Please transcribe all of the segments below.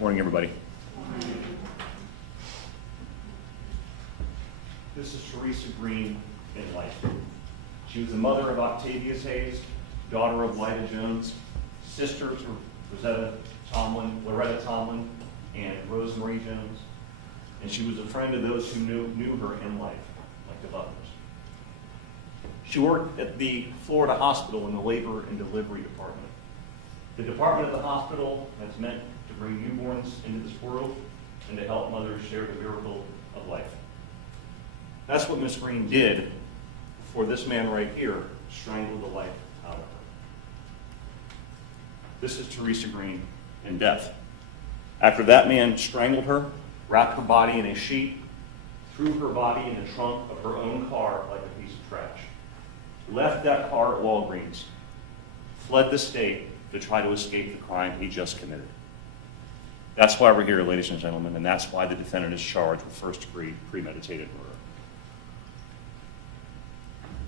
Morning, everybody. This is Theresa Green in life. She was the mother of Octavius Hayes, daughter of Lyda Jones, sister to Loretta Tomlin, and Rosemary Jones. And she was a friend of those who knew her in life, like the Butlers. She worked at the Florida hospital in the labor and delivery department. The department of the hospital that's meant to bring newborns into this world and to help mothers share the miracle of life. That's what Miss Green did for this man right here, strangled the life out of her. This is Theresa Green in death. After that man strangled her, wrapped her body in a sheet, threw her body in the trunk of her own car like a piece of trash, left that car at Walgreens, fled the state to try to escape the crime he just committed. That's why we're here, ladies and gentlemen, and that's why the defendant is charged with first-degree premeditated murder.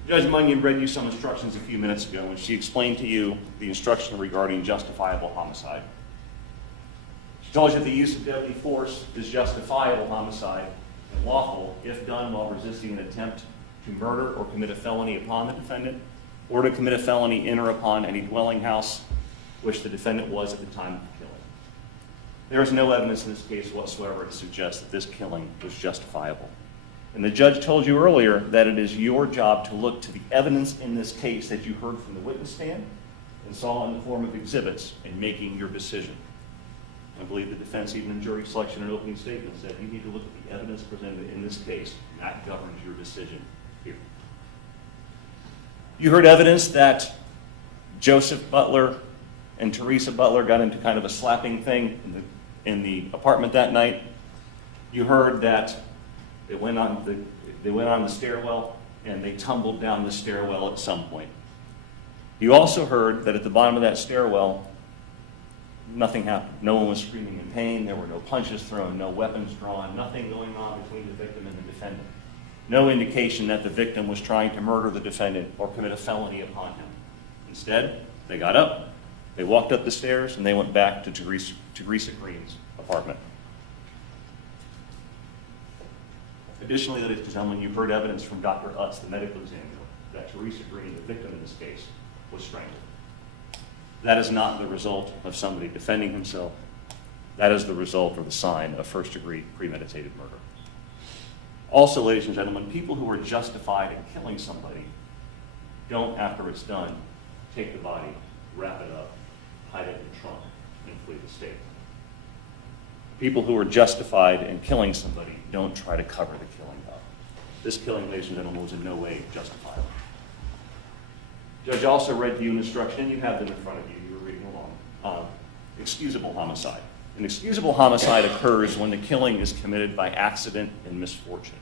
Judge Munyon read you some instructions a few minutes ago when she explained to you the instruction regarding justifiable homicide. She told you that the use of deadly force is justifiable homicide and lawful if done while resisting an attempt to murder or commit a felony upon the defendant, or to commit a felony in or upon any dwelling house which the defendant was at the time of the killing. There is no evidence in this case whatsoever to suggest that this killing was justifiable. And the judge told you earlier that it is your job to look to the evidence in this case that you heard from the witness stand and saw in the form of exhibits in making your decision. I believe the defense, even in jury selection and opening statement, said you need to look at the evidence presented in this case, and that governs your decision here. You heard evidence that Joseph Butler and Theresa Butler got into kind of a slapping thing in the apartment that night. You heard that they went on the stairwell and they tumbled down the stairwell at some point. You also heard that at the bottom of that stairwell, nothing happened. No one was screaming in pain. There were no punches thrown, no weapons drawn, nothing going on between the victim and the defendant. No indication that the victim was trying to murder the defendant or commit a felony upon him. Instead, they got up, they walked up the stairs, and they went back to Theresa Green's apartment. Additionally, ladies and gentlemen, you've heard evidence from Dr. Utz, the medical examiner, that Theresa Green, the victim in this case, was strangled. That is not the result of somebody defending himself. That is the result or the sign of first-degree premeditated murder. Also, ladies and gentlemen, people who are justified in killing somebody don't, after it's done, take the body, wrap it up, hide it in the trunk, and flee the state. People who are justified in killing somebody don't try to cover the killing up. This killing, ladies and gentlemen, was in no way justifiable. Judge also read to you an instruction. You have them in front of you. You were reading along. Excusable homicide. An excusable homicide occurs when the killing is committed by accident and misfortune.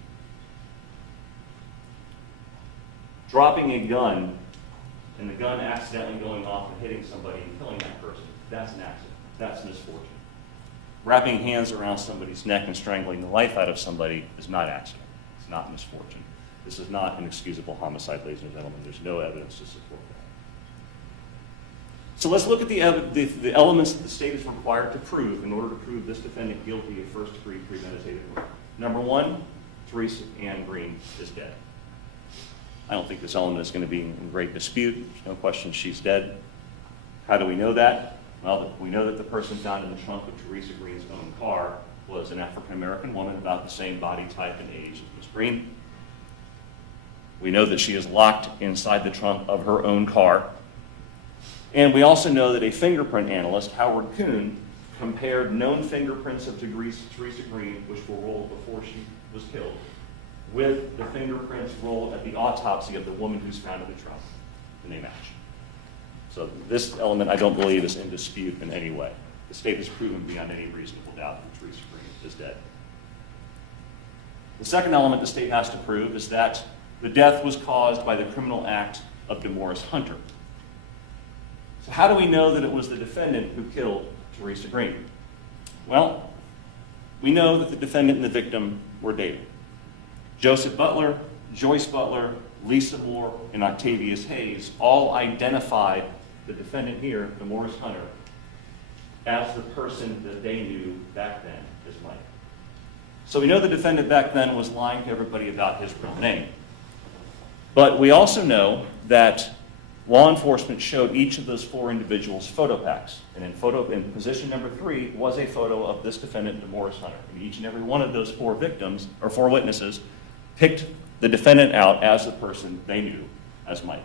Dropping a gun and the gun accidentally going off and hitting somebody and killing that person, that's an accident. That's misfortune. Wrapping hands around somebody's neck and strangling the life out of somebody is not accident. It's not misfortune. This is not an excusable homicide, ladies and gentlemen. There's no evidence to support that. So let's look at the elements that the state is required to prove in order to prove this defendant guilty of first-degree premeditated murder. Number one, Theresa Ann Green is dead. I don't think this element is going to be in great dispute. There's no question she's dead. How do we know that? Well, we know that the person found in the trunk of Theresa Green's own car was an African-American woman about the same body type and age as Ms. Green. We know that she is locked inside the trunk of her own car. And we also know that a fingerprint analyst, Howard Kuhn, compared known fingerprints of Theresa Green, which were rolled before she was killed, with the fingerprints rolled at the autopsy of the woman who's found in the trunk, and they match. So this element, I don't believe, is in dispute in any way. The state has proven beyond any reasonable doubt that Theresa Green is dead. The second element the state has to prove is that the death was caused by the criminal act of Demorris Hunter. So how do we know that it was the defendant who killed Theresa Green? Well, we know that the defendant and the victim were dating. Joseph Butler, Joyce Butler, Lisa Moore, and Octavius Hayes all identified the defendant here, Demorris Hunter, as the person that they knew back then as Mike. So we know the defendant back then was lying to everybody about his real name. But we also know that law enforcement showed each of those 4 individuals photo packs. And in position number 3 was a photo of this defendant, Demorris Hunter. And each and every one of those 4 victims, or 4 witnesses, picked the defendant out as the person they knew as Mike.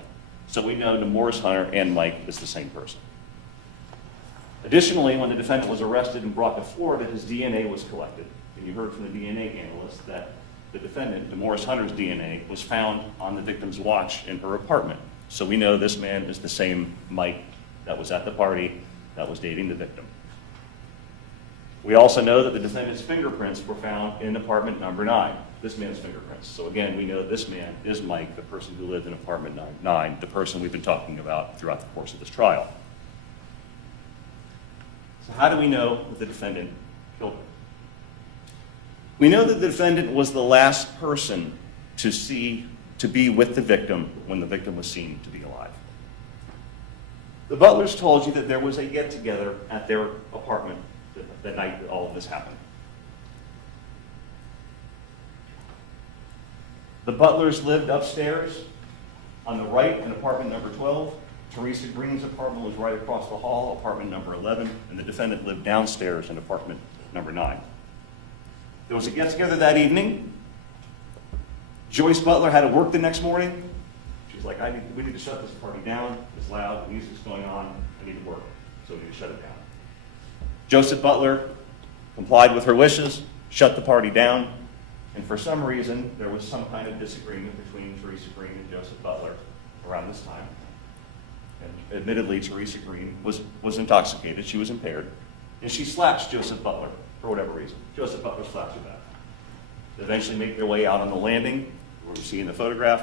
So we know Demorris Hunter and Mike is the same person. Additionally, when the defendant was arrested and brought to Florida, his DNA was collected. And you heard from the DNA analyst that the defendant, Demorris Hunter's DNA, was found on the victim's watch in her apartment. So we know this man is the same Mike that was at the party that was dating the victim. We also know that the defendant's fingerprints were found in apartment number 9, this man's fingerprints. So again, we know this man is Mike, the person who lived in apartment 9, the person we've been talking about throughout the course of this trial. So how do we know that the defendant killed her? We know that the defendant was the last person to be with the victim when the victim was seen to be alive. The Butlers told you that there was a get-together at their apartment the night that all of this happened. The Butlers lived upstairs on the right in apartment number 12. Theresa Green's apartment was right across the hall, apartment number 11, and the defendant lived downstairs in apartment number 9. There was a get-together that evening. Joyce Butler had to work the next morning. She's like, we need to shut this party down. It's loud, the music's going on, I need to work, so we need to shut it down. Joseph Butler complied with her wishes, shut the party down, and for some reason, there was some kind of disagreement between Theresa Green and Joseph Butler around this time. And admittedly, Theresa Green was intoxicated, she was impaired, and she slaps Joseph Butler for whatever reason. Joseph Butler slaps her back. They eventually make their way out on the landing, where you see in the photograph.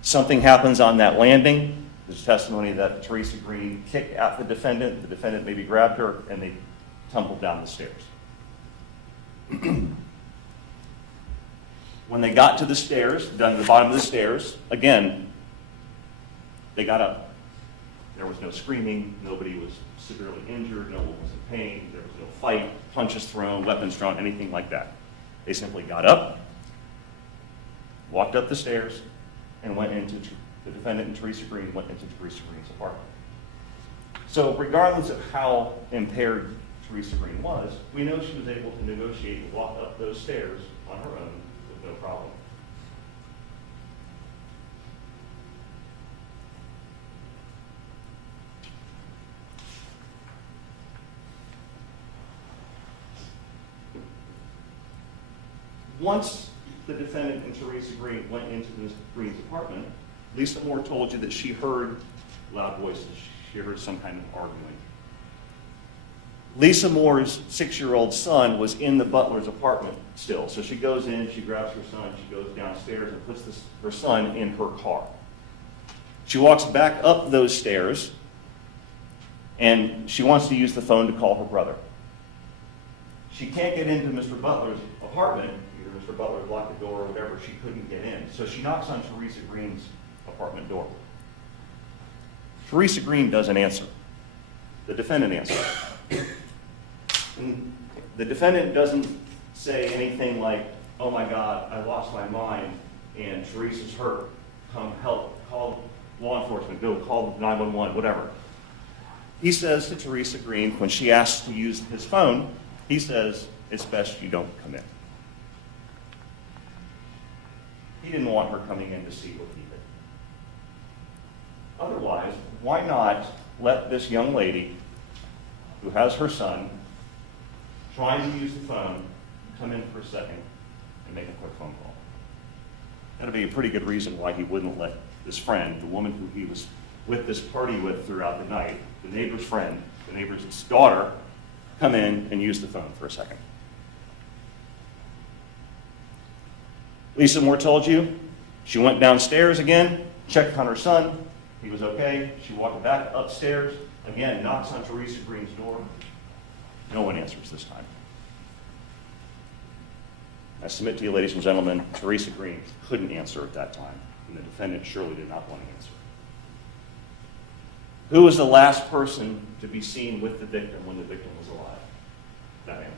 Something happens on that landing. There's testimony that Theresa Green kicked at the defendant maybe grabbed her, and they tumbled down the stairs. When they got to the stairs, down to the bottom of the stairs, again, they got up. There was no screaming, nobody was severely injured, no one was in pain, there was no fight, punches thrown, weapons drawn, anything like that. They simply got up, walked up the stairs, and went into, the defendant and Theresa Green went into Theresa Green's apartment. So regardless of how impaired Theresa Green was, we know she was able to negotiate and walk up those stairs on her own with no problem. Once the defendant and Theresa Green went into Ms. Green's apartment, Lisa Moore told you that she heard loud voices. She heard some kind of arguing. Lisa Moore's 6-year-old son was in the Butler's apartment still. So she goes in, she grabs her son, she goes downstairs and puts her son in her car. She walks back up those stairs and she wants to use the phone to call her brother. She can't get into Mr. Butler's apartment. Either Mr. Butler locked the door or whatever, she couldn't get in. So she knocks on Theresa Green's apartment door. Theresa Green doesn't answer. The defendant answers. And the defendant doesn't say anything like, oh my God, I lost my mind and Theresa's hurt. Come help, call law enforcement, go call 911, whatever. He says to Theresa Green, when she asks to use his phone, he says, it's best you don't come in. He didn't want her coming in to see what he did. Otherwise, why not let this young lady who has her son trying to use the phone come in for a second and make a quick phone call? That'd be a pretty good reason why he wouldn't let his friend, the woman who he was with this party with throughout the night, the neighbor's friend, the neighbor's daughter, come in and use the phone for a second. Lisa Moore told you she went downstairs again, checked on her son, he was okay. She walked back upstairs, again, knocks on Theresa Green's door. No one answers this time. I submit to you, ladies and gentlemen, Theresa Green couldn't answer at that time, and the defendant surely did not want to answer. Who was the last person to be seen with the victim when the victim was alive? That man.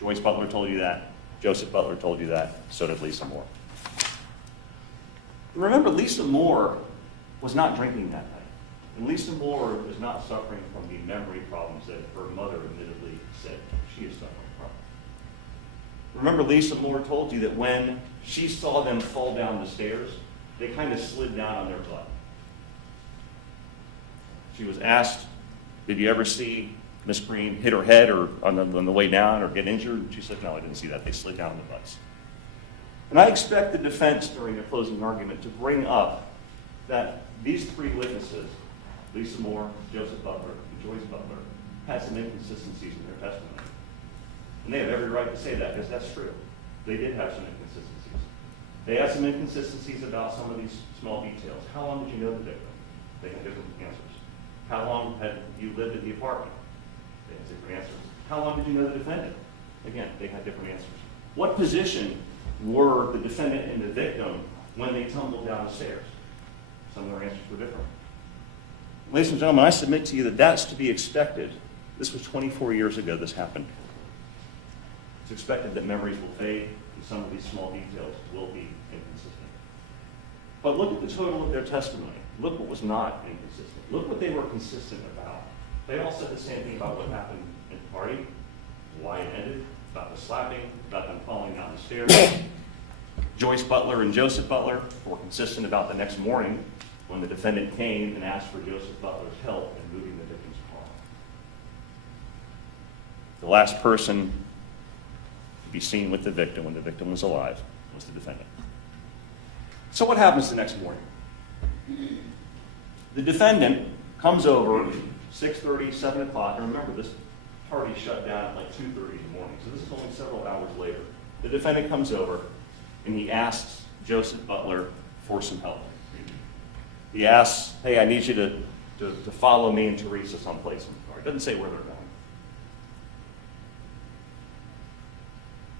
Joyce Butler told you that. Joseph Butler told you that. So did Lisa Moore. Remember, Lisa Moore was not drinking that night. And Lisa Moore was not suffering from the memory problems that her mother admittedly said she is suffering from. Remember, Lisa Moore told you that when she saw them fall down the stairs, they kind of slid down on their butt. She was asked, did you ever see Miss Green hit her head or on the way down or get injured? And she said, no, I didn't see that. They slid down on the butts. And I expect the defense during their closing argument to bring up that these three witnesses, Lisa Moore, Joseph Butler, and Joyce Butler, had some inconsistencies in their testimony. And they have every right to say that because that's true. They did have some inconsistencies. They had some inconsistencies about some of these small details. How long did you know the victim? They had different answers. How long had you lived at the apartment? They had different answers. How long did you know the defendant? Again, they had different answers. What position were the defendant and the victim when they tumbled down the stairs? Some of their answers were different. Ladies and gentlemen, I submit to you that that's to be expected. This was 24 years ago this happened. It's expected that memories will fade and some of these small details will be inconsistent. But look at the total of their testimony. Look what was not inconsistent. Look what they were consistent about. They all said the same thing about what happened at the party, why it ended, about the slapping, about them falling down the stairs. Joyce Butler and Joseph Butler were consistent about the next morning when the defendant came and asked for Joseph Butler's help in moving the victim's car. The last person to be seen with the victim when the victim was alive was the defendant. So what happens the next morning? The defendant comes over 6:30, 7 o'clock, and remember this party shut down at like 2:30 in the morning, so this is only several hours later. The defendant comes over and he asks Joseph Butler for some help. He asks, hey, I need you to follow me and Theresa someplace in the car. It doesn't say where they're going.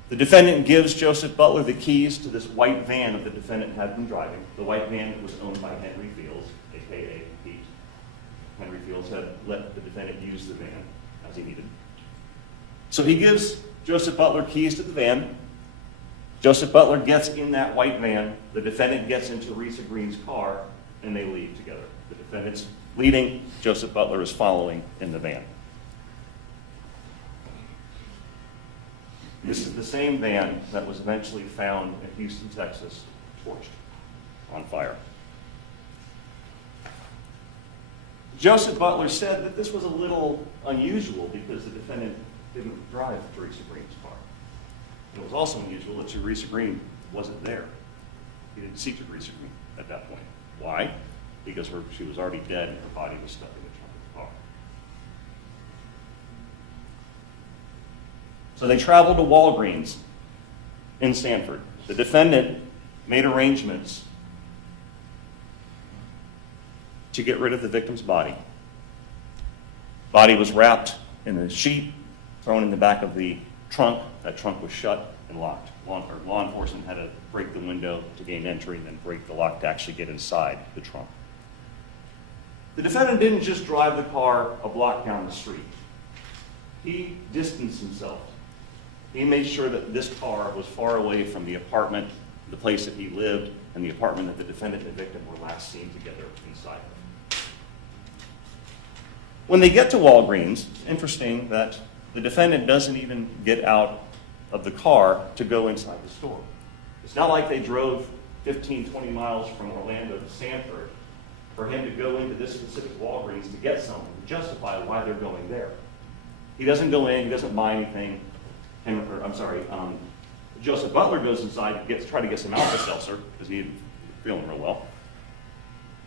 The defendant gives Joseph Butler the keys to this white van that the defendant had been driving, the white van that was owned by Henry Fields, a.k.a. Pete. Henry Fields had let the defendant use the van as he needed. So he gives Joseph Butler keys to the van. Joseph Butler gets in that white van. The defendant gets into Theresa Green's car, and they leave together. The defendant's leading. Joseph Butler is following in the van. This is the same van that was eventually found in Houston, Texas, torched, on fire. Joseph Butler said that this was a little unusual because the defendant didn't drive Theresa Green's car. It was also unusual that Theresa Green wasn't there. He didn't see Theresa Green at that point. Why? Because she was already dead and her body was stuck in the trunk of the car. So they traveled to Walgreens in Sanford. The defendant made arrangements to get rid of the victim's body. Body was wrapped in a sheet, thrown in the back of the trunk. That trunk was shut and locked. Law enforcement had to break the window to gain entry and then break the lock to actually get inside the trunk. The defendant didn't just drive the car a block down the street. He distanced himself. He made sure that this car was far away from the apartment, the place that he lived, and the apartment that the defendant and the victim were last seen together inside of. When they get to Walgreens, it's interesting that the defendant doesn't even get out of the car to go inside the store. It's not like they drove 15, 20 miles from Orlando to Sanford for him to go into this specific Walgreens to get something, to justify why they're going there. He doesn't go in, he doesn't buy anything. Joseph Butler goes inside to try to get some Alka-Seltzer because he was feeling real well.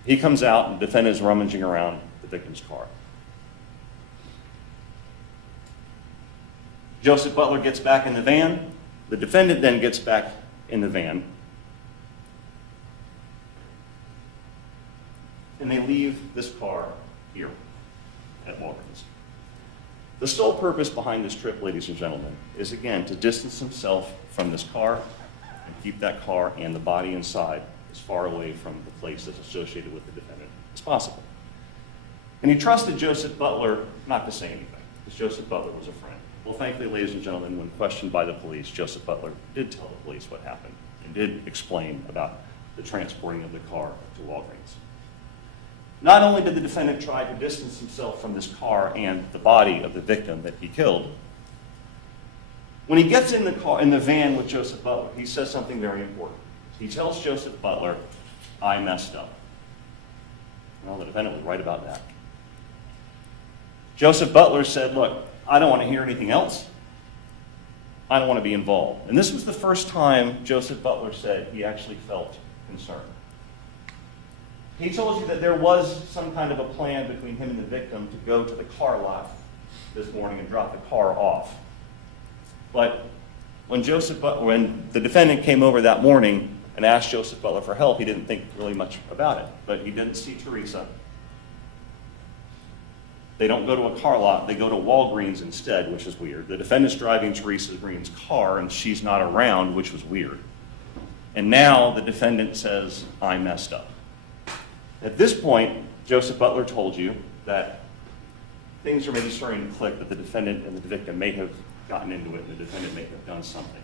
He comes out and the defendant is rummaging around the victim's car. Joseph Butler gets back in the van. The defendant then gets back in the van. And they leave this car here at Walgreens. The sole purpose behind this trip, ladies and gentlemen, is again to distance himself from this car and keep that car and the body inside as far away from the place that's associated with the defendant as possible. And he trusted Joseph Butler not to say anything, because Joseph Butler was a friend. Well, thankfully, ladies and gentlemen, when questioned by the police, Joseph Butler did tell the police what happened and did explain about the transporting of the car to Walgreens. Not only did the defendant try to distance himself from this car and the body of the victim that he killed, when he gets in the van with Joseph Butler, he says something very important. He tells Joseph Butler, "I messed up." Well, the defendant was right about that. Joseph Butler said, "Look, I don't want to hear anything else. I don't want to be involved." And this was the first time Joseph Butler said he actually felt concerned. He told you that there was some kind of a plan between him and the victim to go to the car lot this morning and drop the car off. But when the defendant came over that morning and asked Joseph Butler for help, he didn't think really much about it. But he didn't see Theresa. They don't go to a car lot, they go to Walgreens instead, which is weird. The defendant's driving Theresa Green's car and she's not around, which was weird. And now the defendant says, "I messed up." At this point, Joseph Butler told you that things are maybe starting to click, that the defendant and the victim may have gotten into it and the defendant may have done something.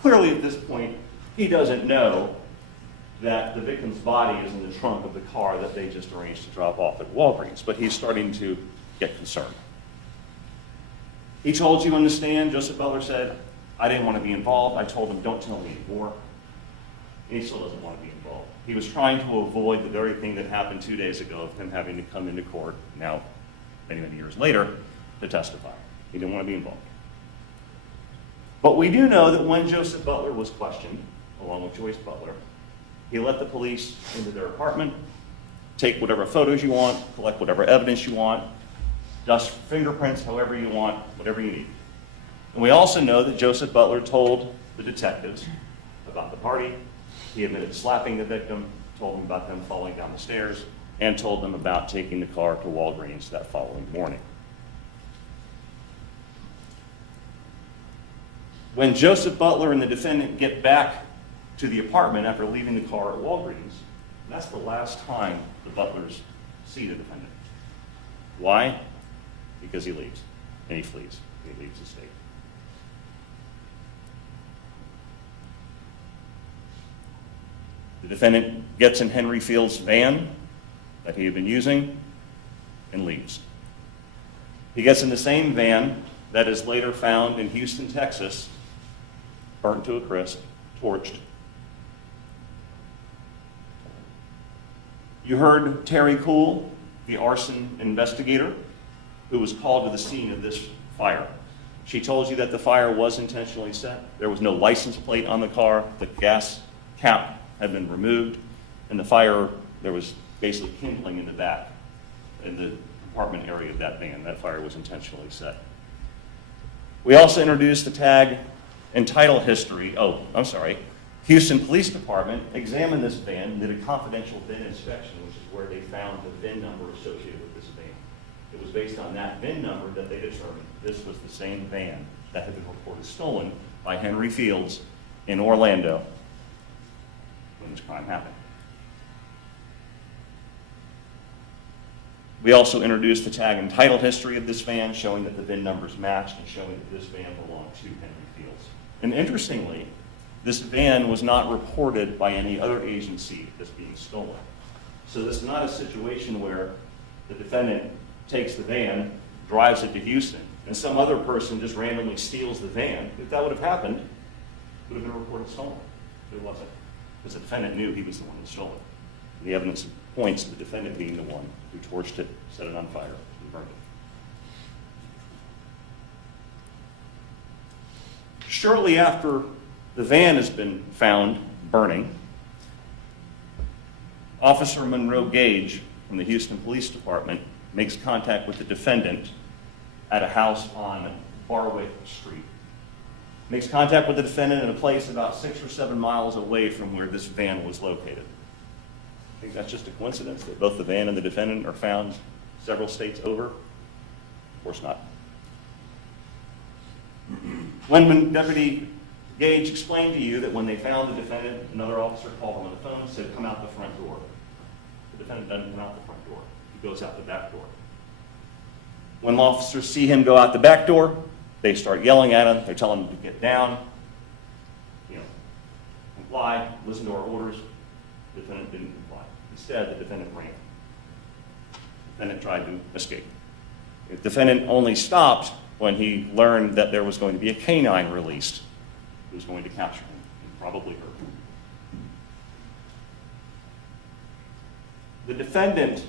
Clearly at this point, he doesn't know that the victim's body is in the trunk of the car that they just arranged to drop off at Walgreens, but he's starting to get concerned. He told you on the stand, Joseph Butler said, "I didn't want to be involved. I told him, don't tell me anymore." And he still doesn't want to be involved. He was trying to avoid the very thing that happened 2 days ago of him having to come into court, now many, many years later, to testify. He didn't want to be involved. But we do know that when Joseph Butler was questioned, along with Joyce Butler, he let the police into their apartment, take whatever photos you want, collect whatever evidence you want, dust fingerprints however you want, whatever you need. And we also know that Joseph Butler told the detectives about the party. He admitted slapping the victim, told them about them falling down the stairs, and told them about taking the car to Walgreens that following morning. When Joseph Butler and the defendant get back to the apartment after leaving the car at Walgreens, that's the last time the Butlers see the defendant. Why? Because he leaves, and he flees. He leaves the state. The defendant gets in Henry Field's van that he had been using and leaves. He gets in the same van that is later found in Houston, Texas, burnt to a crisp, torched. You heard Terry Cool, the arson investigator, who was called to the scene of this fire. She told you that the fire was intentionally set. There was no license plate on the car. The gas cap had been removed. And the fire, there was basically kindling in the back, in the compartment area of that van. That fire was intentionally set. We also introduced the tag and title history. Houston Police Department examined this van, did a confidential VIN inspection, which is where they found the VIN number associated with this van. It was based on that VIN number that they determined this was the same van that had been reported stolen by Henry Fields in Orlando when this crime happened. We also introduced the tag and title history of this van, showing that the VIN numbers matched and showing that this van belonged to Henry Fields. And interestingly, this van was not reported by any other agency as being stolen. So this is not a situation where the defendant takes the van, drives it to Houston, and some other person just randomly steals the van. If that would have happened, it would have been reported stolen. But it wasn't, because the defendant knew he was the one who stole it. And the evidence points to the defendant being the one who torched it, set it on fire, and burned it. Shortly after the van has been found burning, Officer Monroe Gage from the Houston Police Department makes contact with the defendant at a house on Barwick Street. Makes contact with the defendant in a place about 6 or 7 miles away from where this van was located. I think that's just a coincidence that both the van and the defendant are found several states over? Of course not. When Deputy Gage explained to you that when they found the defendant, another officer called him on the phone and said, "Come out the front door." The defendant doesn't come out the front door. He goes out the back door. When officers see him go out the back door, they start yelling at him. They're telling him to get down, comply, listen to our orders. The defendant didn't comply. Instead, the defendant ran. The defendant tried to escape. The defendant only stopped when he learned that there was going to be a canine released who was going to capture him and probably hurt him. The defendant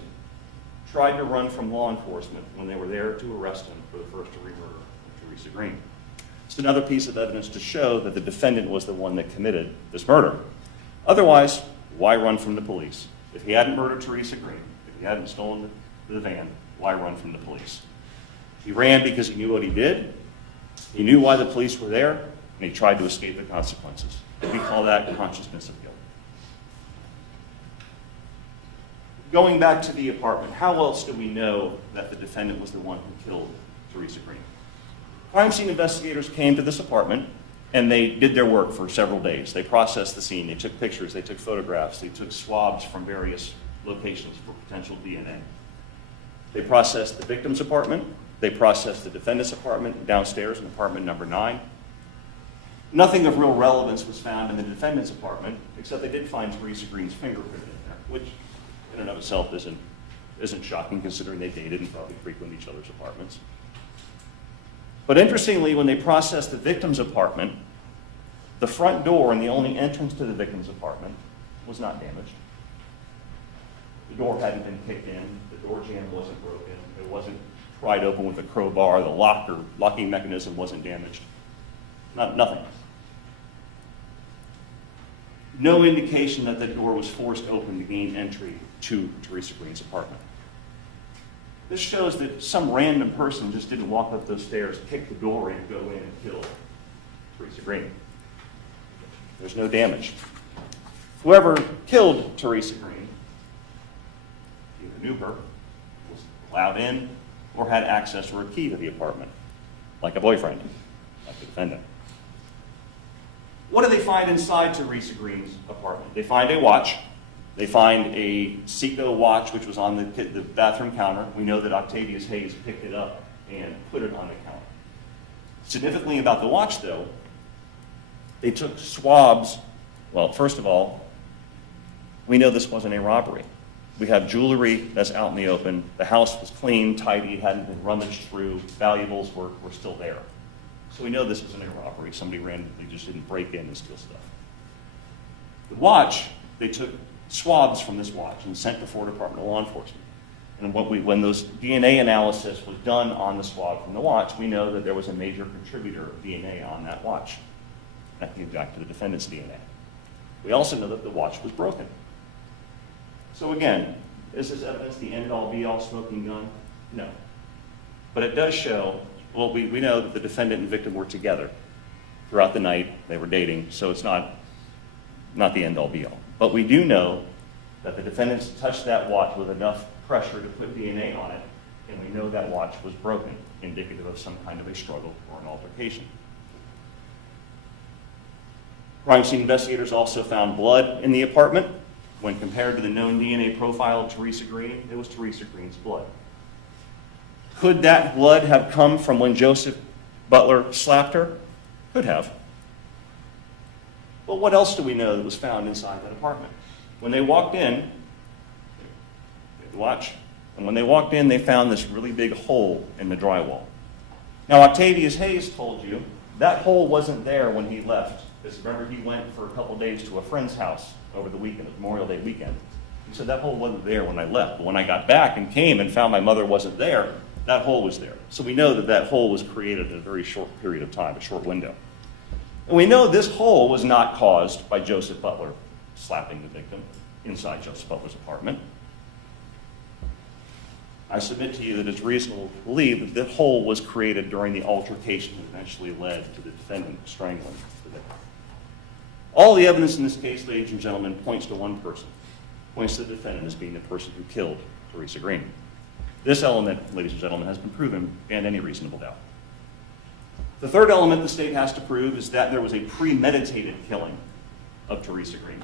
tried to run from law enforcement when they were there to arrest him for the first-degree murder of Theresa Green. It's another piece of evidence to show that the defendant was the one that committed this murder. Otherwise, why run from the police? If he hadn't murdered Theresa Green, if he hadn't stolen the van, why run from the police? He ran because he knew what he did, he knew why the police were there, and he tried to escape the consequences. We call that consciousness of guilt. Going back to the apartment, how else do we know that the defendant was the one who killed Theresa Green? Crime scene investigators came to this apartment and they did their work for several days. They processed the scene, they took pictures, they took photographs, they took swabs from various locations for potential DNA. They processed the victim's apartment, they processed the defendant's apartment downstairs in apartment number 9. Nothing of real relevance was found in the defendant's apartment, except they did find Theresa Green's fingerprint in there, which in and of itself isn't shocking considering they dated and probably frequented each other's apartments. But interestingly, when they processed the victim's apartment, the front door and the only entrance to the victim's apartment was not damaged. The door hadn't been kicked in, the door jamb wasn't broken, it wasn't pried open with a crowbar, the locking mechanism wasn't damaged. Nothing. No indication that the door was forced open to gain entry to Theresa Green's apartment. This shows that some random person just didn't walk up those stairs, kick the door in, go in, and kill Theresa Green. There's no damage. Whoever killed Theresa Green either knew her, was allowed in, or had access or a key to the apartment, like a boyfriend, like the defendant. What do they find inside Theresa Green's apartment? They find a watch. They find a Seiko watch, which was on the bathroom counter. We know that Octavius Hayes picked it up and put it on the counter. Significantly about the watch, though, they took swabs. Well, first of all, we know this wasn't a robbery. We have jewelry that's out in the open. The house was clean, tidy, hadn't been rummaged through. Valuables were still there. So we know this isn't a robbery. Somebody randomly just didn't break in and steal stuff. The watch, they took swabs from this watch and sent to Florida Department of Law Enforcement. And when those DNA analysis was done on the swab from the watch, we know that there was a major contributor of DNA on that watch. That came back to the defendant's DNA. We also know that the watch was broken. So again, is this evidence the end-all be-all smoking gun? No. But it does show, well, we know that the defendant and victim were together throughout the night. They were dating, so it's not the end-all be-all. But we do know that the defendants touched that watch with enough pressure to put DNA on it, and we know that watch was broken, indicative of some kind of a struggle or an altercation. Crime scene investigators also found blood in the apartment. When compared to the known DNA profile of Theresa Green, it was Theresa Green's blood. Could that blood have come from when Joseph Butler slapped her? Could have. But what else do we know that was found inside that apartment? When they walked in, watch, and when they walked in, they found this really big hole in the drywall. Now, Octavius Hayes told you that hole wasn't there when he left. Because remember, he went for a couple days to a friend's house over the weekend, Memorial Day weekend. He said, that hole wasn't there when I left. But when I got back and came and found my mother wasn't there, that hole was there. So we know that that hole was created in a very short period of time, a short window. And we know this hole was not caused by Joseph Butler slapping the victim inside Joseph Butler's apartment. I submit to you that it's reasonable to believe that the hole was created during the altercation that eventually led to the defendant strangling the victim. All the evidence in this case, ladies and gentlemen, points to one person, points to the defendant as being the person who killed Theresa Green. This element, ladies and gentlemen, has been proven beyond any reasonable doubt. The third element the state has to prove is that there was a premeditated killing of Theresa Green.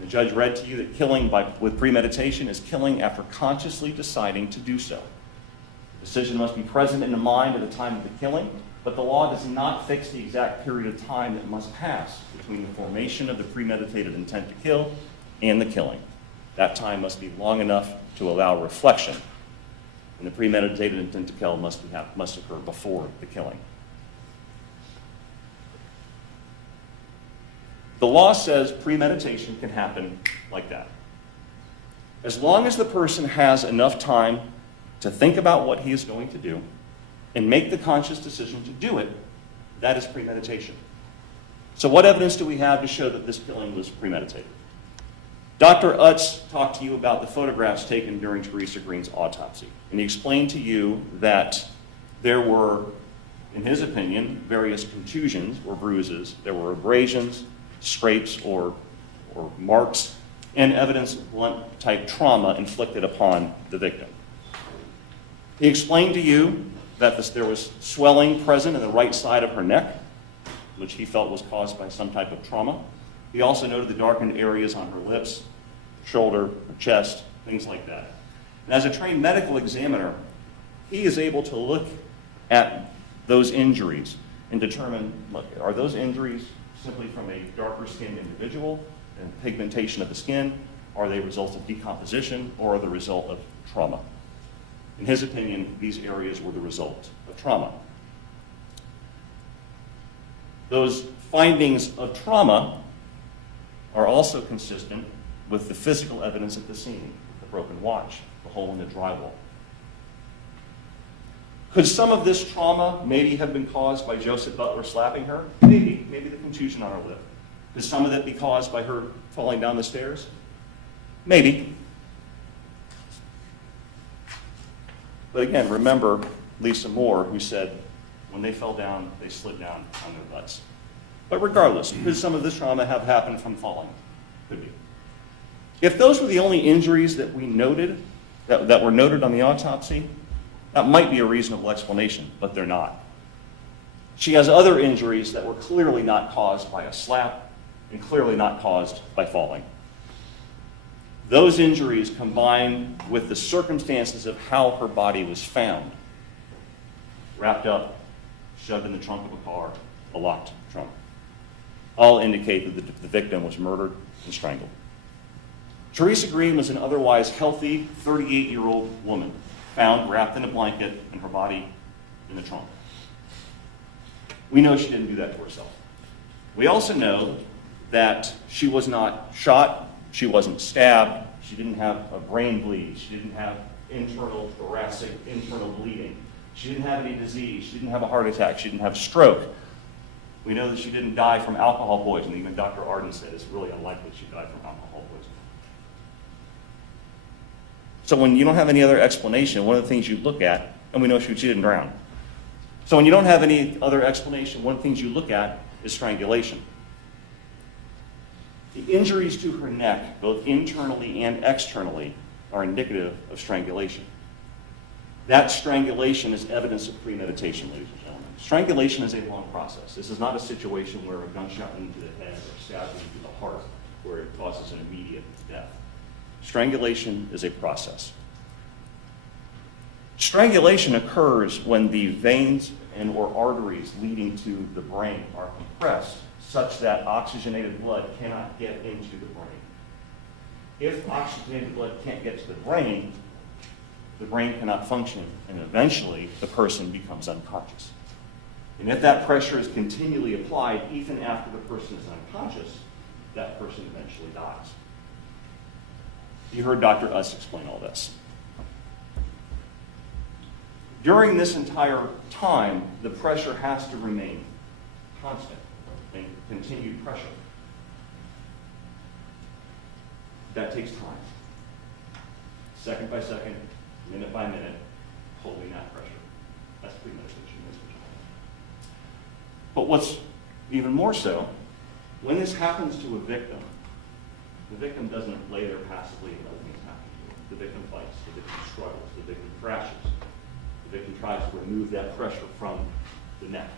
The judge read to you that killing with premeditation is killing after consciously deciding to do so. The Decision must be present in the mind at the time of the killing, but the law does not fix the exact period of time that must pass between the formation of the premeditated intent to kill and the killing. That time must be long enough to allow reflection, and the premeditated intent to kill must occur before the killing. The law says premeditation can happen like that. As long as the person has enough time to think about what he is going to do and make the conscious decision to do it, that is premeditation. So what evidence do we have to show that this killing was premeditated? Dr. Utz talked to you about the photographs taken during Theresa Green's autopsy, and he explained to you that there were, in his opinion, various contusions or bruises. There were abrasions, scrapes or marks, and evidence of blunt-type trauma inflicted upon the victim. He explained to you that there was swelling present in the right side of her neck, which he felt was caused by some type of trauma. He also noted the darkened areas on her lips, shoulder, her chest, things like that. And as a trained medical examiner, he is able to look at those injuries and determine, look, are those injuries simply from a darker skinned individual and pigmentation of the skin? Are they a result of decomposition, or are the result of trauma? In his opinion, these areas were the result of trauma. Those findings of trauma are also consistent with the physical evidence at the scene, the broken watch, the hole in the drywall. Could some of this trauma maybe have been caused by Joseph Butler slapping her? Maybe the contusion on her lip. Could some of that be caused by her falling down the stairs? Maybe. But again, remember Lisa Moore, who said when they fell down, they slid down on their butts. But regardless, could some of this trauma have happened from falling? Could be. If those were the only injuries that we noted, that were noted on the autopsy, that might be a reasonable explanation, but they're not. She has other injuries that were clearly not caused by a slap and clearly not caused by falling. Those injuries, combined with the circumstances of how her body was found, wrapped up, shoved in the trunk of a car, a locked trunk, all indicate that the victim was murdered and strangled. Theresa Green was an otherwise healthy 38-year-old woman, found wrapped in a blanket and her body in the trunk. We know she didn't do that to herself. We also know that she was not shot, she wasn't stabbed, she didn't have a brain bleed, she didn't have internal thoracic, internal bleeding, she didn't have any disease, she didn't have a heart attack, she didn't have a stroke. We know that she didn't die from alcohol poisoning. Even Dr. Arden said it's really unlikely she died from alcohol poisoning. So when you don't have any other explanation, one of the things you look at, and we know she didn't drown. So when you don't have any other explanation, one of the things you look at is strangulation. The injuries to her neck, both internally and externally, are indicative of strangulation. That strangulation is evidence of premeditation, ladies and gentlemen. Strangulation is a long process. This is not a situation where a gunshot into the head or stabbing into the heart where it causes an immediate death. Strangulation is a process. Strangulation occurs when the veins and or arteries leading to the brain are compressed such that oxygenated blood cannot get into the brain. If oxygenated blood can't get to the brain cannot function, and eventually the person becomes unconscious. And if that pressure is continually applied, even after the person is unconscious, that person eventually dies. You heard Dr. Utz explain all this. During this entire time, the pressure has to remain constant and continued pressure. That takes time. Second by second, minute by minute, holding that pressure. That's premeditation. But what's even more so, when this happens to a victim, the victim doesn't lay there passively and let things happen to her. The victim fights, the victim struggles, the victim crashes. The victim tries to remove that pressure from the neck.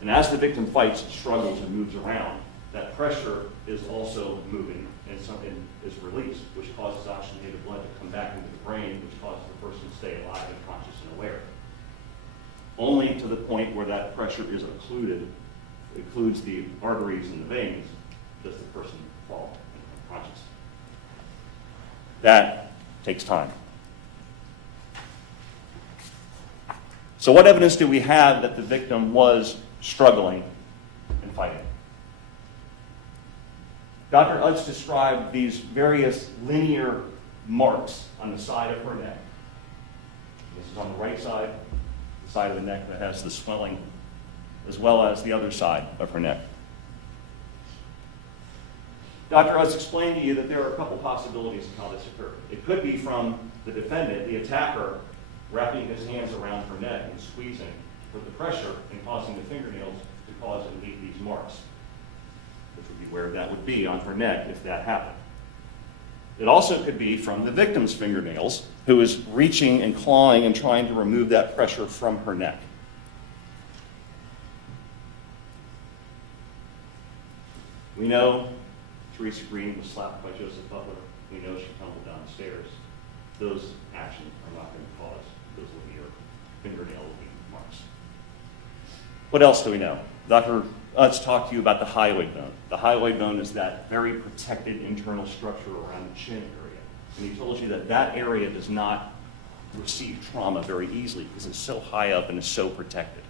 And as the victim fights, struggles, and moves around, that pressure is also moving and something is released, which causes oxygenated blood to come back into the brain, which causes the person to stay alive and conscious and aware. Only to the point where that pressure is includes the arteries and the veins, does the person fall unconscious. That takes time. So what evidence do we have that the victim was struggling and fighting? Dr. Utz described these various linear marks on the side of her neck. This is on the right side, the side of the neck that has the swelling, as well as the other side of her neck. Dr. Utz explained to you that there are a couple possibilities of how this occurred. It could be from the defendant, the attacker, wrapping his hands around her neck and squeezing with the pressure and causing the fingernails to cause and leave these marks, which would be where that would be on her neck if that happened. It also could be from the victim's fingernails, who is reaching and clawing and trying to remove that pressure from her neck. We know Theresa Green was slapped by Joseph Butler. We know she tumbled downstairs. Those actions are not going to cause those linear fingernail marks. What else do we know? Dr. Utz talked to you about the hyoid bone. The hyoid bone is that very protected internal structure around the chin area. And he told you that that area does not receive trauma very easily because it's so high up and is so protected.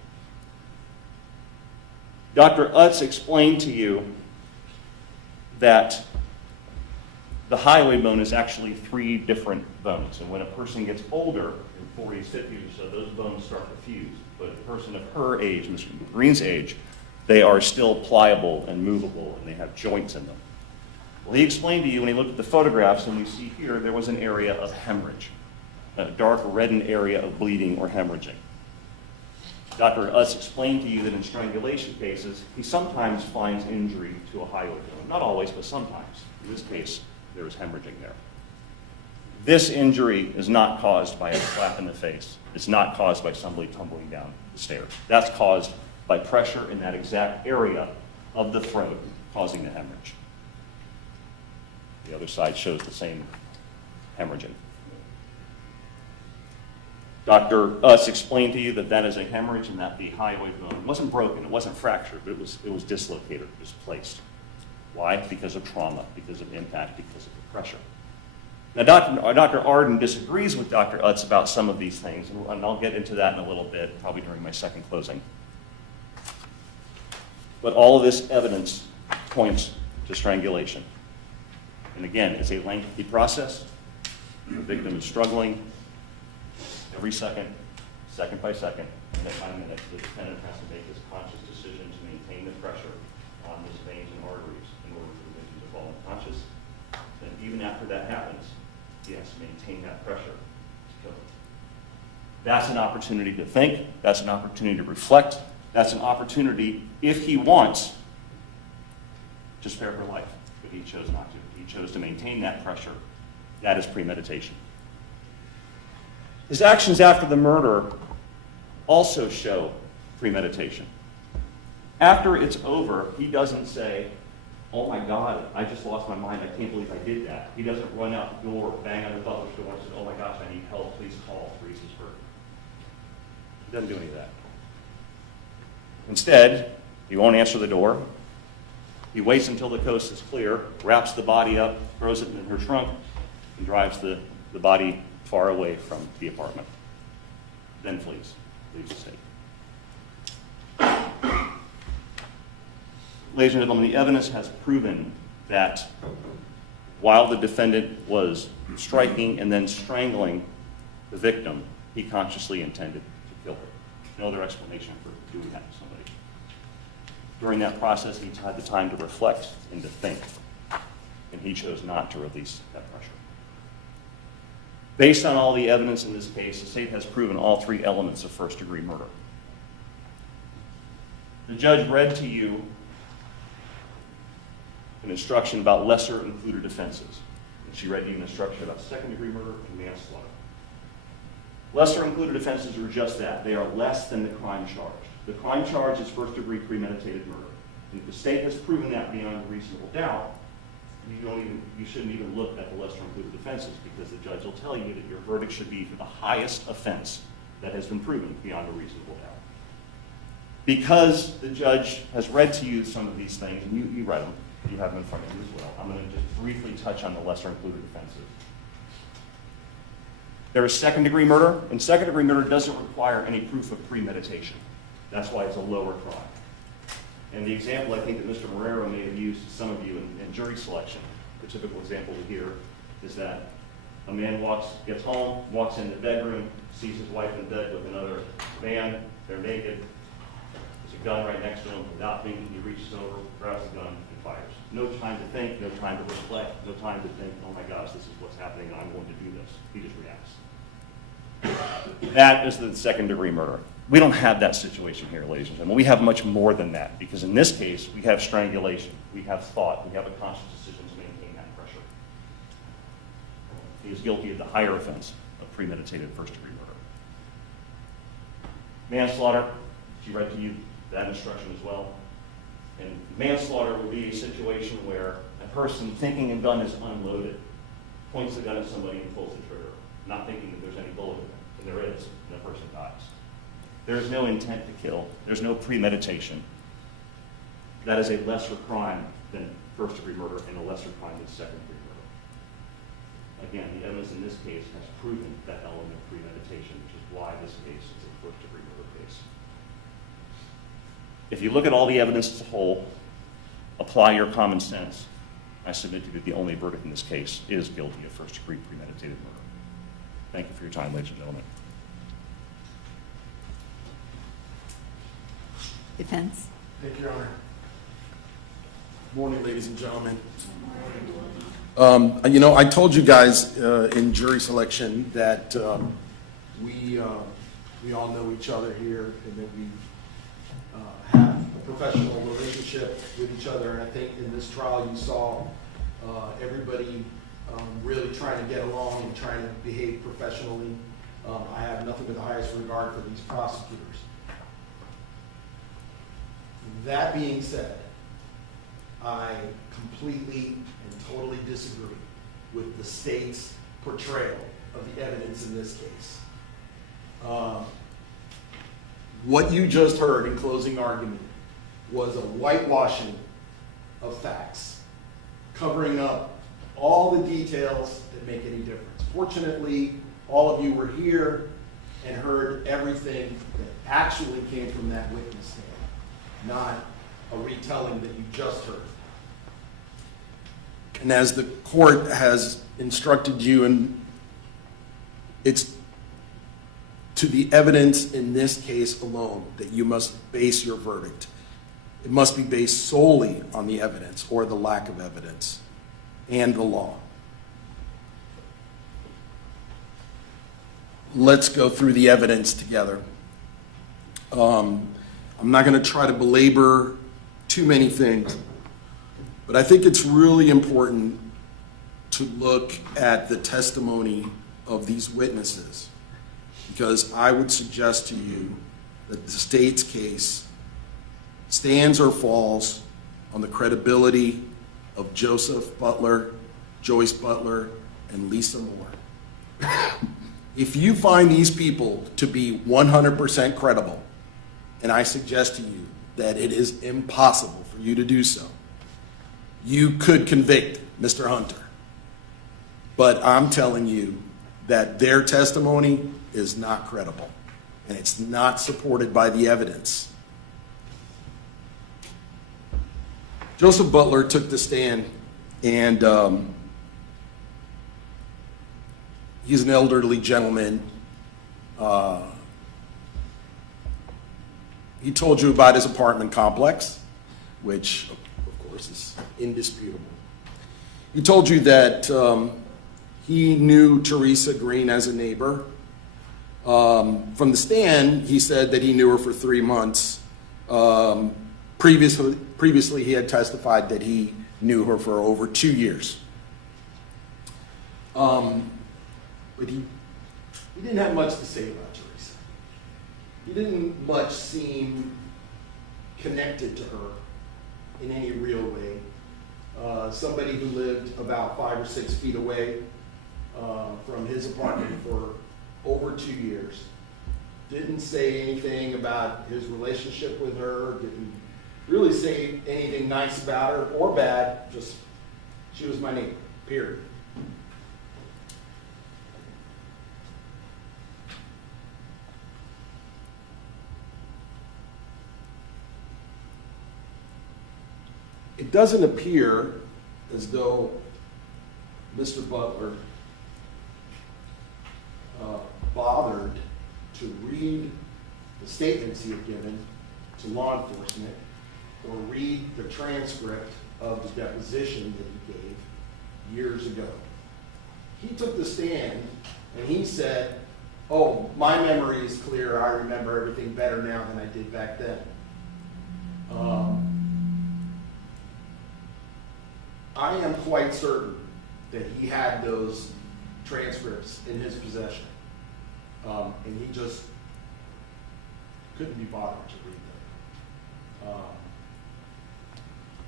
Dr. Utz explained to you that the hyoid bone is actually 3 different bones. And when a person gets older, in 40s, 50s or so, those bones start to fuse. But a person of her age, Mr. Green's age, they are still pliable and movable, and they have joints in them. Well, he explained to you when he looked at the photographs, and we see here, there was an area of hemorrhage, a dark reddened area of bleeding or hemorrhaging. Dr. Utz explained to you that in strangulation cases, he sometimes finds injury to a hyoid bone. Not always, but sometimes. In this case, there was hemorrhaging there. This injury is not caused by a slap in the face. It's not caused by somebody tumbling down the stairs. That's caused by pressure in that exact area of the throat causing the hemorrhage. The other side shows the same hemorrhaging. Dr. Utz explained to you that that is a hemorrhage and that the hyoid bone wasn't broken, it wasn't fractured, but it was dislocated, it was placed. Why? Because of trauma, because of impact, because of the pressure. Now, Dr. Arden disagrees with Dr. Utz about some of these things, and I'll get into that in a little bit, probably during my second closing. But all of this evidence points to strangulation. And again, it's a lengthy process. The victim is struggling. Every second, second by second, minute by minute, the defendant has to make this conscious decision to maintain the pressure on his veins and arteries in order for the victim to fall unconscious. And even after that happens, he has to maintain that pressure to kill him. That's an opportunity to think. That's an opportunity to reflect. That's an opportunity, if he wants, to spare her life. But he chose not to. He chose to maintain that pressure. That is premeditation. His actions after the murder also show premeditation. After it's over, he doesn't say, "Oh my God, I just lost my mind. I can't believe I did that." He doesn't run out the door, bang on the butler's door, and say, "Oh my gosh, I need help. Please call Theresa's hurt." He doesn't do any of that. Instead, he won't answer the door. He waits until the coast is clear, wraps the body up, throws it in her trunk, and drives the body far away from the apartment. Then flees, leaves the state. Ladies and gentlemen, the evidence has proven that while the defendant was striking and then strangling the victim, he consciously intended to kill her. No other explanation for doing that to somebody. During that process, he had the time to reflect and to think, and he chose not to release that pressure. Based on all the evidence in this case, the state has proven all 3 elements of first-degree murder. The judge read to you an instruction about lesser included offenses. And she read you an instruction about second-degree murder and manslaughter. Lesser included offenses are just that. They are less than the crime charged. The crime charge is first-degree premeditated murder. And if the state has proven that beyond a reasonable doubt, you shouldn't even look at the lesser included offenses, because the judge will tell you that your verdict should be for the highest offense that has been proven beyond a reasonable doubt. Because the judge has read to you some of these things, and you read them, you have them in front of you as well, I'm going to just briefly touch on the lesser included offenses. There is second-degree murder, and second-degree murder doesn't require any proof of premeditation. That's why it's a lower crime. And the example I think that Mr. Marrero may have used to some of you in jury selection, the typical example we hear is that a man gets home, walks in the bedroom, sees his wife in bed with another man, they're naked, there's a gun right next to him, without thinking he reaches over, grabs the gun, and fires. No time to think, no time to reflect, no time to think, oh my gosh, this is what's happening, and I'm going to do this. He just reacts. That is the second-degree murder. We don't have that situation here, ladies and gentlemen. We have much more than that, because in this case, we have strangulation, we have thought, we have a conscious decision to maintain that pressure. He is guilty of the higher offense of premeditated first-degree murder. Manslaughter, she read to you that instruction as well. And manslaughter would be a situation where a person thinking a gun is unloaded points the gun at somebody and pulls the trigger, not thinking that there's any bullet in it, and there is, and the person dies. There is no intent to kill. There's no premeditation. That is a lesser crime than first-degree murder and a lesser crime than second-degree murder. Again, the evidence in this case has proven that element of premeditation, which is why this case is a first-degree murder case. If you look at all the evidence as a whole, apply your common sense, I submit to you that the only verdict in this case is guilty of first-degree premeditated murder. Thank you for your time, ladies and gentlemen. Defense. Thank you, Your Honor. Morning, ladies and gentlemen. I told you guys in jury selection that we all know each other here, and that we have a professional relationship with each other. And I think in this trial you saw everybody really trying to get along and trying to behave professionally. I have nothing but the highest regard for these prosecutors. That being said, I completely and totally disagree with the state's portrayal of the evidence in this case. What you just heard in closing argument was a whitewashing of facts, covering up all the details that make any difference. Fortunately, all of you were here and heard everything that actually came from that witness stand, not a retelling that you just heard. And as the court has instructed you, and it's to the evidence in this case alone that you must base your verdict. It must be based solely on the evidence or the lack of evidence and the law. Let's go through the evidence together. I'm not going to try to belabor too many things, but I think it's really important to look at the testimony of these witnesses, because I would suggest to you that the state's case stands or falls on the credibility of Joseph Butler, Joyce Butler, and Lisa Moore. If you find these people to be 100% credible, and I suggest to you that it is impossible for you to do so, you could convict Mr. Hunter. But I'm telling you that their testimony is not credible, and it's not supported by the evidence. Joseph Butler took the stand, and he's an elderly gentleman. He told you about his apartment complex, which, of course, is indisputable. He told you that he knew Theresa Green as a neighbor. From the stand, he said that he knew her for 3 months. Previously, he had testified that he knew her for over 2 years. But he didn't have much to say about Theresa. He didn't much seem connected to her in any real way. Somebody who lived about 5 or 6 feet away from his apartment for over 2 years. Didn't say anything about his relationship with her, didn't really say anything nice about her or bad, just she was my neighbor, period. It doesn't appear as though Mr. Butler bothered to read the statements he had given to law enforcement or read the transcript of the deposition that he gave years ago. He took the stand and he said, "Oh, my memory is clear. I remember everything better now than I did back then." I am quite certain that he had those transcripts in his possession, and he just couldn't be bothered to read them.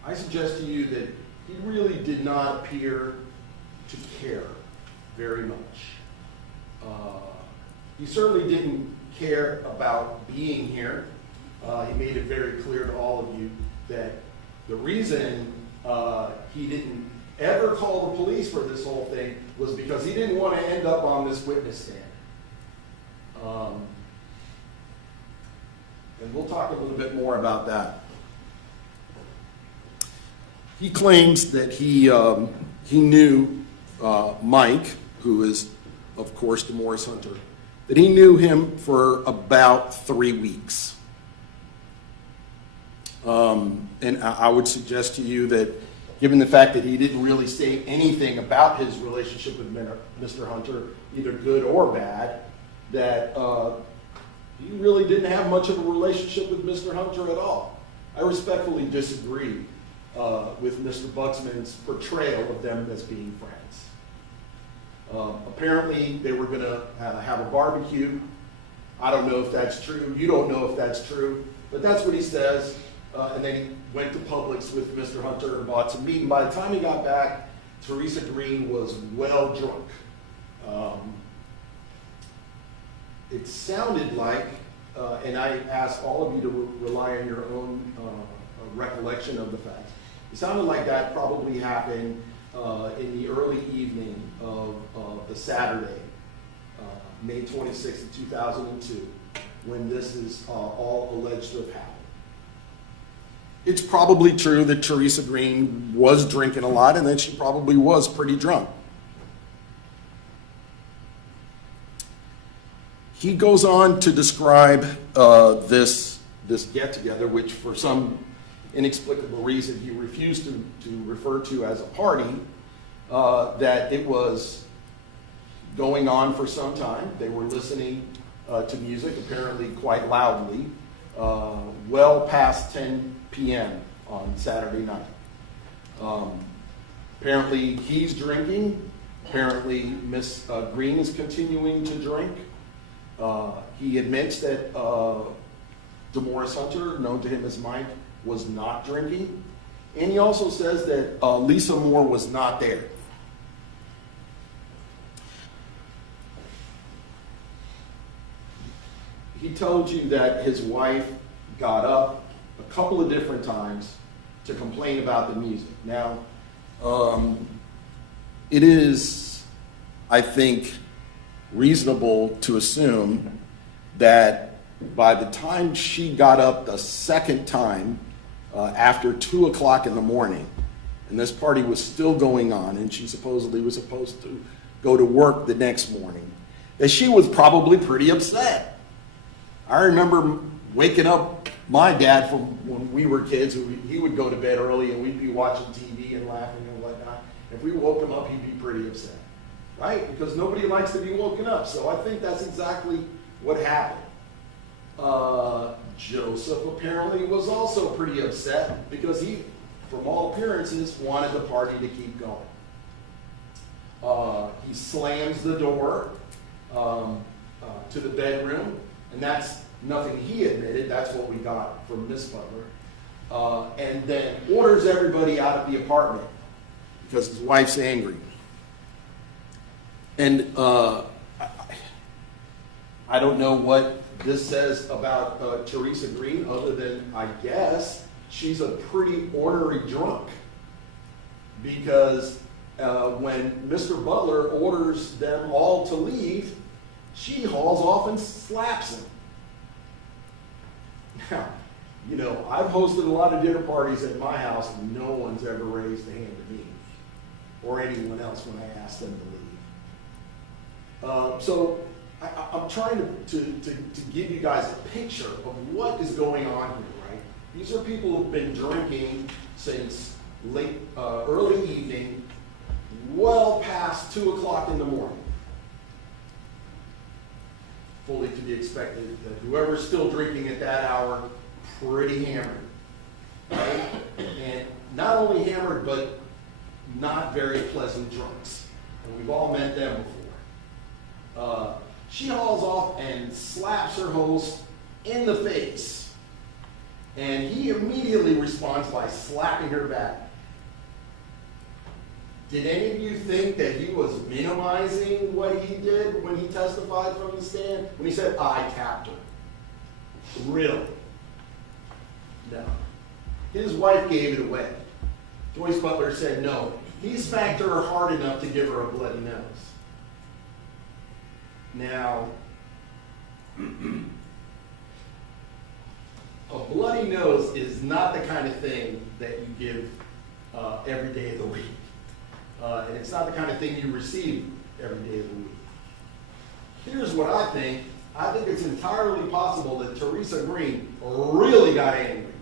I suggest to you that he really did not appear to care very much. He certainly didn't care about being here. He made it very clear to all of you that the reason he didn't ever call the police for this whole thing was because he didn't want to end up on this witness stand. And we'll talk a little bit more about that. He claims that he knew Mike, who is, of course, Demorris Hunter, that he knew him for about 3 weeks. And I would suggest to you that given the fact that he didn't really say anything about his relationship with Mr. Hunter, either good or bad, that he really didn't have much of a relationship with Mr. Hunter at all. I respectfully disagree with Mr. Buxman's portrayal of them as being friends. Apparently, they were going to have a barbecue. I don't know if that's true. You don't know if that's true. But that's what he says. And then he went to Publix with Mr. Hunter and bought some meat. And by the time he got back, Theresa Green was well drunk. It sounded like, and I ask all of you to rely on your own recollection of the facts, it sounded like that probably happened in the early evening of the Saturday, May 26th, 2002, when this is all alleged to have happened. It's probably true that Theresa Green was drinking a lot and that she probably was pretty drunk. He goes on to describe this get-together, which for some inexplicable reason he refused to refer to as a party, that it was going on for some time. They were listening to music, apparently quite loudly, well past 10 p.m. on Saturday night. Apparently he's drinking. Apparently Miss Green is continuing to drink. He admits that Demorris Hunter, known to him as Mike, was not drinking. And he also says that Lisa Moore was not there. He told you that his wife got up a couple of different times to complain about the music. Now, it is, I think, reasonable to assume that by the time she got up the second time, after 2 o'clock in the morning, and this party was still going on, and she supposedly was supposed to go to work the next morning, that she was probably pretty upset. I remember waking up my dad from when we were kids. He would go to bed early and we'd be watching TV and laughing and whatnot. If we woke him up, he'd be pretty upset, right? Because nobody likes to be woken up. So I think that's exactly what happened. Joseph apparently was also pretty upset because he, from all appearances, wanted the party to keep going. He slams the door to the bedroom, and that's nothing he admitted. That's what we got from Miss Butler. and then orders everybody out of the apartment because his wife's angry. And I don't know what this says about Theresa Green, other than I guess she's a pretty ornery drunk. Because when Mr. Butler orders them all to leave, she hauls off and slaps him. Now, you know, I've hosted a lot of dinner parties at my house, and no one's ever raised a hand to me or anyone else when I ask them to leave. So I'm trying to give you guys a picture of what is going on here, right? These are people who've been drinking since early evening, well past 2 o'clock in the morning. Fully to be expected that whoever's still drinking at that hour, pretty hammered, right? And not only hammered, but not very pleasant drunks. And we've all met them before. She hauls off and slaps her host in the face. And he immediately responds by slapping her back. Did any of you think that he was minimizing what he did when he testified from the stand? When he said, I tapped her. Really? No. His wife gave it away. Joyce Butler said no. He smacked her hard enough to give her a bloody nose. Now, a bloody nose is not the kind of thing that you give every day of the week. And it's not the kind of thing you receive every day of the week. Here's what I think. I think it's entirely possible that Theresa Green really got angry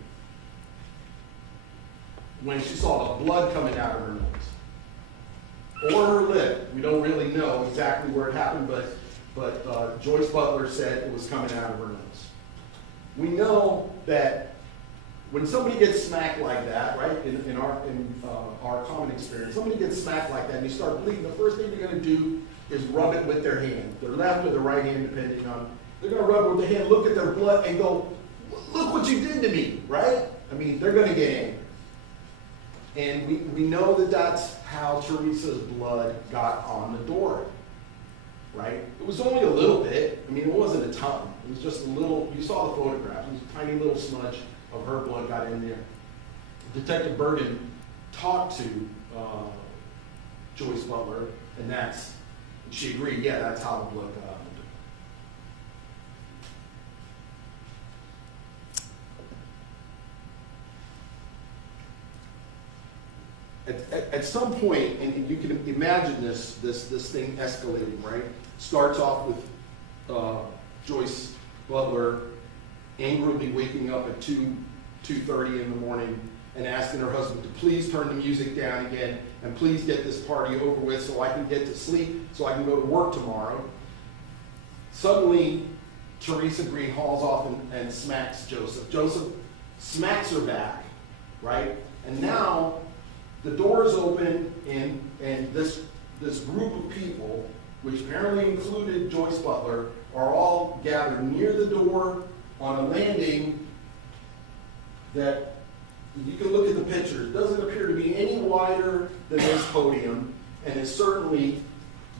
when she saw the blood coming out of her nose. Or her lip. We don't really know exactly where it happened, but Joyce Butler said it was coming out of her nose. We know that when somebody gets smacked like that, right, in our common experience, somebody gets smacked like that and you start bleeding, the first thing they're going to do is rub it with their hand, their left or their right hand, depending on. They're going to rub it with their hand, look at their blood, and go, look what you did to me, right? I mean, they're going to get angry. And we know that that's how Theresa's blood got on the door, right? It was only a little bit. I mean, it wasn't a ton. It was just a little. You saw the photograph. It was a tiny little smudge of her blood got in there. Detective Bergen talked to Joyce Butler, and she agreed, yeah, that's how the blood got on the door. At some point, and you can imagine this thing escalating, right? Starts off with Joyce Butler angrily waking up at 2:30 in the morning and asking her husband to please turn the music down again and please get this party over with so I can get to sleep, so I can go to work tomorrow. Suddenly, Theresa Green hauls off and smacks Joseph. Joseph smacks her back, right? And now the door is open, and this group of people, which apparently included Joyce Butler, are all gathered near the door on a landing that, you can look at the picture, it doesn't appear to be any wider than this podium, and is certainly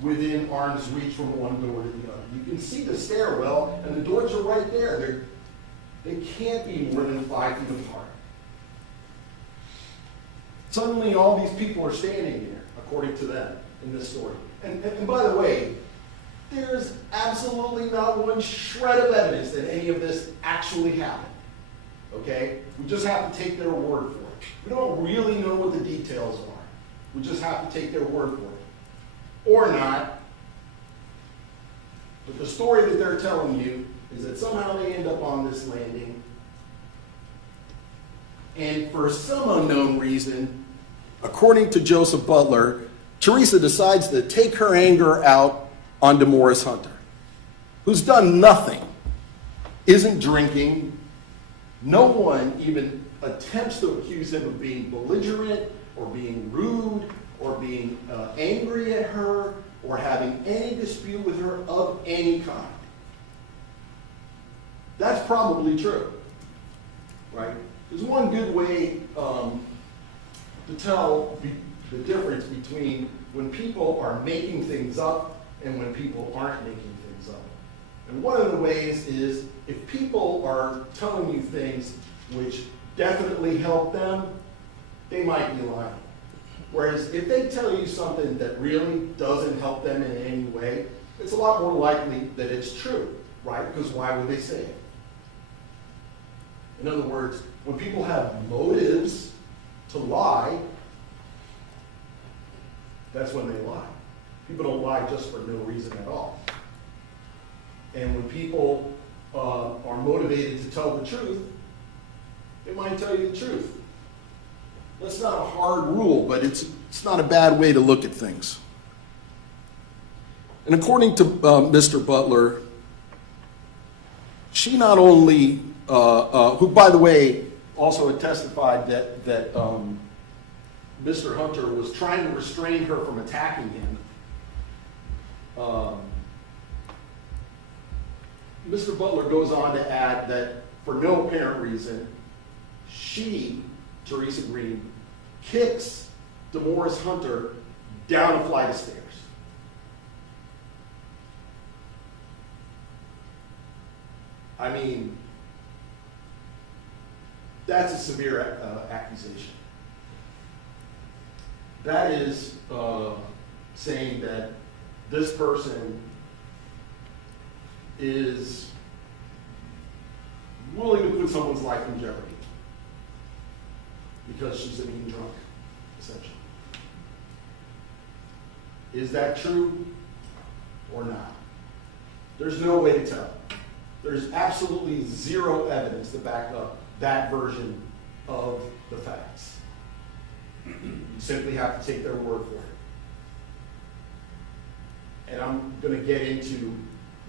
within arm's reach from one door to the other. You can see the stairwell, and the doors are right there. They can't be more than 5 feet apart. Suddenly, all these people are standing there, according to them, in this story. And by the way, there's absolutely not one shred of evidence that any of this actually happened. Okay? We just have to take their word for it. We don't really know what the details are. We just have to take their word for it. Or not. But the story that they're telling you is that somehow they end up on this landing, and for some unknown reason, according to Joseph Butler, Theresa decides to take her anger out on Demorris Hunter, who's done nothing, isn't drinking. No one even attempts to accuse him of being belligerent or being rude or being angry at her or having any dispute with her of any kind. That's probably true, right? There's one good way to tell the difference between when people are making things up and when people aren't making things up. And one of the ways is if people are telling you things which definitely help them, they might be lying. Whereas if they tell you something that really doesn't help them in any way, it's a lot more likely that it's true, right? Because why would they say it? In other words, when people have motives to lie, that's when they lie. People don't lie just for no reason at all. And when people are motivated to tell the truth, they might tell you the truth. That's not a hard rule, but it's not a bad way to look at things. And according to Mr. Butler, she not only, who by the way also had testified that Mr. Hunter was trying to restrain her from attacking him. Mr. Butler goes on to add that for no apparent reason, she, Theresa Green, kicks Demorris Hunter down a flight of stairs. I mean, that's a severe accusation. That is saying that this person is willing to put someone's life in jeopardy because she's a mean drunk, essentially. Is that true or not? There's no way to tell. There's absolutely zero evidence to back up that version of the facts. You simply have to take their word for it. And I'm going to get into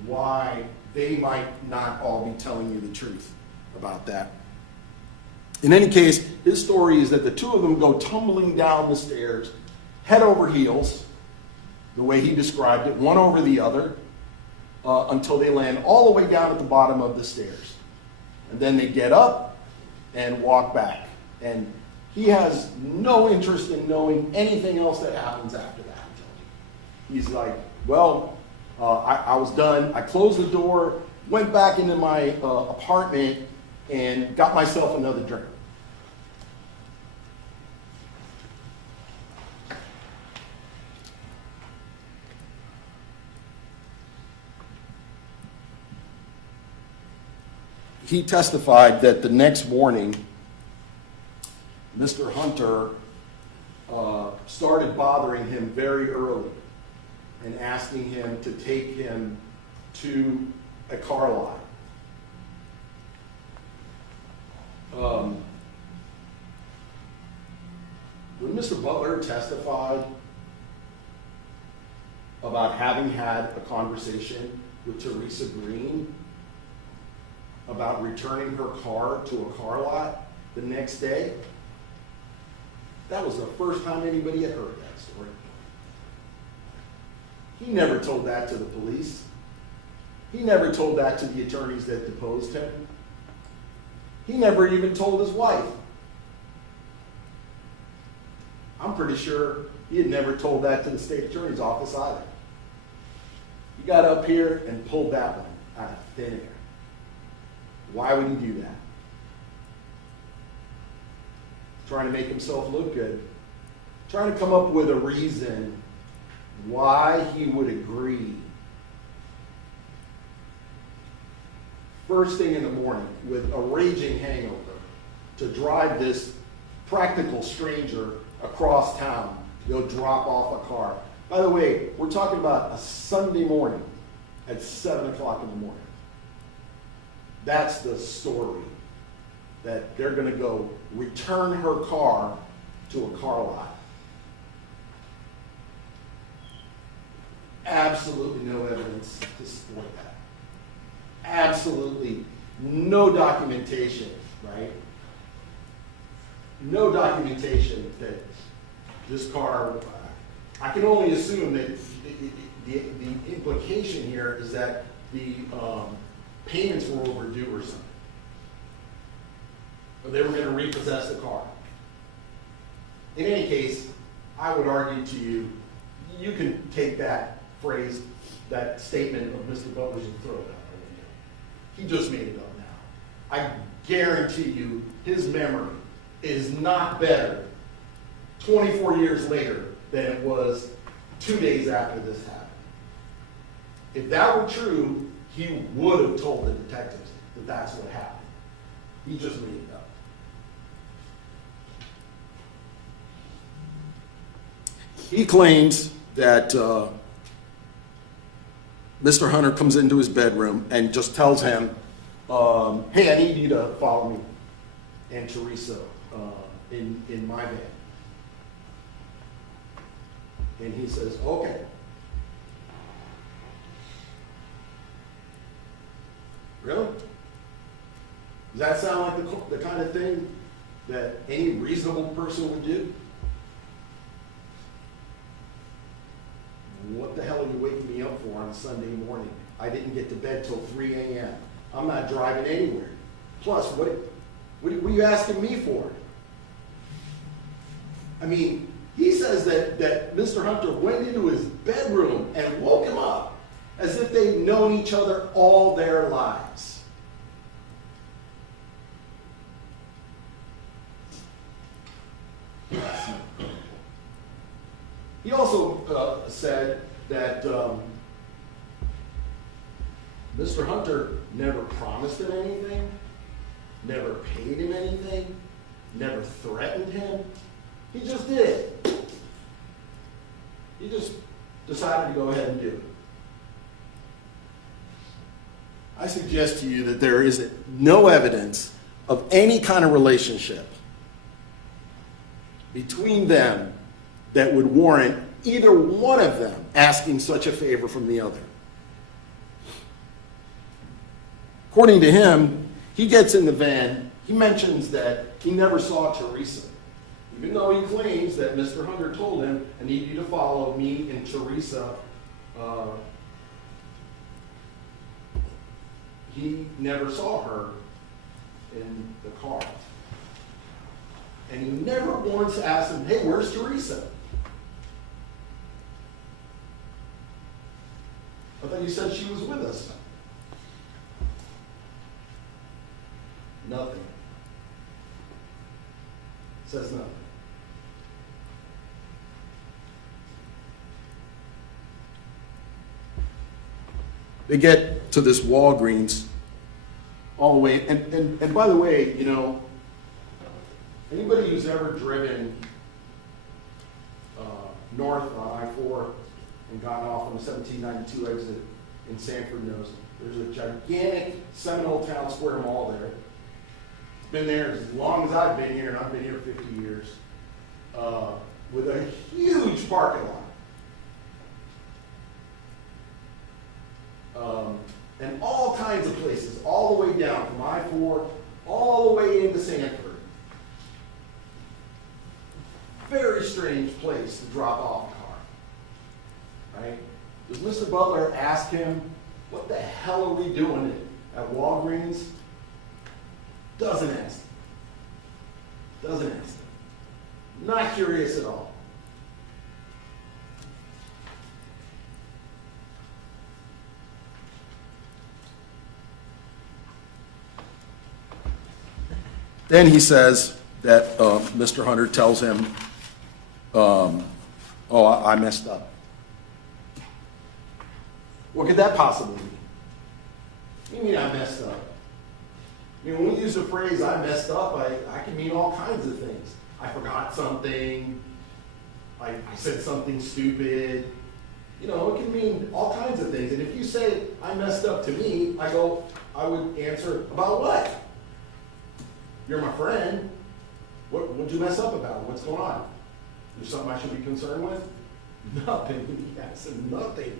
why they might not all be telling you the truth about that. In any case, his story is that the two of them go tumbling down the stairs, head over heels, the way he described it, one over the other, until they land all the way down at the bottom of the stairs. And then they get up and walk back. And he has no interest in knowing anything else that happens after that. He's like, well, I was done. I closed the door, went back into my apartment, and got myself another drink. He testified that the next morning, Mr. Hunter started bothering him very early and asking him to take him to a car lot. When Mr. Butler testified about having had a conversation with Theresa Green about returning her car to a car lot the next day, that was the first time anybody had heard that story. He never told that to the police. He never told that to the attorneys that deposed him. He never even told his wife. I'm pretty sure he had never told that to the state attorney's office either. He got up here and pulled that one out of thin air. Why would he do that? Trying to make himself look good. Trying to come up with a reason why he would agree. First thing in the morning, with a raging hangover, to drive this practical stranger across town to go drop off a car. By the way, we're talking about a Sunday morning at 7 o'clock in the morning. That's the story, that they're going to go return her car to a car lot. Absolutely no evidence to support that. Absolutely no documentation, right? No documentation that this car, I can only assume that the implication here is that the payments were overdue or something. or they were going to repossess the car. In any case, I would argue to you, you can take that phrase, that statement of Mr. Butler's and throw it out the window. He just made it up now. I guarantee you his memory is not better 24 years later than it was 2 days after this happened. If that were true, he would have told the detectives that that's what happened. He just made it up. He claims that Mr. Hunter comes into his bedroom and just tells him, hey, I need you to follow me and Theresa in my van. And he says, okay. Really? Does that sound like the kind of thing that any reasonable person would do? What the hell are you waking me up for on a Sunday morning? I didn't get to bed till 3 a.m. I'm not driving anywhere. Plus, what are you asking me for? I mean, he says that Mr. Hunter went into his bedroom and woke him up as if they'd known each other all their lives. He also said that Mr. Hunter never promised him anything, never paid him anything, never threatened him. He just did it. He just decided to go ahead and do it. I suggest to you that there is no evidence of any kind of relationship between them that would warrant either one of them asking such a favor from the other. According to him, he gets in the van, he mentions that he never saw Theresa, even though he claims that Mr. Hunter told him, I need you to follow me and Theresa. He never saw her in the car. And he never once asked him, hey, where's Theresa? I thought you said she was with us. Nothing. Says nothing. They get to this Walgreens all the way, and by the way, you know, anybody who's ever driven north on I-4 and gotten off on the 1792 exit in Sanford knows there's a gigantic Seminole Town Square Mall there. It's been there as long as I've been here, and I've been here 50 years, with a huge parking lot. And all kinds of places, all the way down from I-4, all the way into Sanford. Very strange place to drop off a car, right? Does Mr. Butler ask him, what the hell are we doing at Walgreens? Doesn't ask him. Doesn't ask him. Not curious at all. Then he says that Mr. Hunter tells him, oh, I messed up. What could that possibly mean? What do you mean I messed up? I mean, when we use the phrase, I messed up, I can mean all kinds of things. I forgot something. I said something stupid. You know, it can mean all kinds of things. And if you say, I messed up to me, I would answer, about what? You're my friend. What'd you mess up about? What's going on? There's something I should be concerned with? Nothing. He has nothing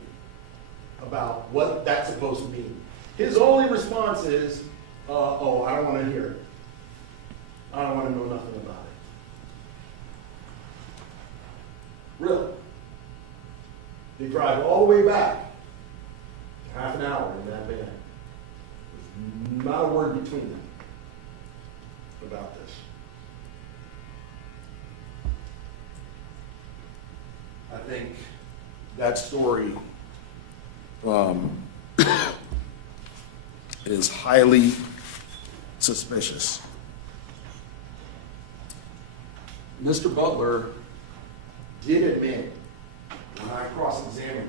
about what that's supposed to mean. His only response is, oh, I don't want to hear it. I don't want to know nothing about it. Really? They drive all the way back, half an hour in that van. There's not a word between them. about this. I think that story is highly suspicious. Mr. Butler did admit, when I cross-examined him,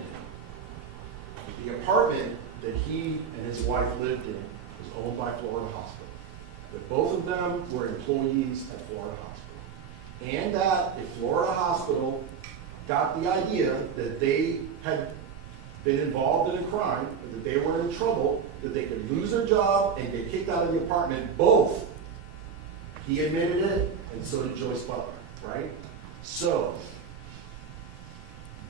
that the apartment that he and his wife lived in was owned by Florida Hospital. That both of them were employees at Florida Hospital. And that if Florida Hospital got the idea that they had been involved in a crime, that they were in trouble, that they could lose their job and get kicked out of the apartment, both. He admitted it, and so did Joyce Butler, right? So,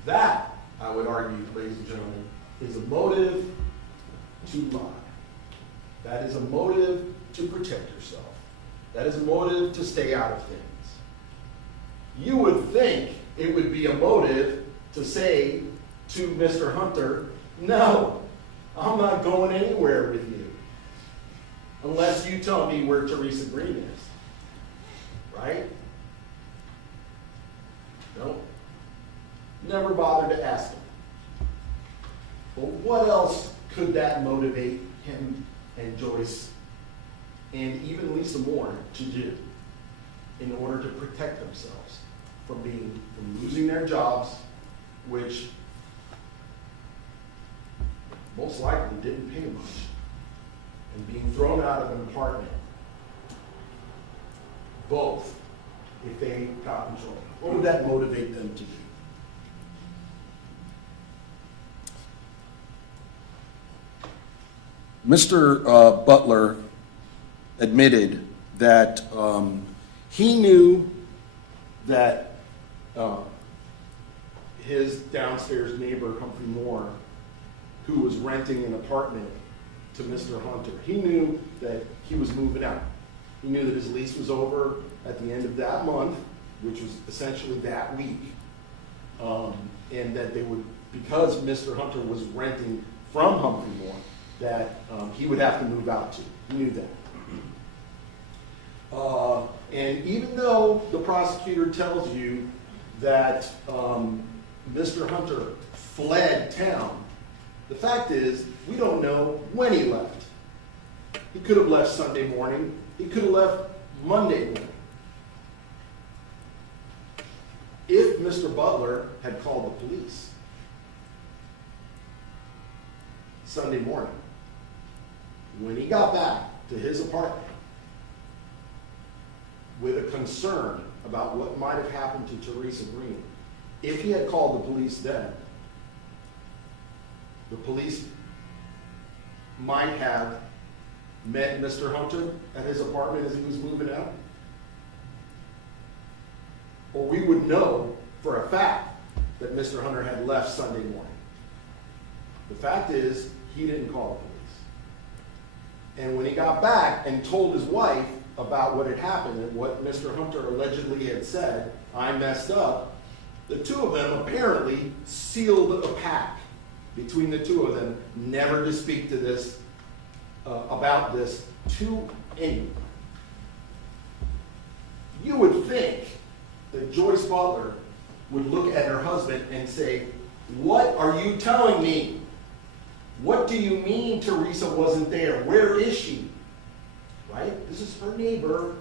that, I would argue, ladies and gentlemen, is a motive to lie. That is a motive to protect yourself. That is a motive to stay out of things. You would think it would be a motive to say to Mr. Hunter, no, I'm not going anywhere with you unless you tell me where Theresa Green is. Right? No. Never bothered to ask him. But what else could that motivate him and Joyce and even Lisa Moore to do in order to protect themselves from losing their jobs, which most likely didn't pay much, and being thrown out of an apartment? Both, if they got in trouble. What would that motivate them to do? Mr. Butler admitted that he knew that his downstairs neighbor, Humphrey Moore, who was renting an apartment to Mr. Hunter, he knew that he was moving out. He knew that his lease was over at the end of that month, which was essentially that week, and that they would, because Mr. Hunter was renting from Humphrey Moore, that he would have to move out too. He knew that. And even though the prosecutor tells you that Mr. Hunter fled town, the fact is, we don't know when he left. He could have left Sunday morning. He could have left Monday morning. If Mr. Butler had called the police Sunday morning, when he got back to his apartment with a concern about what might have happened to Theresa Green, if he had called the police then, the police might have met Mr. Hunter at his apartment as he was moving out. Or we would know for a fact that Mr. Hunter had left Sunday morning. The fact is, he didn't call the police. And when he got back and told his wife about what had happened and what Mr. Hunter allegedly had said, I messed up, the two of them apparently sealed a pact between the two of them, never to speak to this, about this to anyone. You would think that Joyce Butler would look at her husband and say, what are you telling me? What do you mean Theresa wasn't there? Where is she? Right? This is her neighbor.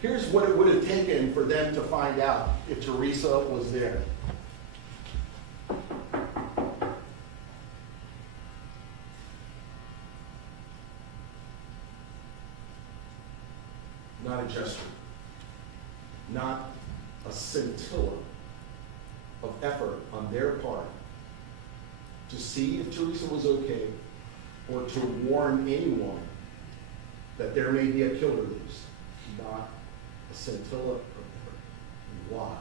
Here's what it would have taken for them to find out if Theresa was there. Not a gesture. Not a scintilla of effort on their part to see if Theresa was okay or to warn anyone that there may be a killer loose. Not a scintilla of effort. Why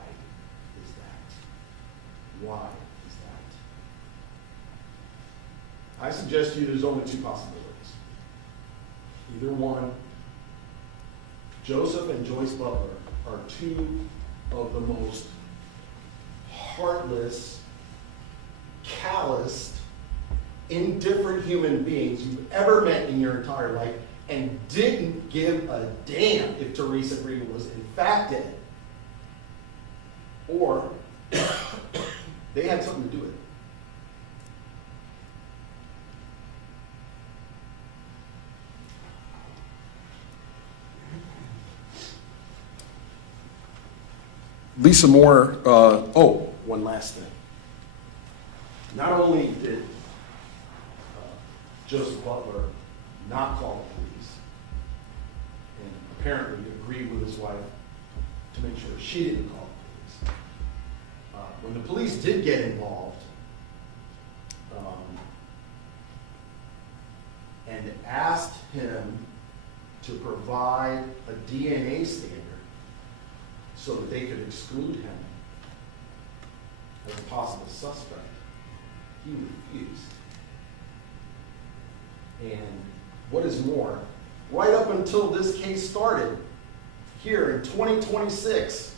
is that? Why is that? I suggest to you there's only two possibilities. Either one, Joseph and Joyce Butler are two of the most heartless, calloused, indifferent human beings you've ever met in your entire life, and didn't give a damn if Theresa Green was in fact dead, or they had something to do with it. Lisa Moore, one last thing. Not only did Joseph Butler not call the police, and apparently agreed with his wife to make sure she didn't call the police. When the police did get involved and asked him to provide a DNA standard so that they could exclude him as a possible suspect, he refused. And what is more, right up until this case started, here in 2026,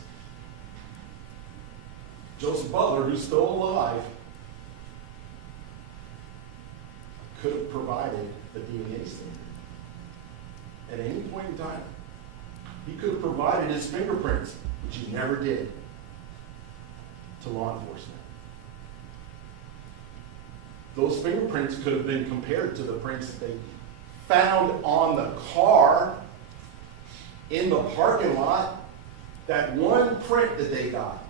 Joseph Butler, who's still alive, could have provided a DNA standard at any point in time. He could have provided his fingerprints, which he never did, to law enforcement. Those fingerprints could have been compared to the prints that they found on the car in the parking lot. That one print that they got,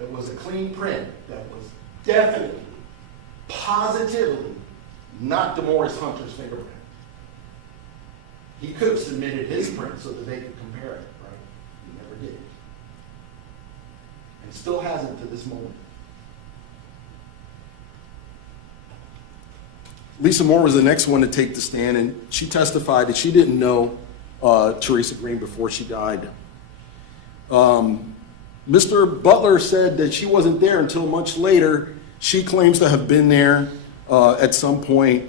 it was a clean print that was definitely, positively not Demorris Hunter's fingerprint. He could have submitted his print so that they could compare it, right? He never did. And still hasn't to this moment. Lisa Moore was the next one to take the stand, and she testified that she didn't know Theresa Green before she died. Mr. Butler said that she wasn't there until much later. She claims to have been there at some point,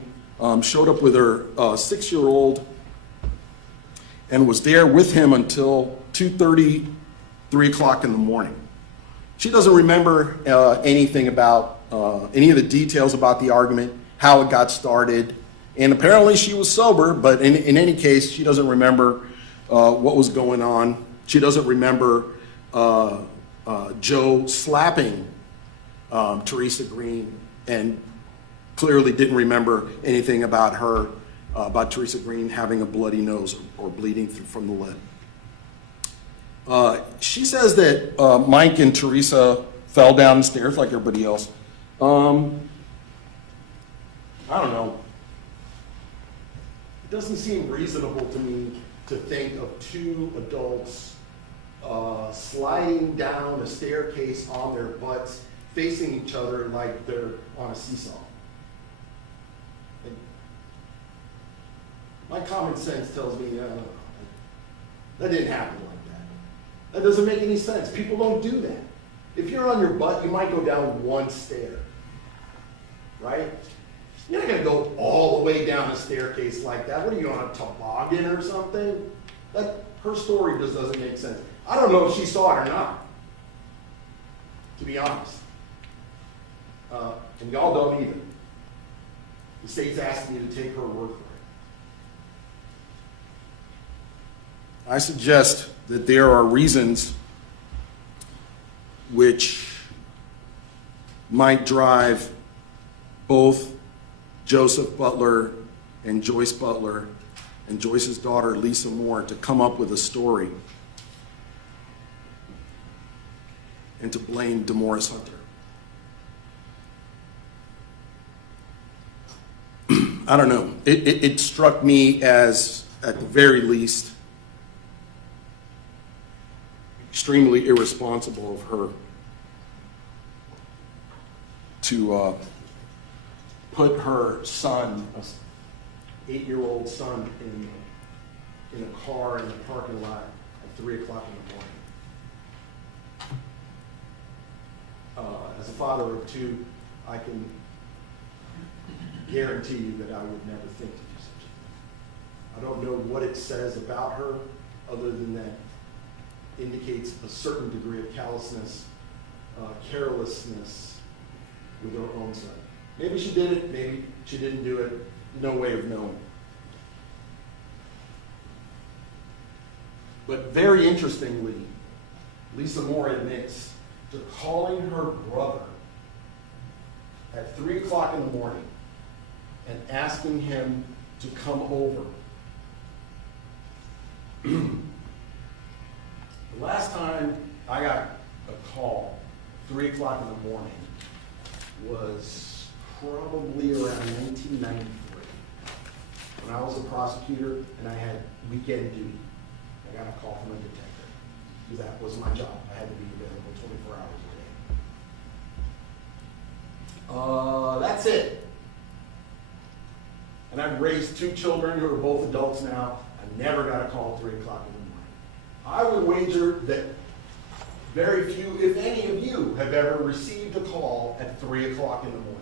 showed up with her 6-year-old, and was there with him until 2:30, 3 o'clock in the morning. She doesn't remember anything about any of the details about the argument, how it got started, and apparently she was sober, but in any case, she doesn't remember what was going on. She doesn't remember Joe slapping Theresa Green, and clearly didn't remember anything about her, about Theresa Green having a bloody nose or bleeding from the lip. She says that Mike and Theresa fell down the stairs like everybody else. I don't know. It doesn't seem reasonable to me to think of two adults sliding down a staircase on their butts, facing each other like they're on a seesaw. My common sense tells me that didn't happen like that. That doesn't make any sense. People don't do that. If you're on your butt, you might go down one stair, right? You're not going to go all the way down a staircase like that. What are you, on a toboggan or something? Her story just doesn't make sense. I don't know if she saw it or not, to be honest. And y'all don't either. The state's asking you to take her word for it. I suggest that there are reasons which might drive both Joseph Butler and Joyce Butler and Joyce's daughter Lisa Moore to come up with a story and to blame Demorris Hunter. I don't know. It struck me as, at the very least, extremely irresponsible of her to put her son, an 8-year-old son, in a car in the parking lot at 3 o'clock in the morning. As a father of two, I can guarantee you that I would never think to do such a thing. I don't know what it says about her, other than that indicates a certain degree of callousness, carelessness with her own son. Maybe she did it, maybe she didn't do it. no way of knowing. But very interestingly, Lisa Moore admits to calling her brother at 3 o'clock in the morning and asking him to come over. The last time I got a call, 3 o'clock in the morning, was probably around 1993. When I was a prosecutor and I had weekend duty, I got a call from a detective, because that was my job. I had to be available 24 hours a day. That's it. And I've raised 2 children who are both adults now. I never got a call at 3 o'clock in the morning. I would wager that very few, if any of you, have ever received a call at 3 o'clock in the morning.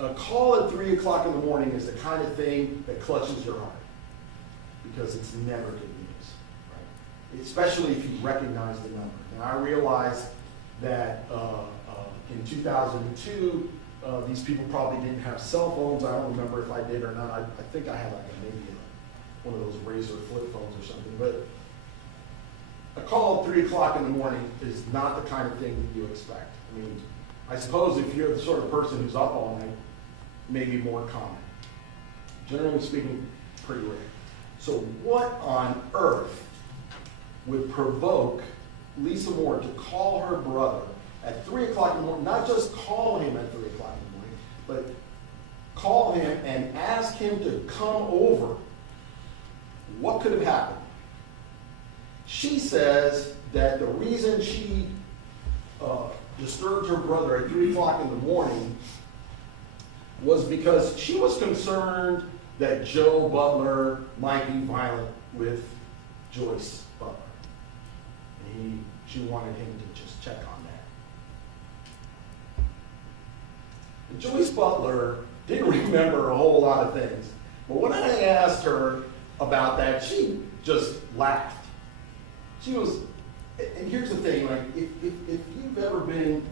A call at 3 o'clock in the morning is the kind of thing that clutches your heart, because it's never good news, right? Especially if you recognize the number. Now, I realize that in 2002, these people probably didn't have cell phones. I don't remember if I did or not. I think I had one of those Razor flip phones or something. But a call at 3 o'clock in the morning is not the kind of thing that you expect. I mean, I suppose if you're the sort of person who's up all night, maybe more common. Generally speaking, pretty rare. So what on earth would provoke Lisa Moore to call her brother at 3 o'clock in the morning, not just call him at 3 o'clock in the morning, but call him and ask him to come over? What could have happened? She says that the reason she disturbed her brother at 3 o'clock in the morning was because she was concerned that Joe Butler might be violent with Joyce Butler. And she wanted him to just check on that. And Joyce Butler didn't remember a whole lot of things. But when I asked her about that, she just laughed. She was, and here's the thing, like, if you've ever been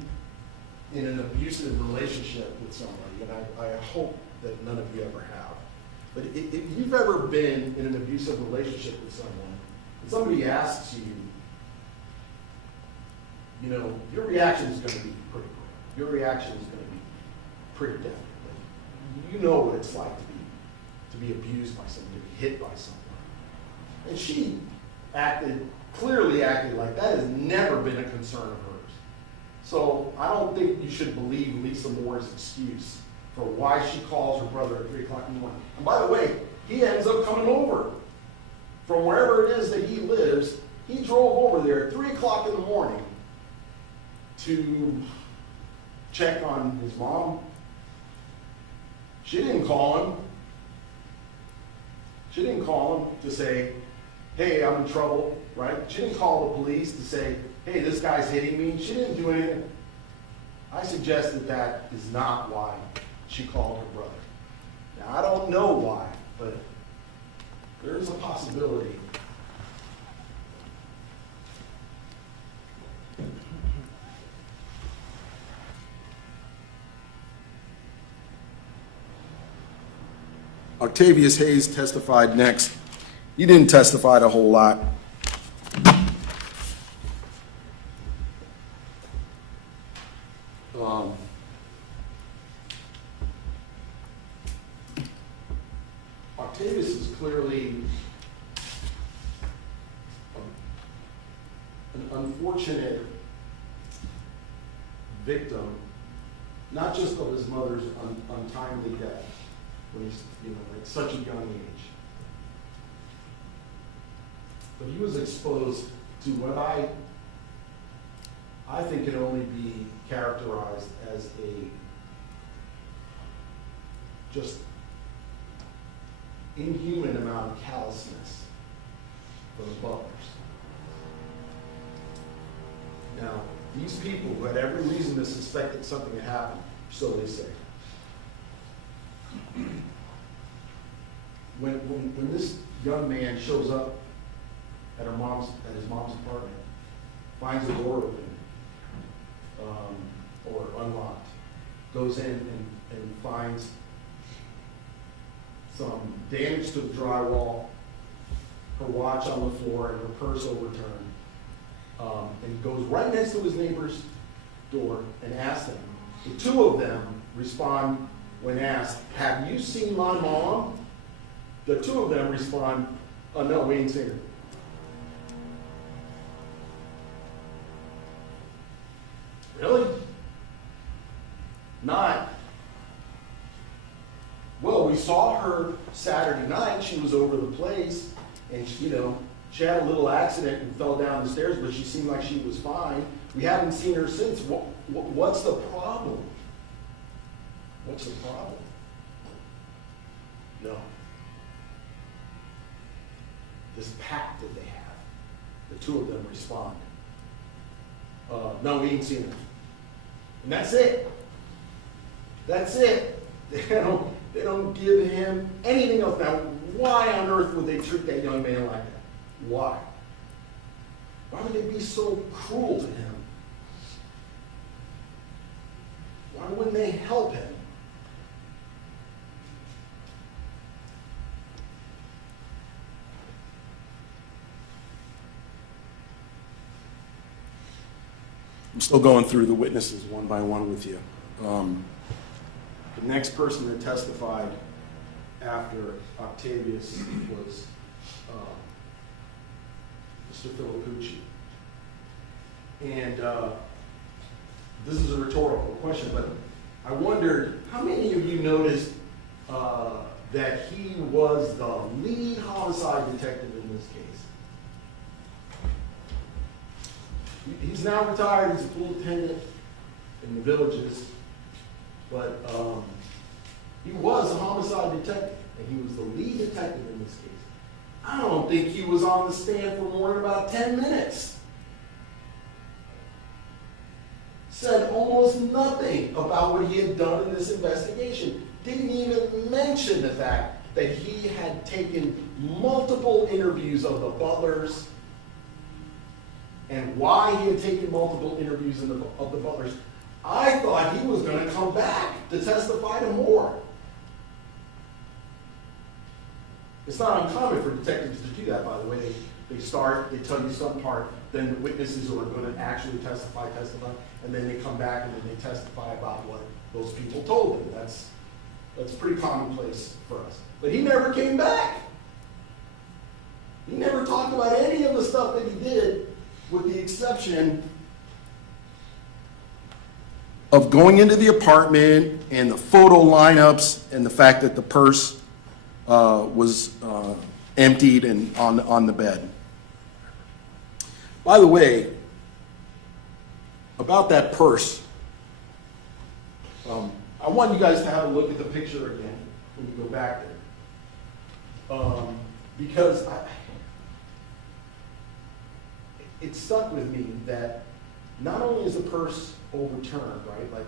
in an abusive relationship with somebody, and I hope that none of you ever have, but if you've ever been in an abusive relationship with someone, and somebody asks you, you know, your reaction is going to be pretty quick. Your reaction is going to be pretty definite. You know what it's like to be abused by someone, to be hit by someone. And she clearly acted like that has never been a concern of hers. So I don't think you should believe Lisa Moore's excuse for why she calls her brother at 3 o'clock in the morning. And by the way, he ends up coming over from wherever it is that he lives. He drove over there at 3 o'clock in the morning to check on his mom. She didn't call him. She didn't call him to say, hey, I'm in trouble, right? She didn't call the police to say, hey, this guy's hitting me. She didn't do anything. I suggest that is not why she called her brother. Now, I don't know why, but there's a possibility. Octavius Hayes testified next. He didn't testify a whole lot. Octavius is clearly an unfortunate victim, not just of his mother's untimely death, when he's, at such a young age. But he was exposed to what I think can only be characterized as a just inhuman amount of callousness for the Butlers. Now, these people who had every reason to suspect that something had happened, so they say. When this young man shows up at his mom's apartment, finds the door open or unlocked, goes in and and he finds some damage to the drywall, her watch on the floor, and her purse overturned. And he goes right next to his neighbor's door and asks them. The two of them respond when asked, "Have you seen my mom?" The two of them respond, "Oh, no, we ain't seen her." Really? Not. Well, we saw her Saturday night. She was over the place, and she had a little accident and fell down the stairs, but she seemed like she was fine. We haven't seen her since. What's the problem? What's the problem? No. This pact that they have. The two of them respond. No, we ain't seen her. And that's it. That's it. They don't give him anything else. Now, why on earth would they treat that young man like that? Why? Why would they be so cruel to him? Why wouldn't they help him? I'm still going through the witnesses one by one with you. The next person that testified after Octavius was Mr. Filippucci. And this is a rhetorical question, but I wondered, how many of you noticed that he was the lead homicide detective in this case? He's now retired, he's a pool attendant in the villages, but he was a homicide detective, and he was the lead detective in this case. I don't think he was on the stand for more than about 10 minutes. Said almost nothing about what he had done in this investigation. Didn't even mention the fact that he had taken multiple interviews of the Butlers and why he had taken multiple interviews of the Butlers. I thought he was going to come back to testify to more. It's not uncommon for detectives to do that, by the way. They start, they tell you some part, then the witnesses who are going to actually testify, and then they come back and then they testify about what those people told them. That's pretty commonplace for us. But he never came back. He never talked about any of the stuff that he did, with the exception of going into the apartment and the photo lineups and the fact that the purse was emptied and on the bed. By the way, about that purse, I want you guys to have a look at the picture again when you go back there. Because it stuck with me that not only is the purse overturned, right? Like,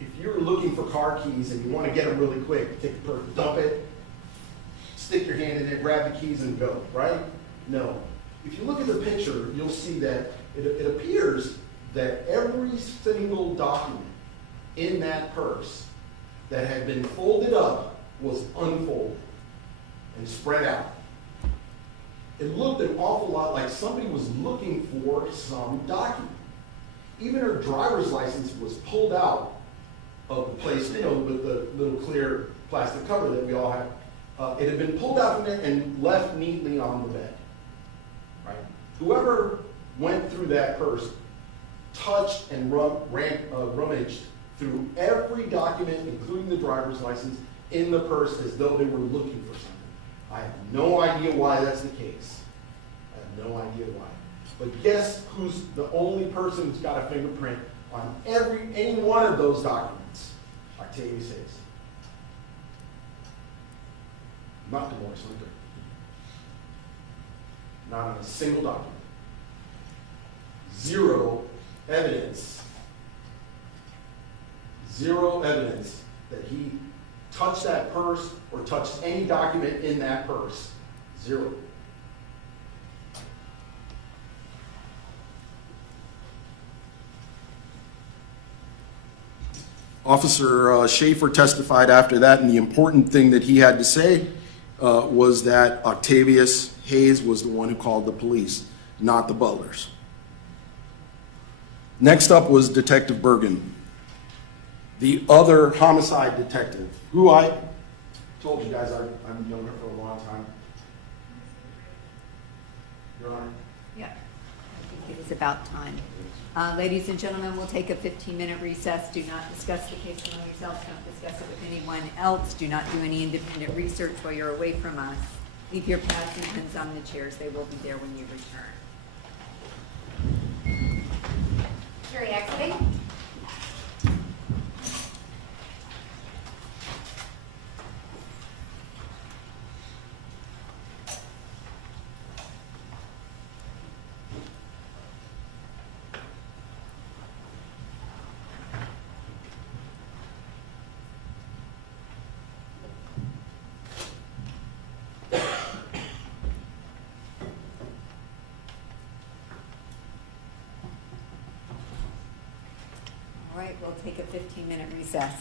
if you're looking for car keys and you want to get them really quick, take the purse, dump it, stick your hand in there, grab the keys and go, right? No. If you look at the picture, you'll see that it appears that every single document in that purse that had been folded up was unfolded and spread out. It looked an awful lot like somebody was looking for some document. Even her driver's license was pulled out of the place, with the little clear plastic cover that we all have. It had been pulled out from there and left neatly on the bed. Right? Whoever went through that purse touched and rummaged through every document, including the driver's license, in the purse as though they were looking for something. I have no idea why that's the case. I have no idea why. But guess who's the only person who's got a fingerprint on any one of those documents? Octavius Hayes. Not Demorris Hunter. Not on a single document. Zero evidence. Zero evidence that he touched that purse or touched any document in that purse. Zero. Officer Schaefer testified after that, and the important thing that he had to say was that Octavius Hayes was the one who called the police, not the Butlers. Next up was Detective Bergen, the other homicide detective, who I told you guys I've known her for a long time. Your Honor? Yeah, I think it is about time. Ladies and gentlemen, we'll take a 15-minute recess. Do not discuss the case among yourselves. Don't discuss it with anyone else. Do not do any independent research while you're away from us. Leave your pads and pens on the chairs. They will be there when you return. Jury exiting. All right, we'll take a 15-minute recess.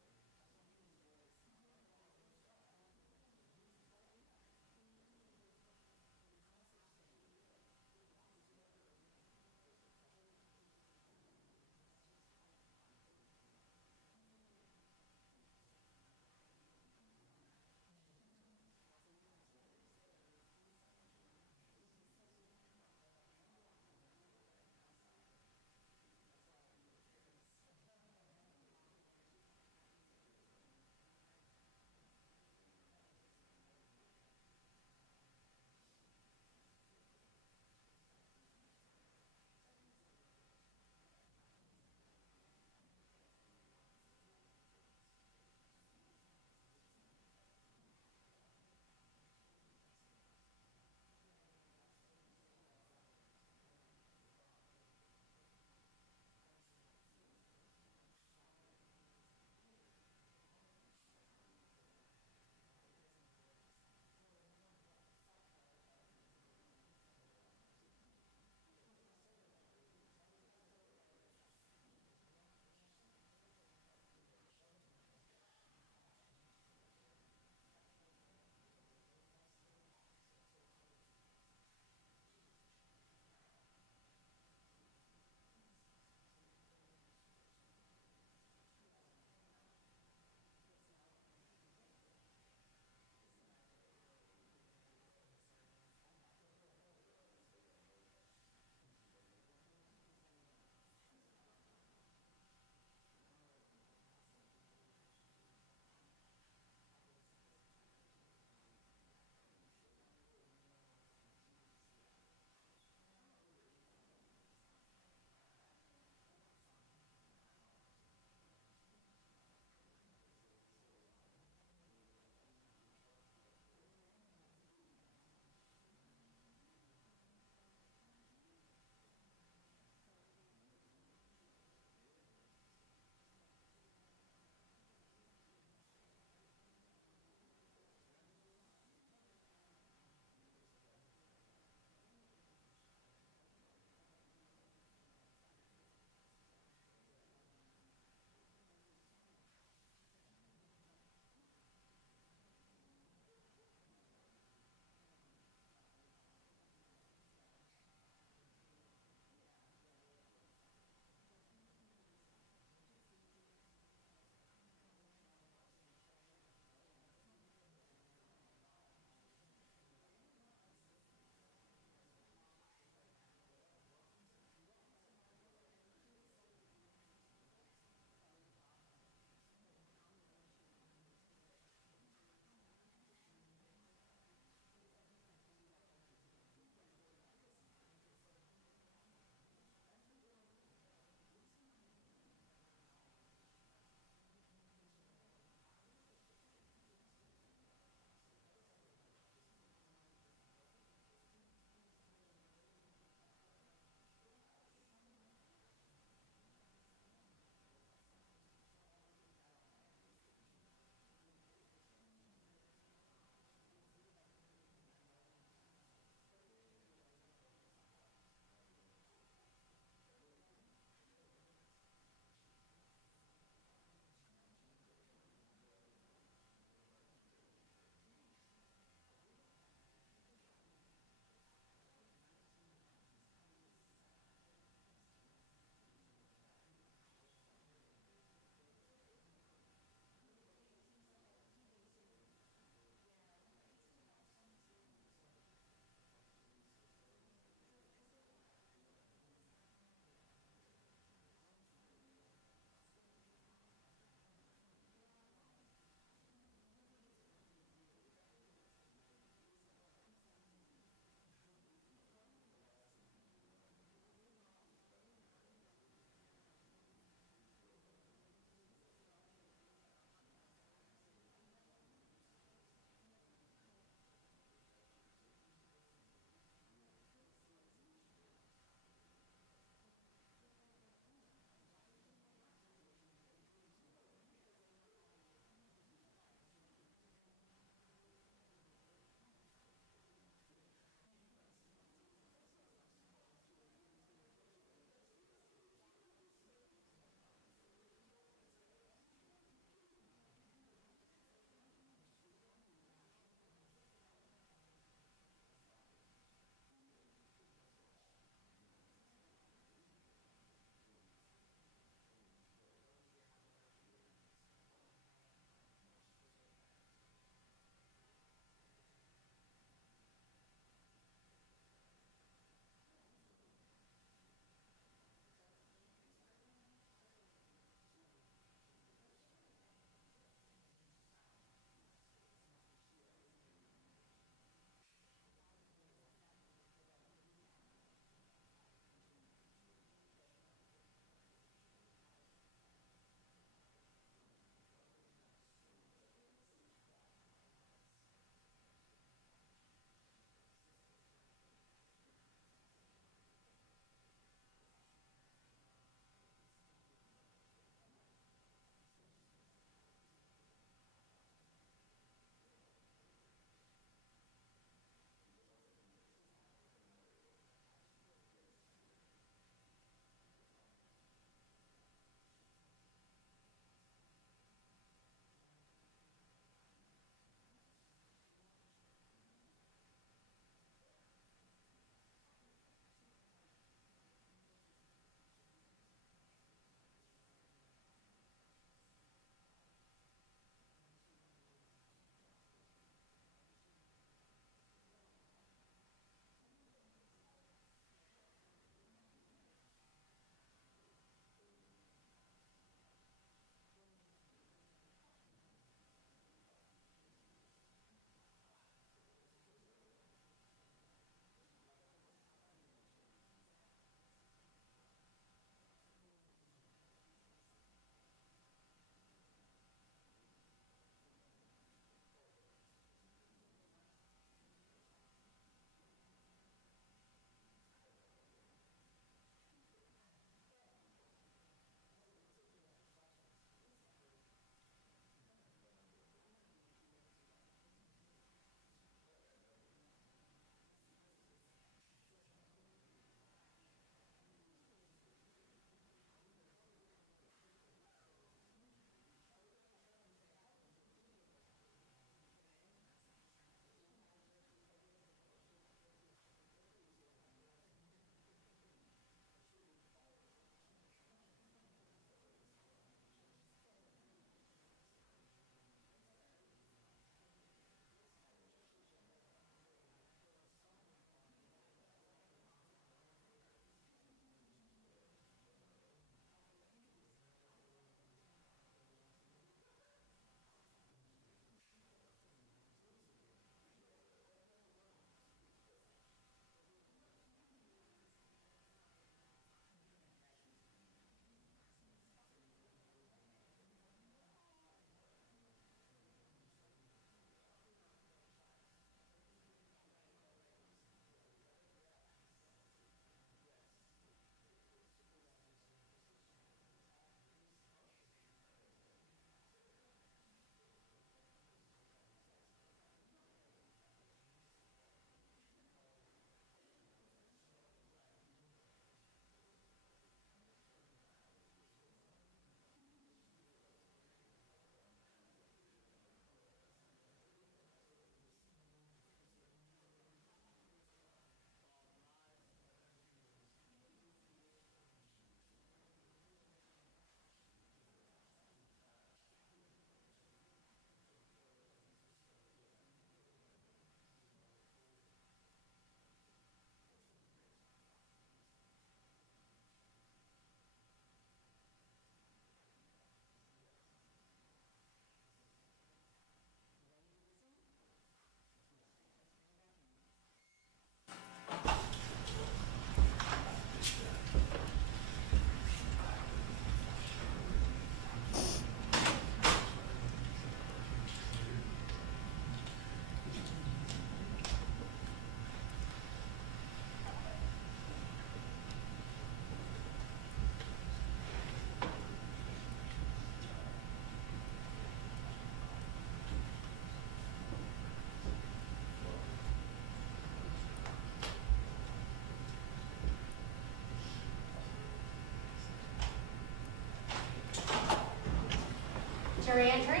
Theresa Ann Green.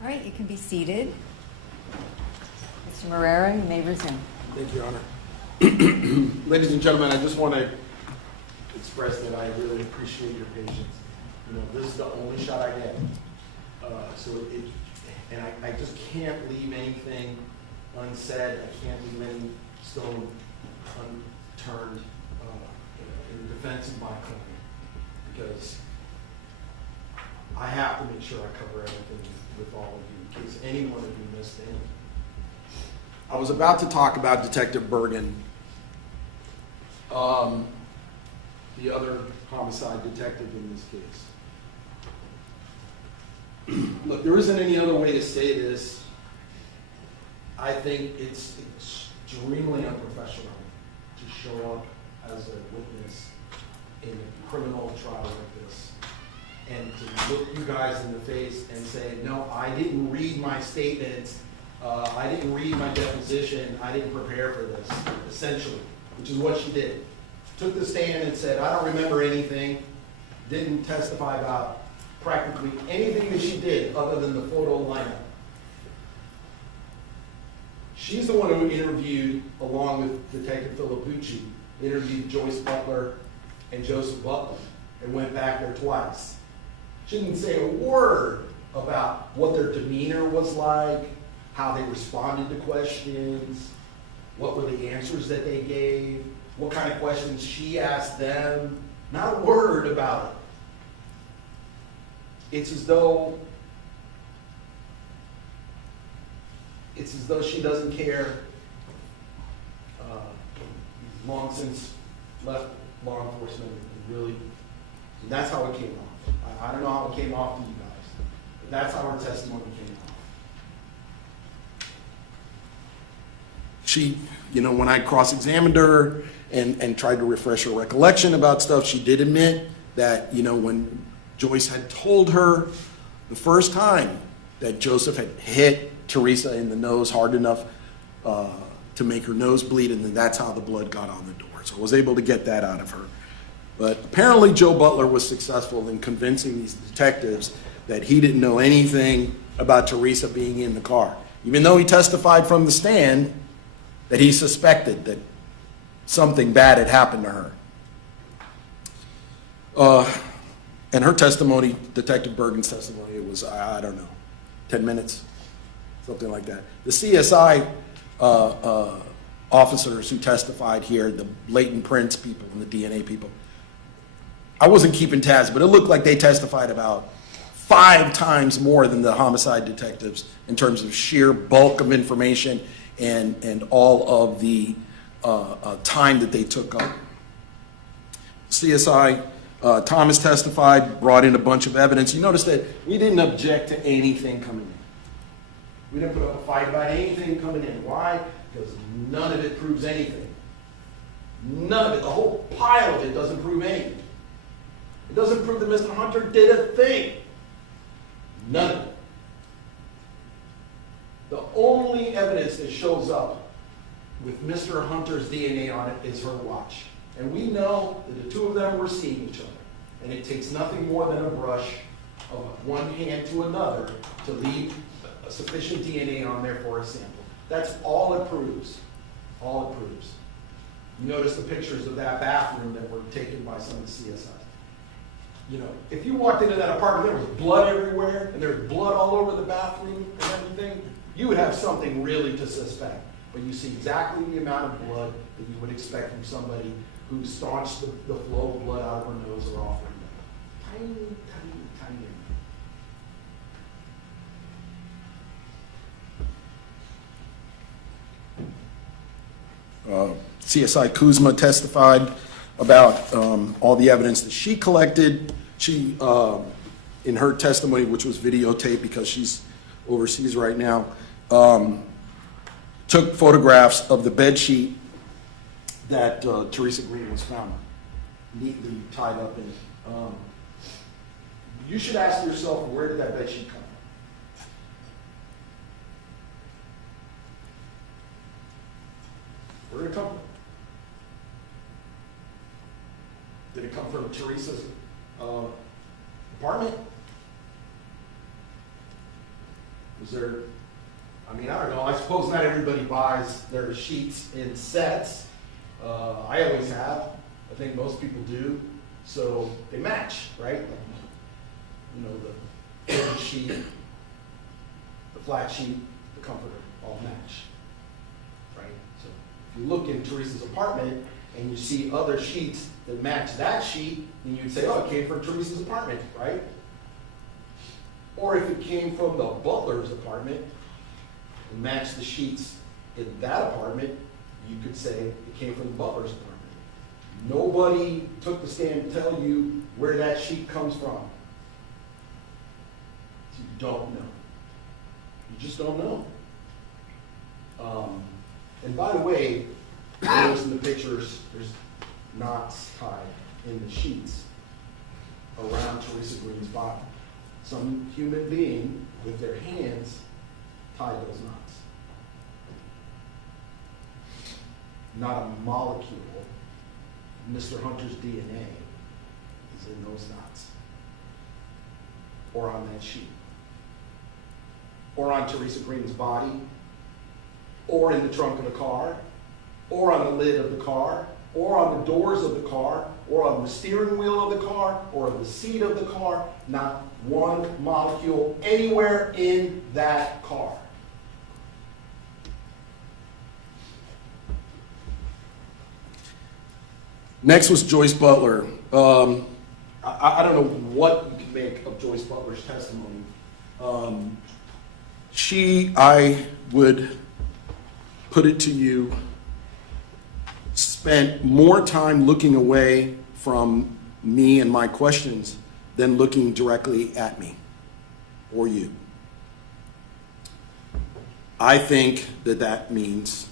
All right, you can be seated. Mr. Marrera, you may resume. Thank you, Your Honor. Ladies and gentlemen, I just want to express that I really appreciate your patience. You know, this is the only shot I get. I just can't leave anything unsaid. I can't leave any stone unturned in defense of my claim, because I have to make sure I cover everything with all of you, in case any one of you missed anything. I was about to talk about Detective Bergen, the other homicide detective in this case. Look, there isn't any other way to say this. I think it's extremely unprofessional to show up as a witness in a criminal trial like this and to look you guys in the face and say, no, I didn't read my statements, I didn't read my deposition, I didn't prepare for this, essentially, which is what she did. Took the stand and said, I don't remember anything, didn't testify about practically anything that she did other than the photo lineup. She's the one who interviewed, along with Detective Filipucci, interviewed Joyce Butler and Joseph Butler and went back there twice. She didn't say a word about what their demeanor was like, how they responded to questions, what were the answers that they gave, what kind of questions she asked them. Not a word about it. It's as though she doesn't care. Long since left law enforcement, really. And that's how it came off. I don't know how it came off to you guys, but that's how her testimony came off. She, when I cross-examined her and tried to refresh her recollection about stuff, she did admit that, when Joyce had told her the first time that Joseph had hit Theresa in the nose hard enough to make her nose bleed, and then that's how the blood got on the door. So I was able to get that out of her. But apparently Joe Butler was successful in convincing these detectives that he didn't know anything about Theresa being in the car, even though he testified from the stand that he suspected that something bad had happened to her. And her testimony, Detective Bergen's testimony, it was, I don't know, 10 minutes, something like that. The CSI officers who testified here, the blatant prints people and the DNA people, I wasn't keeping tabs, but it looked like they testified about 5 times more than the homicide detectives in terms of sheer bulk of information and all of the time that they took up. CSI Thomas testified, brought in a bunch of evidence. You notice that we didn't object to anything coming in. We didn't put up a fight about anything coming in. Why? Because none of it proves anything. None of it. The whole pile of it doesn't prove anything. It doesn't prove that Mr. Hunter did a thing. None of it. The only evidence that shows up with Mr. Hunter's DNA on it is her watch. And we know that the two of them were seeing each other. And it takes nothing more than a brush of one hand to another to leave a sufficient DNA on there for a sample. That's all it proves. All it proves. You notice the pictures of that bathroom that were taken by some of the CSI. If you walked into that apartment, there was blood everywhere, and there's blood all over the bathroom and everything, you would have something really to suspect. But you see exactly the amount of blood that you would expect from somebody who staunched the flow of blood out of her nose or off her neck. Tiny, tiny, tiny. CSI Kuzma testified about all the evidence that she collected. She, in her testimony, which was videotaped because she's overseas right now, took photographs of the bed sheet that Theresa Green was found neatly tied up in. You should ask yourself, where did that bedsheet come from? Where did it come from? Did it come from Theresa's apartment? Was there, I mean, I don't know, I suppose not everybody buys their sheets in sets. I always have. I think most people do. So they match, right? You know, the heavy sheet, the flat sheet, the comforter all match, right? So if you look in Theresa's apartment and you see other sheets that match that sheet, then you'd say, oh, it came from Theresa's apartment, right? Or if it came from the butler's apartment and matched the sheets in that apartment, you could say it came from the butler's apartment. Nobody took the stand to tell you where that sheet comes from. So you don't know. You just don't know. And by the way, notice in the pictures, there's knots tied in the sheets around Theresa Green's body. Some human being with their hands tied those knots. Not a molecule. Mr. Hunter's DNA is in those knots, or on that sheet, or on Theresa Green's body, or in the trunk of the car, or on the lid of the car, or on the doors of the car, or on the steering wheel of the car, or on the seat of the car. Not one molecule anywhere in that car. Next was Joyce Butler. I don't know what you can make of Joyce Butler's testimony. I would put it to you, spent more time looking away from me and my questions than looking directly at me or you. I think that means,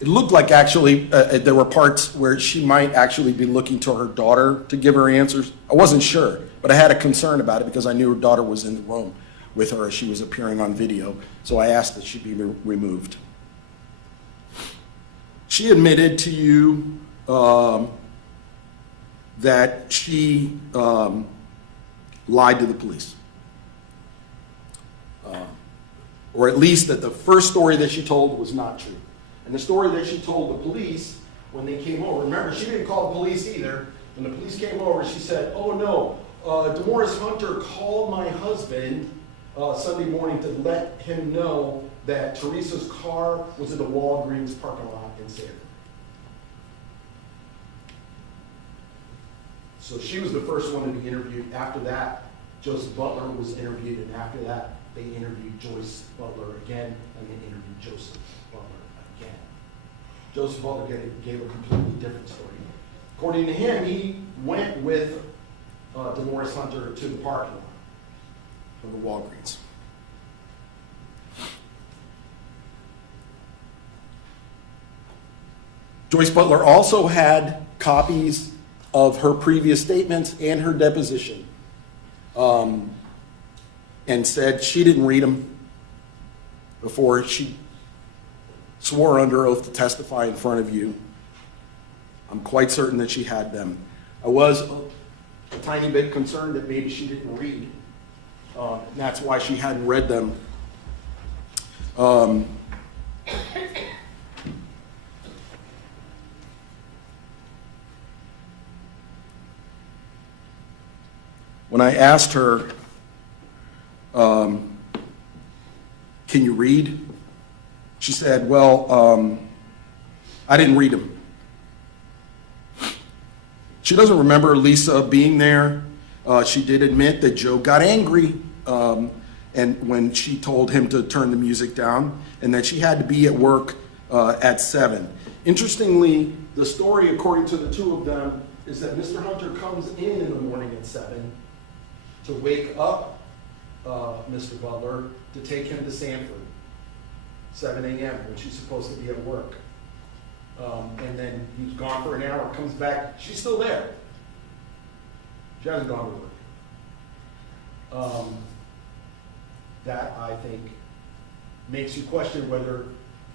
it looked like actually there were parts where she might actually be looking to her daughter to give her answers. I wasn't sure, but I had a concern about it because I knew her daughter was in the room with her as she was appearing on video, so I asked that she be removed. She admitted to you that she lied to the police. Or at least that the first story that she told was not true. And the story that she told the police when they came over, remember, she didn't call the police either. When the police came over, she said, oh no, Demorris Hunter called my husband Sunday morning to let him know that Theresa's car was in the Walgreens parking lot in Sanford. So she was the first one to be interviewed. After that, Joseph Butler was interviewed, and after that, they interviewed Joyce Butler again, and they interviewed Joseph Butler again. Joseph Butler gave a completely different story. According to him, he went with Demorris Hunter to the parking lot of the Walgreens. Joyce Butler also had copies of her previous statements and her deposition, and said she didn't read them before she swore under oath to testify in front of you. I'm quite certain that she had them. I was a tiny bit concerned that maybe she didn't read, and that's why she hadn't read them. When I asked her, can you read? She said, well, I didn't read them. She doesn't remember Lisa being there. She did admit that Joe got angry and when she told him to turn the music down, and that she had to be at work at 7. Interestingly, the story, according to the two of them, is that Mr. Hunter comes in the morning at 7 to wake up Mr. Butler to take him to Sanford, 7 a.m., when she's supposed to be at work. And then he's gone for an hour, comes back, she's still there. She hasn't gone to work. That, I think, makes you question whether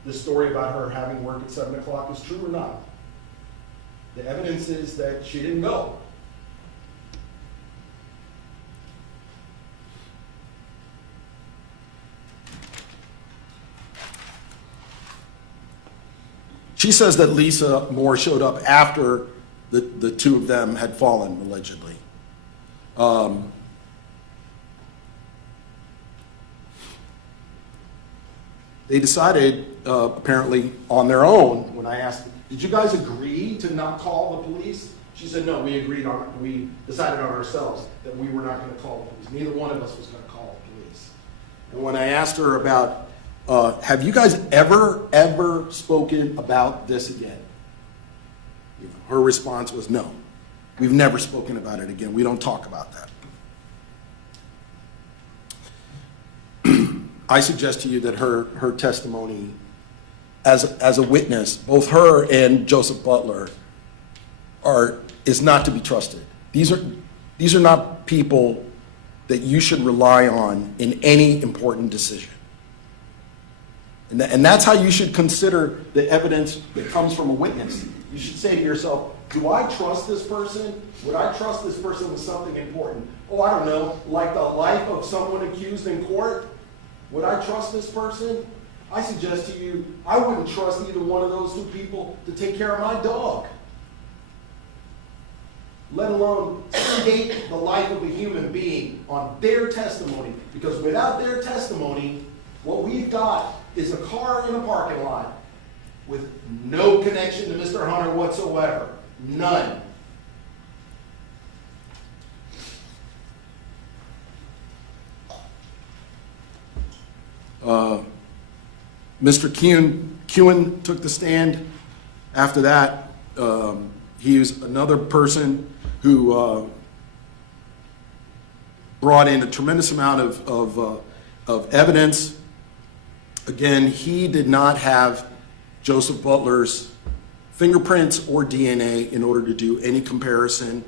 the story about her having work at 7 o'clock is true or not. The evidence is that she didn't go. She says that Lisa Moore showed up after the two of them had fallen, allegedly. They decided, apparently on their own, when I asked, did you guys agree to not call the police? She said, no, we decided on ourselves that we were not going to call the police. Neither one of us was going to call the police. And when I asked her about, have you guys ever spoken about this again? Her response was, no, we've never spoken about it again. We don't talk about that. I suggest to you that her testimony as a witness, both her and Joseph Butler, is not to be trusted. These are not people that you should rely on in any important decision. And that's how you should consider the evidence that comes from a witness. You should say to yourself, do I trust this person? Would I trust this person with something important? Oh, I don't know, like the life of someone accused in court? Would I trust this person? I suggest to you, I wouldn't trust either one of those two people to take care of my dog, let alone state the life of a human being on their testimony. Because without their testimony, what we've got is a car in a parking lot with no connection to Mr. Hunter whatsoever. None. Mr. Kewen took the stand. After that, he was another person who brought in a tremendous amount of evidence. Again, he did not have Joseph Butler's fingerprints or DNA in order to do any comparison.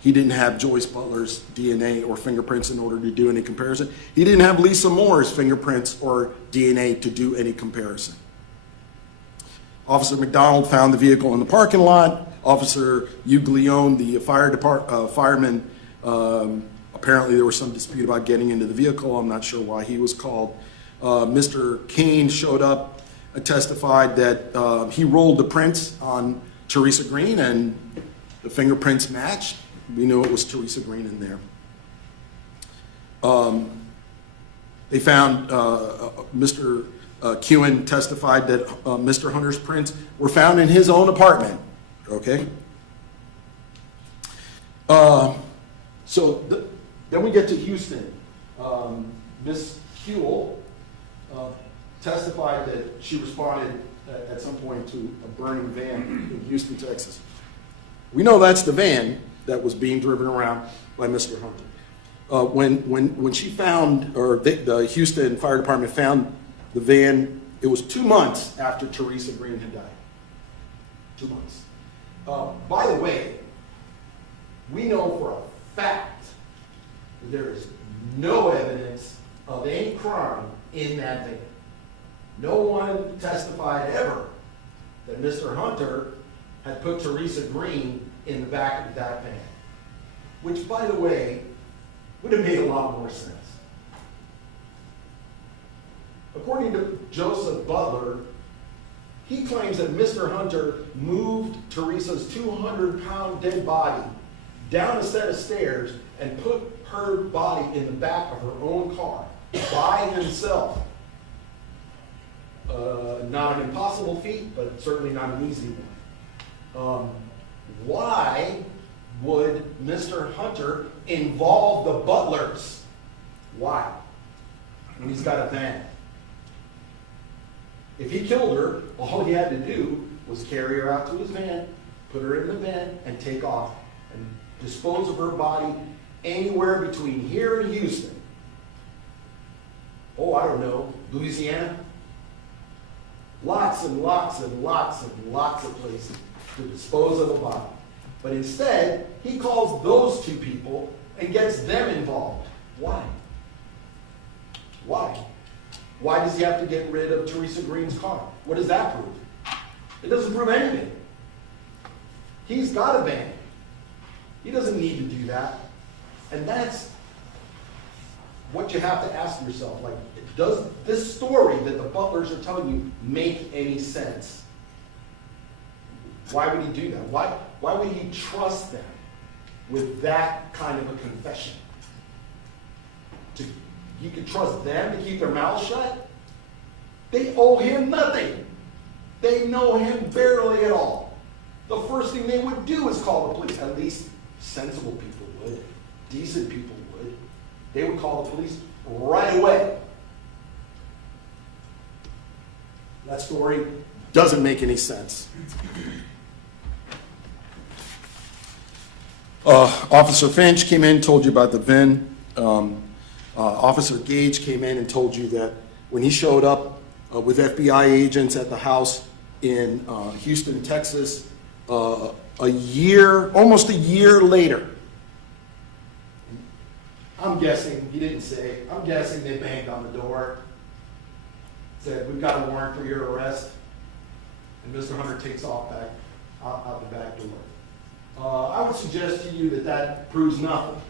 He didn't have Joyce Butler's DNA or fingerprints in order to do any comparison. He didn't have Lisa Moore's fingerprints or DNA to do any comparison. Officer McDonald found the vehicle in the parking lot. Officer Uglione, the fireman, apparently there was some dispute about getting into the vehicle. I'm not sure why he was called. Mr. Kane showed up and testified that he rolled the prints on Theresa Green and the fingerprints matched. We knew it was Theresa Green in there. They found Mr. Kewen testified that Mr. Hunter's prints were found in his own apartment. Okay? Then we get to Houston. Miss Huell testified that she responded at some point to a burning van in Houston, Texas. We know that's the van that was being driven around by Mr. Hunter. When she found, or the Houston Fire Department found the van, it was 2 months after Theresa Green had died. 2 months. By the way, we know for a fact that there is no evidence of any crime in that van. No one testified ever that Mr. Hunter had put Theresa Green in the back of that van, which, by the way, would have made a lot more sense. According to Joseph Butler, he claims that Mr. Hunter moved Theresa's 200-pound dead body down a set of stairs and put her body in the back of her own car by himself. Not an impossible feat, but certainly not an easy one. Why would Mr. Hunter involve the Butlers? Why? When he's got a van. If he killed her, all he had to do was carry her out to his van, put her in the van, and take off and dispose of her body anywhere between here and Houston. Oh, I don't know, Louisiana? lots and lots and lots and lots of places to dispose of a body. But instead, he calls those two people and gets them involved. Why? Why? Why does he have to get rid of Theresa Green's car? What does that prove? It doesn't prove anything. He's got a van. He doesn't need to do that. And that's what you have to ask yourself. Like, does this story that the Butlers are telling you make any sense? Why would he do that? Why would he trust them with that kind of a confession? He could trust them to keep their mouths shut? They owe him nothing. They know him barely at all. The first thing they would do is call the police. At least sensible people would. Decent people would. They would call the police right away. That story doesn't make any sense. Officer Finch came in, told you about the VIN. Officer Gage came in and told you that when he showed up with FBI agents at the house in Houston, Texas, almost a year later, I'm guessing, he didn't say, I'm guessing they banged on the door, said, we've got a warrant for your arrest, and Mr. Hunter takes off back out the back door. I would suggest to you that that proves nothing.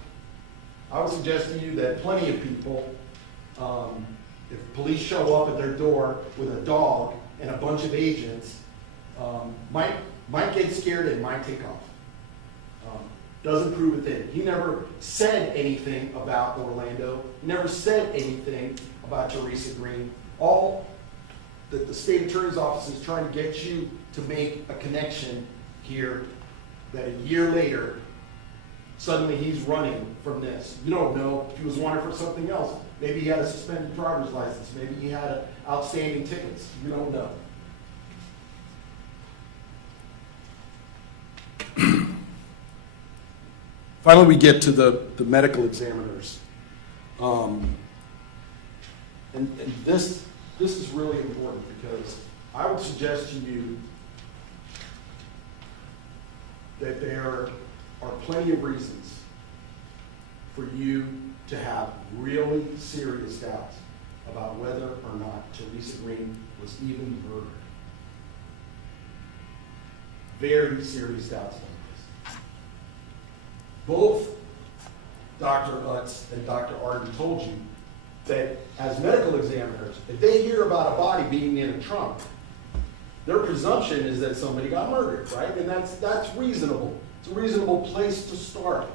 I would suggest to you that plenty of people, if police show up at their door with a dog and a bunch of agents, might get scared and might take off. Doesn't prove a thing. He never said anything about Orlando. He never said anything about Theresa Green. All that the state attorney's office is trying to get you to make a connection here, that a year later, suddenly he's running from this. You don't know if he was wanted for something else. Maybe he had a suspended driver's license. Maybe he had outstanding tickets. You don't know. Finally, we get to the medical examiners. And this is really important because I would suggest to you that there are plenty of reasons for you to have really serious doubts about whether or not Theresa Green was even murdered. Very serious doubts like this. Both Dr. Utz and Dr. Arden told you that as medical examiners, if they hear about a body being in a trunk, their presumption is that somebody got murdered, right? And that's reasonable. It's a reasonable place to start,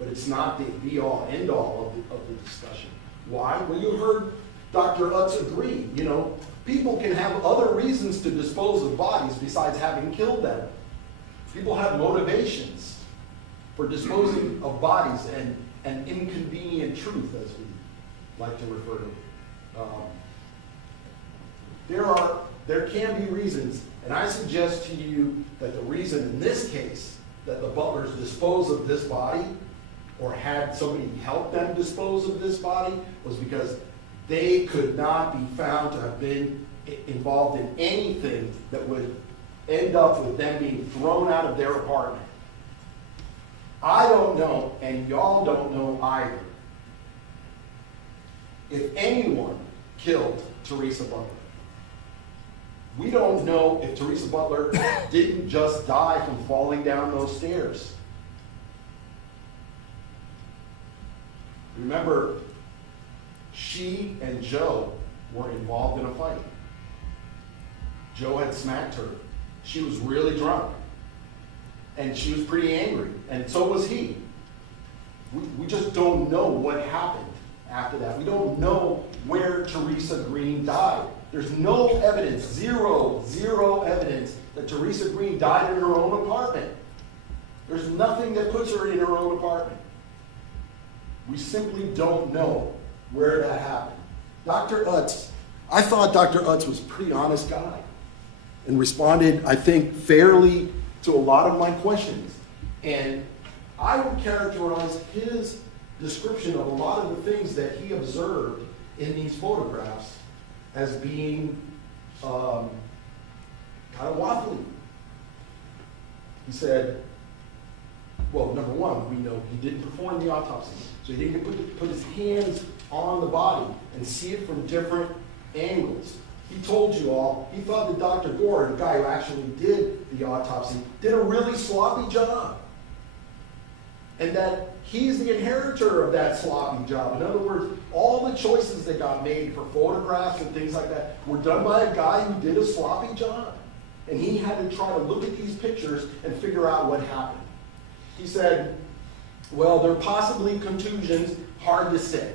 but it's not the be-all, end-all of the discussion. Why? Well, you heard Dr. Utz agree. You know, people can have other reasons to dispose of bodies besides having killed them. People have motivations for disposing of bodies and inconvenient truth, as we like to refer to it. There can be reasons, and I suggest to you that the reason in this case that the Butlers disposed of this body or had somebody help them dispose of this body was because they could not be found to have been involved in anything that would end up with them being thrown out of their apartment. I don't know, and y'all don't know either, if anyone killed Theresa Butler. We don't know if Theresa Butler didn't just die from falling down those stairs. Remember, she and Joe were involved in a fight. Joe had smacked her. She was really drunk. And she was pretty angry, and so was he. We just don't know what happened after that. We don't know where Theresa Green died. There's no evidence, zero evidence that Theresa Green died in her own apartment. There's nothing that puts her in her own apartment. We simply don't know where that happened. Dr. Utz, I thought Dr. Utz was a pretty honest guy and responded, I think, fairly to a lot of my questions. And I would characterize his description of a lot of the things that he observed in these photographs as being kind of waffly. He said, well, number one, we know he didn't perform the autopsy, so he didn't put his hands on the body and see it from different angles. He told you all, he thought that Dr. Gore, the guy who actually did the autopsy, did a really sloppy job. And that he's the inheritor of that sloppy job. In other words, all the choices that got made for photographs and things like that were done by a guy who did a sloppy job. And he had to try to look at these pictures and figure out what happened. He said, well, they're possibly contusions, hard to say.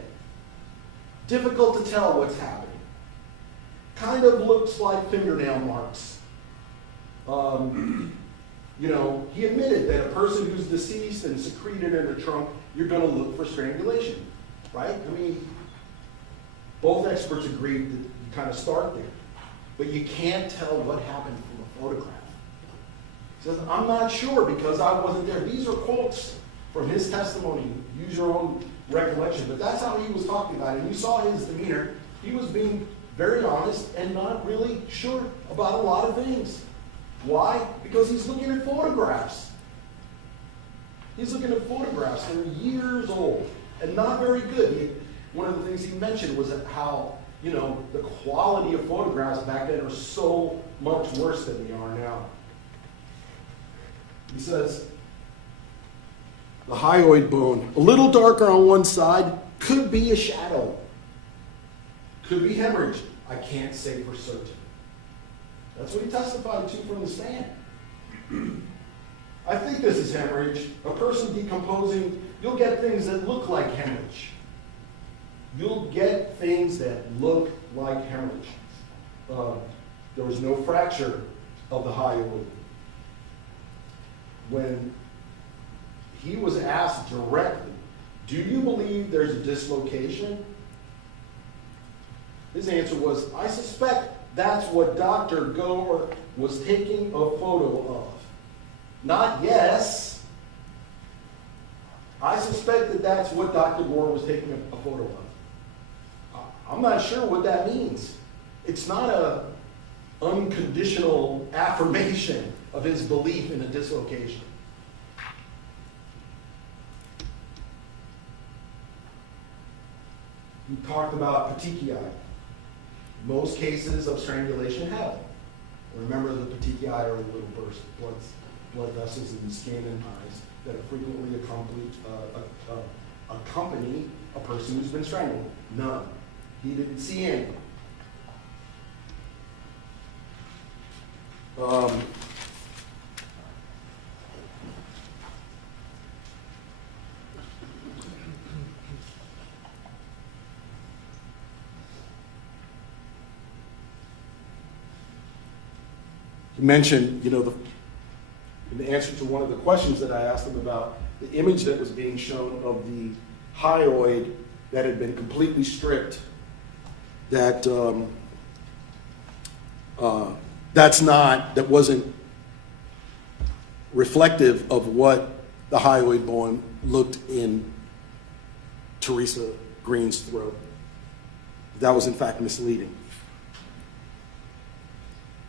Difficult to tell what's happening. Kind of looks like fingernail marks. He admitted that a person who's deceased and secreted in a trunk, you're going to look for strangulation, right? I mean, both experts agreed that you kind of start there. But you can't tell what happened from a photograph. He says, I'm not sure because I wasn't there. These are quotes from his testimony. Use your own recollection. But that's how he was talking about it. And you saw his demeanor. He was being very honest and not really sure about a lot of things. Why? Because he's looking at photographs. He's looking at photographs that are years old and not very good. One of the things he mentioned was how, the quality of photographs back then are so much worse than they are now. He says, the hyoid bone, a little darker on one side, could be a shadow. Could be hemorrhage. I can't say for certain. That's what he testified to from the stand. I think this is hemorrhage. A person decomposing, you'll get things that look like hemorrhage. You'll get things that look like hemorrhage. There was no fracture of the hyoid. When he was asked directly, do you believe there's a dislocation? His answer was, I suspect that's what Dr. Gore was taking a photo of. Not yes. I suspect that that's what Dr. Gore was taking a photo of. I'm not sure what that means. It's not an unconditional affirmation of his belief in a dislocation. He talked about petechiae. Most cases of strangulation have them. Remember, the petechiae are little bursts, blood vessels in the skin and eyes that frequently accompany a person who's been strangled. None. He didn't see any. He mentioned, in the answer to one of the questions that I asked him about the image that was being shown of the hyoid that had been completely stripped, that that wasn't reflective of what the hyoid bone looked in Theresa Green's throat. That was in fact misleading.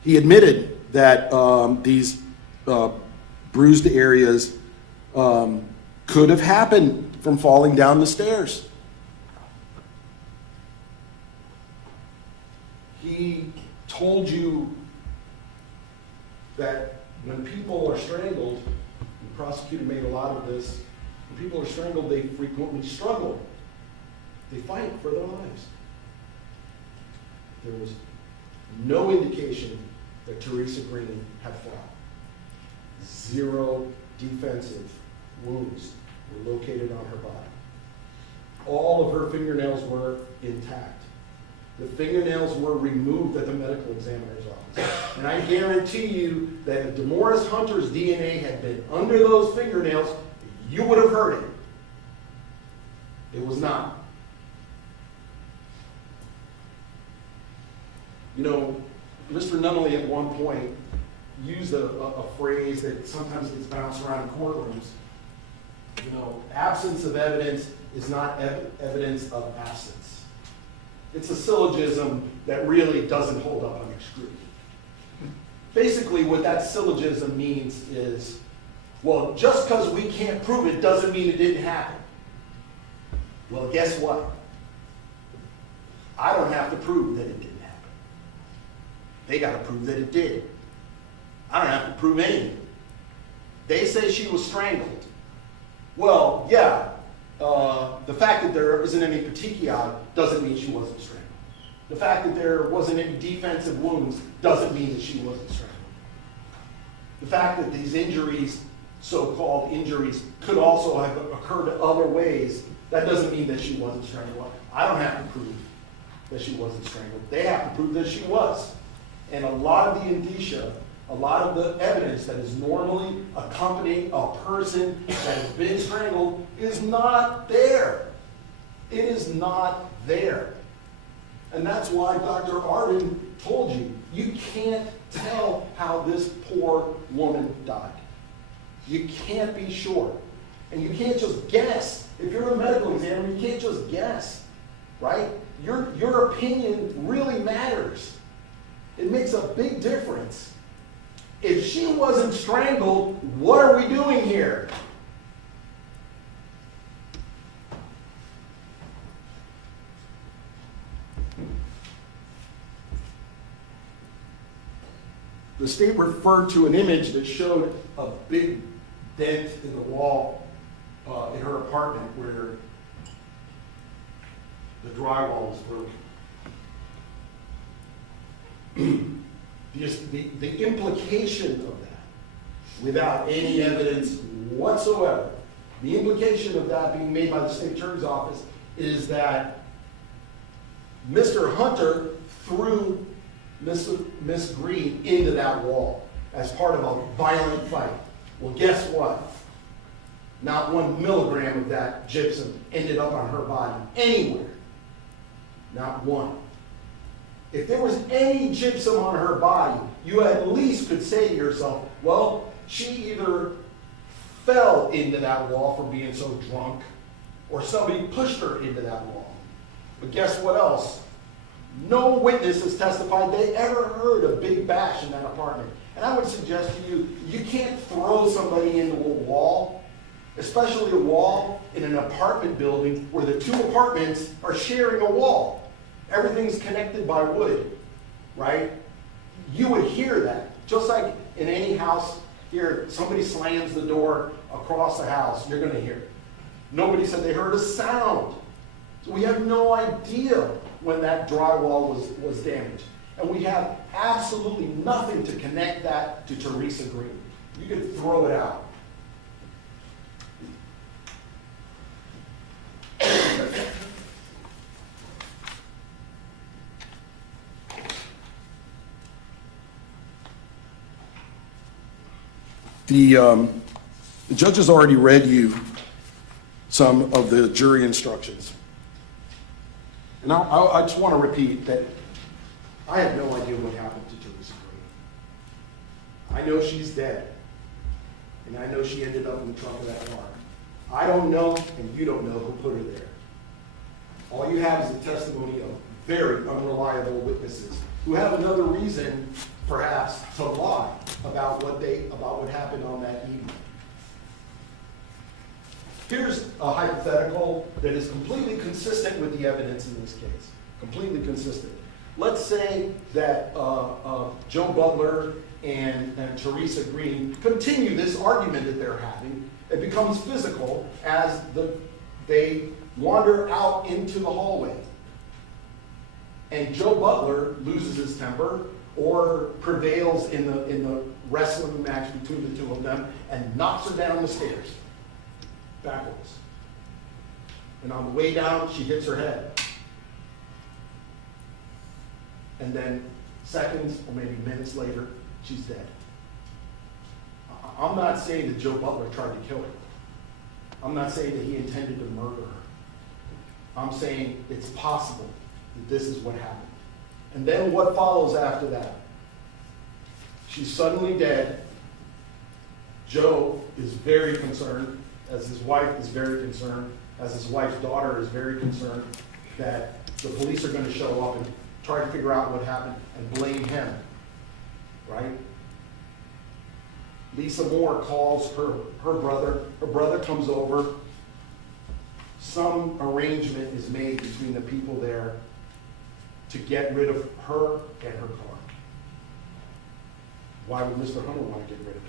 He admitted that these bruised areas could have happened from falling down the stairs. He told you that when people are strangled, the prosecutor made a lot of this, when people are strangled, they frequently struggle. They fight for their lives. There was no indication that Theresa Green had fought. 0 defensive wounds were located on her body. All of her fingernails were intact. The fingernails were removed at the medical examiner's office. And I guarantee you that if Demorris Hunter's DNA had been under those fingernails, you would have heard it. It was not. Mr. Nunnally at one point used a phrase that sometimes gets bounced around in courtrooms. Absence of evidence is not evidence of absence. It's a syllogism that really doesn't hold up under scrutiny. basically what that syllogism means is, well, just because we can't prove it doesn't mean it didn't happen. Well, guess what? I don't have to prove that it didn't happen. They got to prove that it did. I don't have to prove anything. They say she was strangled. Well, yeah, the fact that there isn't any petechiae doesn't mean she wasn't strangled. The fact that there wasn't any defensive wounds doesn't mean that she wasn't strangled. The fact that these injuries, so-called injuries, could also have occurred other ways, that doesn't mean that she wasn't strangled. I don't have to prove that she wasn't strangled. They have to prove that she was. And a lot of the indicia, a lot of the evidence that is normally accompanying a person that has been strangled is not there. It is not there. And that's why Dr. Arden told you, you can't tell how this poor woman died. You can't be sure. And you can't just guess. If you're a medical examiner, you can't just guess, right? Your opinion really matters. It makes a big difference. If she wasn't strangled, what are we doing here? The state referred to an image that showed a big dent in the wall in her apartment where the drywall was broken. The implication of that, without any evidence whatsoever, the implication of that being made by the state attorney's office is that Mr. Hunter threw Miss Green into that wall as part of a violent fight. Well, guess what? Not 1 milligram of that gypsum ended up on her body anywhere. Not one. If there was any gypsum on her body, you at least could say to yourself, well, she either fell into that wall for being so drunk, or somebody pushed her into that wall. But guess what else? No witness has testified they ever heard a big bash in that apartment. And I would suggest to you, you can't throw somebody into a wall, especially a wall in an apartment building where the two apartments are sharing a wall. Everything's connected by wood, right? You would hear that. Just like in any house here, somebody slams the door across the house, you're going to hear it. Nobody said they heard a sound. So we have no idea when that drywall was damaged. And we have absolutely nothing to connect that to Theresa Green. You could throw it out. The judge has already read you some of the jury instructions. And I just want to repeat that I have no idea what happened to Theresa Green. I know she's dead. And I know she ended up in the trunk of that car. I don't know, and you don't know who put her there. All you have is the testimony of very unreliable witnesses who have another reason, perhaps, to lie about what happened on that evening. Here's a hypothetical that is completely consistent with the evidence in this case. Completely consistent. Let's say that Joe Butler and Theresa Green continue this argument that they're having. It becomes physical as they wander out into the hallway. And Joe Butler loses his temper or prevails in the wrestling match between the two of them and knocks her down the stairs backwards. And on the way down, she hits her head. And then seconds or maybe minutes later, she's dead. I'm not saying that Joe Butler tried to kill her. I'm not saying that he intended to murder her. I'm saying it's possible that this is what happened. And then what follows after that? She's suddenly dead. Joe is very concerned, as his wife is very concerned, as his wife's daughter is very concerned that the police are going to show up and try to figure out what happened and blame him, right? Lisa Moore calls her brother. Her brother comes over. Some arrangement is made between the people there to get rid of her and her car. Why would Mr. Hunter want to get rid of it?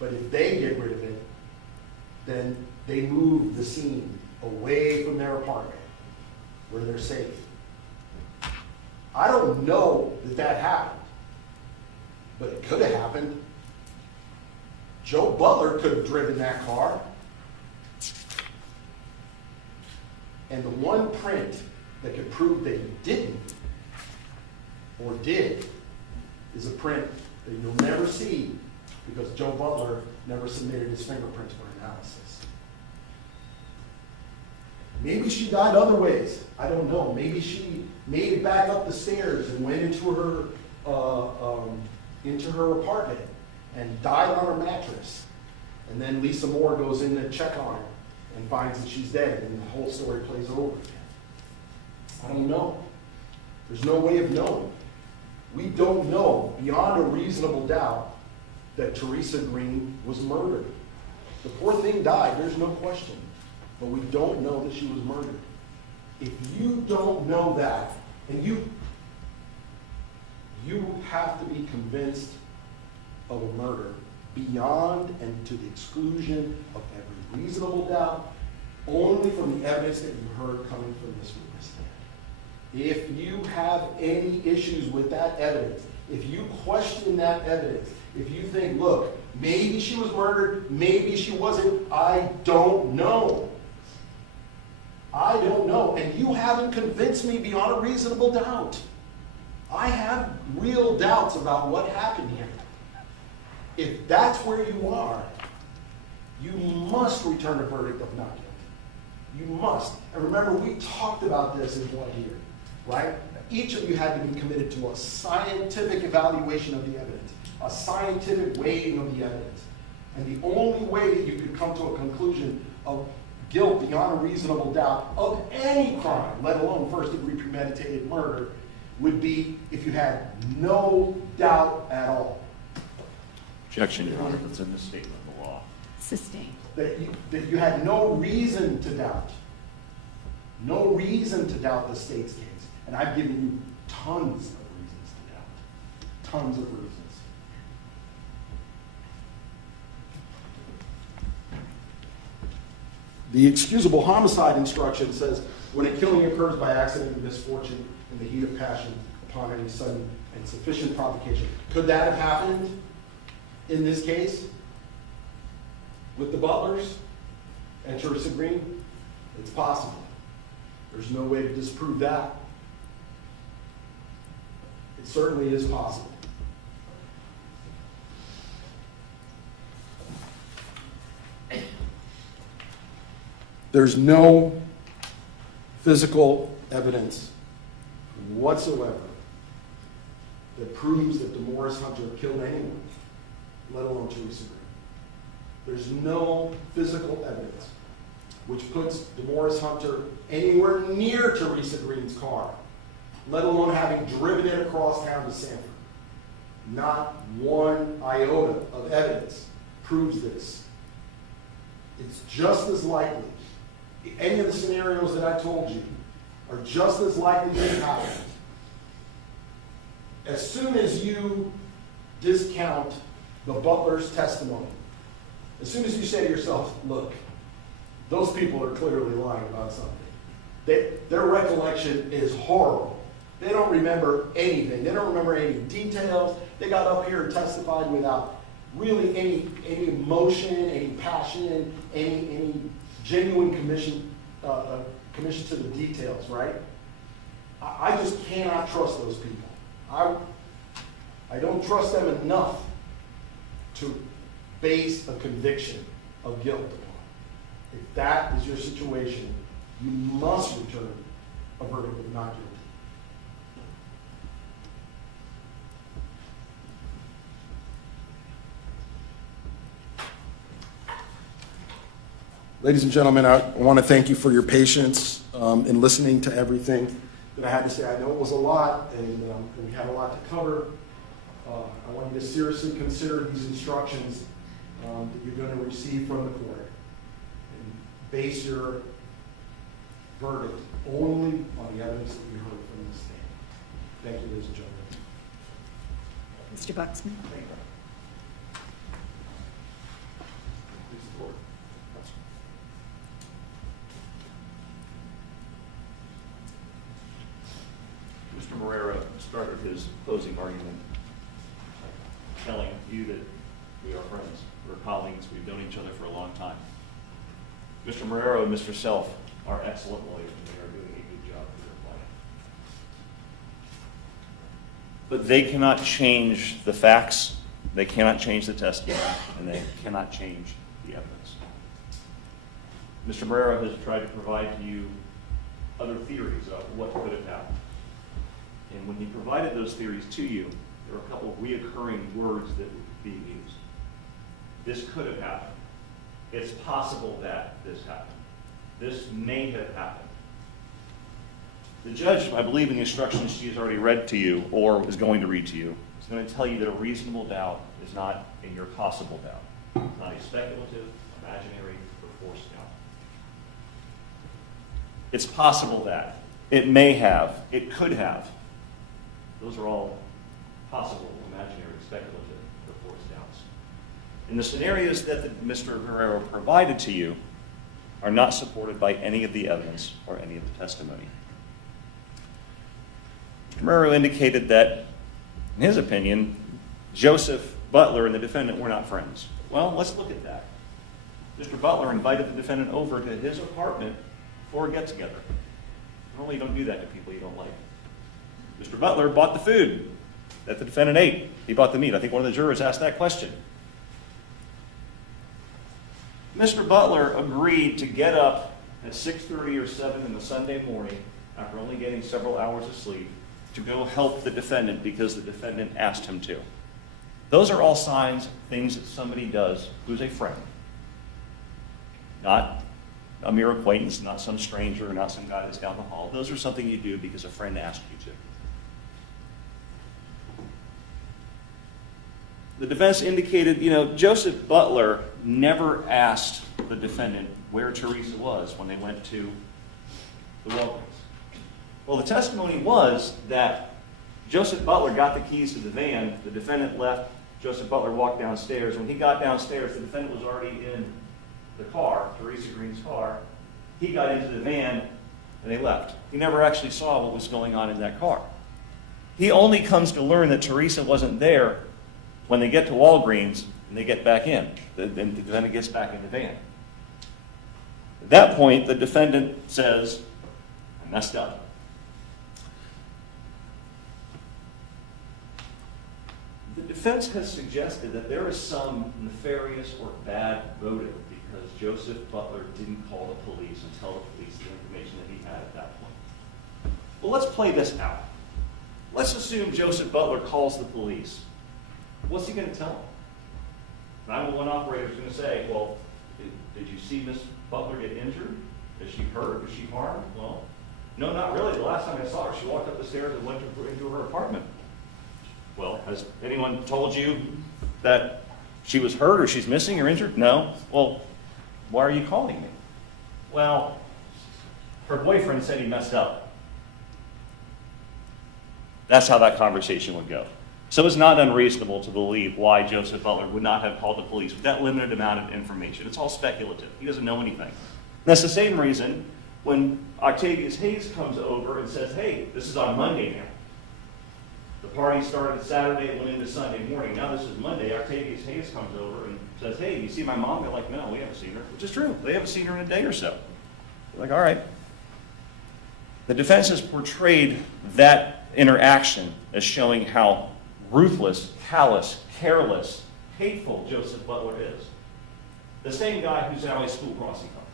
But if they get rid of it, then they move the scene away from their apartment where they're safe. I don't know that that happened, but it could have happened. Joe Butler could have driven that car. And the one print that could prove that he didn't or did is a print that you'll never see because Joe Butler never submitted his fingerprints for analysis. Maybe she died other ways. I don't know. Maybe she made it back up the stairs and went into her apartment and died on her mattress. And then Lisa Moore goes in to check on her and finds that she's dead, and the whole story plays over again. I don't know. There's no way of knowing. We don't know beyond a reasonable doubt that Theresa Green was murdered. The poor thing died, there's no question. But we don't know that she was murdered. If you don't know that, and you have to be convinced of a murder beyond and to the exclusion of every reasonable doubt, only from the evidence that you heard coming from this witness stand. If you have any issues with that evidence, if you question that evidence, if you think, look, maybe she was murdered, maybe she wasn't, I don't know. I don't know, and you haven't convinced me beyond a reasonable doubt. I have real doubts about what happened here. If that's where you are, you must return a verdict of not guilty. You must. And remember, we talked about this in one here, right? Each of you had to be committed to a scientific evaluation of the evidence, a scientific weighing of the evidence. And the only way that you could come to a conclusion of guilt beyond a reasonable doubt of any crime, let alone first-degree premeditated murder, would be if you had no doubt at all. Objection, Your Honor, that's in the statement of the law. Sustained. That you had no reason to doubt. No reason to doubt the state's case. And I've given you tons of reasons to doubt. Tons of reasons. The excusable homicide instruction says, when a killing occurs by accident and misfortune in the heat of passion upon any sudden and sufficient provocation. Could that have happened in this case with the Butlers and Theresa Green? It's possible. There's no way to disprove that. It certainly is possible. There's no physical evidence whatsoever that proves that Demorris Hunter killed anyone, let alone Theresa Green. There's no physical evidence which puts Demorris Hunter anywhere near Theresa Green's car, let alone having driven it across town to Sanford. Not one iota of evidence proves this. It's just as likely. Any of the scenarios that I told you are just as likely to have happened. As soon as you discount the Butler's testimony, as soon as you say to yourself, look, those people are clearly lying about something. Their recollection is horrible. They don't remember anything. They don't remember any details. They got up here and testified without really any emotion, any passion, any genuine commission to the details, right? I just cannot trust those people. I don't trust them enough to base a conviction of guilt upon. If that is your situation, you must return a verdict of not guilty. Ladies and gentlemen, I want to thank you for your patience in listening to everything that I had to say. I know it was a lot, and we had a lot to cover. I want you to seriously consider these instructions that you're going to receive from the court, and base your verdict only on the evidence that you heard from the stand. Thank you, ladies and gentlemen. Mr. Buxman? Mr. Marrero started his closing argument telling you that we are friends, we're colleagues, we've known each other for a long time. Mr. Marrero and Mr. Self are excellent lawyers, and they are doing a good job for their client. But they cannot change the facts, they cannot change the testimony, and they cannot change the evidence. Mr. Marrero has tried to provide to you other theories of what could have happened. And when he provided those theories to you, there were a couple of reoccurring words that were being used. This could have happened. It's possible that this happened. This may have happened. The judge, I believe in the instructions she has already read to you or is going to read to you, is going to tell you that a reasonable doubt is not in your possible doubt. It's not a speculative, imaginary, or forced doubt. It's possible that. It may have. It could have. Those are all possible, imaginary, speculative, or forced doubts. And the scenarios that Mr. Marrero provided to you are not supported by any of the evidence or any of the testimony. Mr. Marrero indicated that, in his opinion, Joseph Butler and the defendant were not friends. Well, let's look at that. Mr. Butler invited the defendant over to his apartment for a get-together. Normally you don't do that to people you don't like. Mr. Butler bought the food that the defendant ate. He bought the meat. I think one of the jurors asked that question. Mr. Butler agreed to get up at 6:30 or 7 in the Sunday morning, after only getting several hours of sleep, to go help the defendant because the defendant asked him to. Those are all signs, things that somebody does who's a friend. Not a mere acquaintance, not some stranger, not some guy that's down the hall. Those are something you do because a friend asked you to. The defense indicated, Joseph Butler never asked the defendant where Theresa was when they went to the Walgreens. Well, the testimony was that Joseph Butler got the keys to the van, the defendant left, Joseph Butler walked downstairs. When he got downstairs, the defendant was already in the car, Theresa Green's car. He got into the van and they left. He never actually saw what was going on in that car. He only comes to learn that Theresa wasn't there when they get to Walgreens and they get back in. The defendant gets back in the van. At that point, the defendant says, I messed up. The defense has suggested that there is some nefarious or bad motive because Joseph Butler didn't call the police and tell the police the information that he had at that point. Well, let's play this out. Let's assume Joseph Butler calls the police. What's he going to tell them? 911 operator is going to say, well, did you see Miss Butler get injured? Is she hurt? Was she harmed? Well, no, not really. The last time I saw her, she walked up the stairs and went into her apartment. Well, has anyone told you that she was hurt or she's missing or injured? No. Well, why are you calling me? Well, her boyfriend said he messed up. That's how that conversation would go. So it's not unreasonable to believe why Joseph Butler would not have called the police with that limited amount of information. It's all speculative. He doesn't know anything. And that's the same reason when Octavius Hayes comes over and says, hey, this is on Monday now. The party started Saturday and went into Sunday morning. Now this is Monday. Octavius Hayes comes over and says, hey, do you see my mom? They're like, no, we haven't seen her. Which is true. They haven't seen her in a day or so. They're like, all right. The defense has portrayed that interaction as showing how ruthless, callous, careless, hateful Joseph Butler is. The same guy who's now a school crossing guard.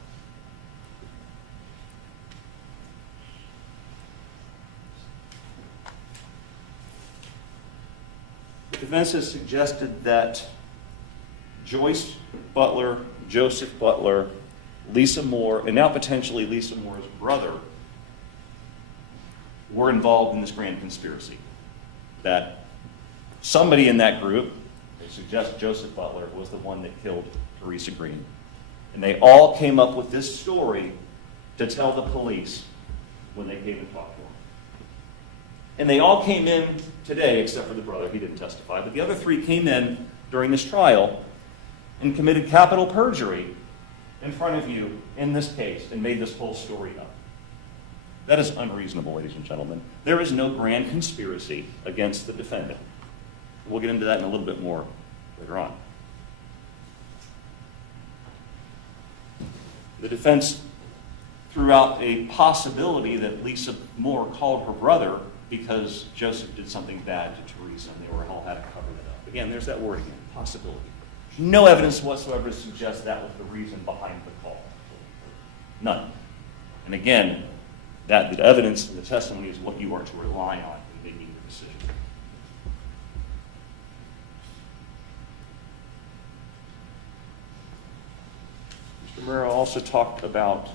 The defense has suggested that Joyce Butler, Joseph Butler, Lisa Moore, and now potentially Lisa Moore's brother were involved in this grand conspiracy. That somebody in that group, they suggest Joseph Butler, was the one that killed Theresa Green. And they all came up with this story to tell the police when they came and talked to him. And they all came in today, except for the brother, he didn't testify, but the other three came in during this trial and committed capital perjury in front of you in this case and made this whole story up. That is unreasonable, ladies and gentlemen. There is no grand conspiracy against the defendant. We'll get into that in a little bit more later on. The defense threw out a possibility that Lisa Moore called her brother because Joseph did something bad to Theresa and they were all had to cover that up. Again, there's that word again, possibility. No evidence whatsoever to suggest that was the reason behind the call. None. And again, that the evidence and the testimony is what you are to rely on in making your decision. Mr. Murrow also talked about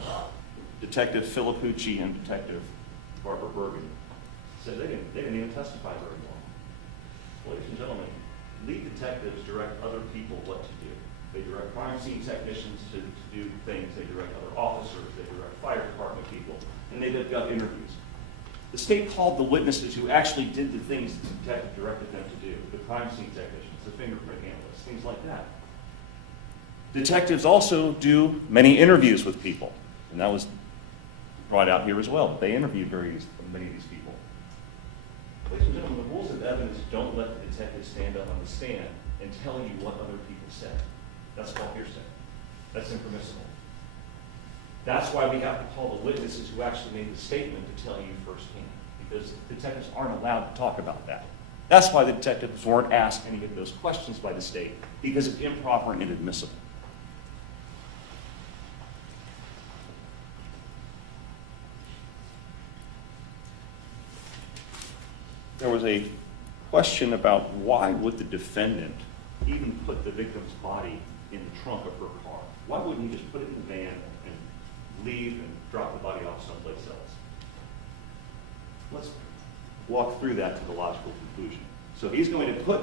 Detective Filippucci and Detective Barbara Bergen. Said they didn't even testify very long. Ladies and gentlemen, lead detectives direct other people what to do. They direct crime scene technicians to do things. They direct other officers. They direct fire department people. And they did got interviews. The state called the witnesses who actually did the things the detective directed them to do. The crime scene technicians, the fingerprint analysts, things like that. Detectives also do many interviews with people. And that was brought out here as well. They interviewed many of these people. Ladies and gentlemen, the rules of evidence don't let the detective stand up on the stand and tell you what other people said. That's called hearsay. That's impermissible. That's why we have to call the witnesses who actually made the statement to tell you firsthand, because detectives aren't allowed to talk about that. That's why the detectives weren't asked any of those questions by the state, because it's improper and inadmissible. There was a question about why would the defendant even put the victim's body in the trunk of her car? Why wouldn't he just put it in the van and leave and drop the body off someplace else? Let's walk through that to the logical conclusion. So he's going to put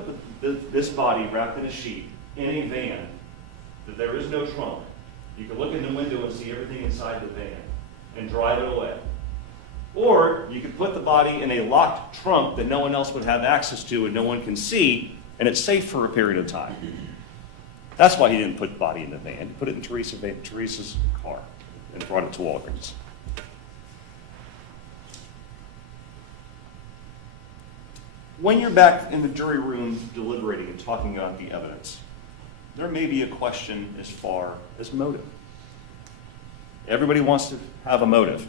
this body wrapped in a sheet in a van that there is no trunk. You can look in the window and see everything inside the van and drive it away. Or you could put the body in a locked trunk that no one else would have access to and no one can see, and it's safe for a period of time. That's why he didn't put the body in the van. He put it in Theresa's car and brought it to Walgreens. When you're back in the jury room deliberating and talking about the evidence, there may be a question as far as motive. Everybody wants to have a motive.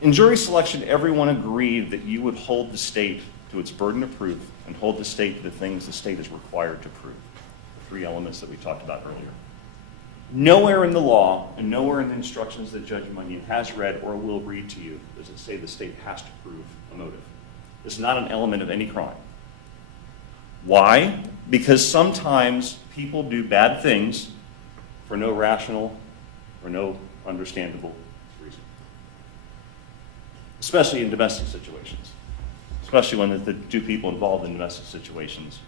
In jury selection, everyone agreed that you would hold the state to its burden of proof and hold the state to the things the state is required to prove, the three elements that we talked about earlier. Nowhere in the law and nowhere in the instructions that Judge Munyon has read or will read to you does it say the state has to prove a motive. It's not an element of any crime. Why? Because sometimes people do bad things for no rational or no understandable reason. Especially in domestic situations. Especially when the two people involved in domestic situations,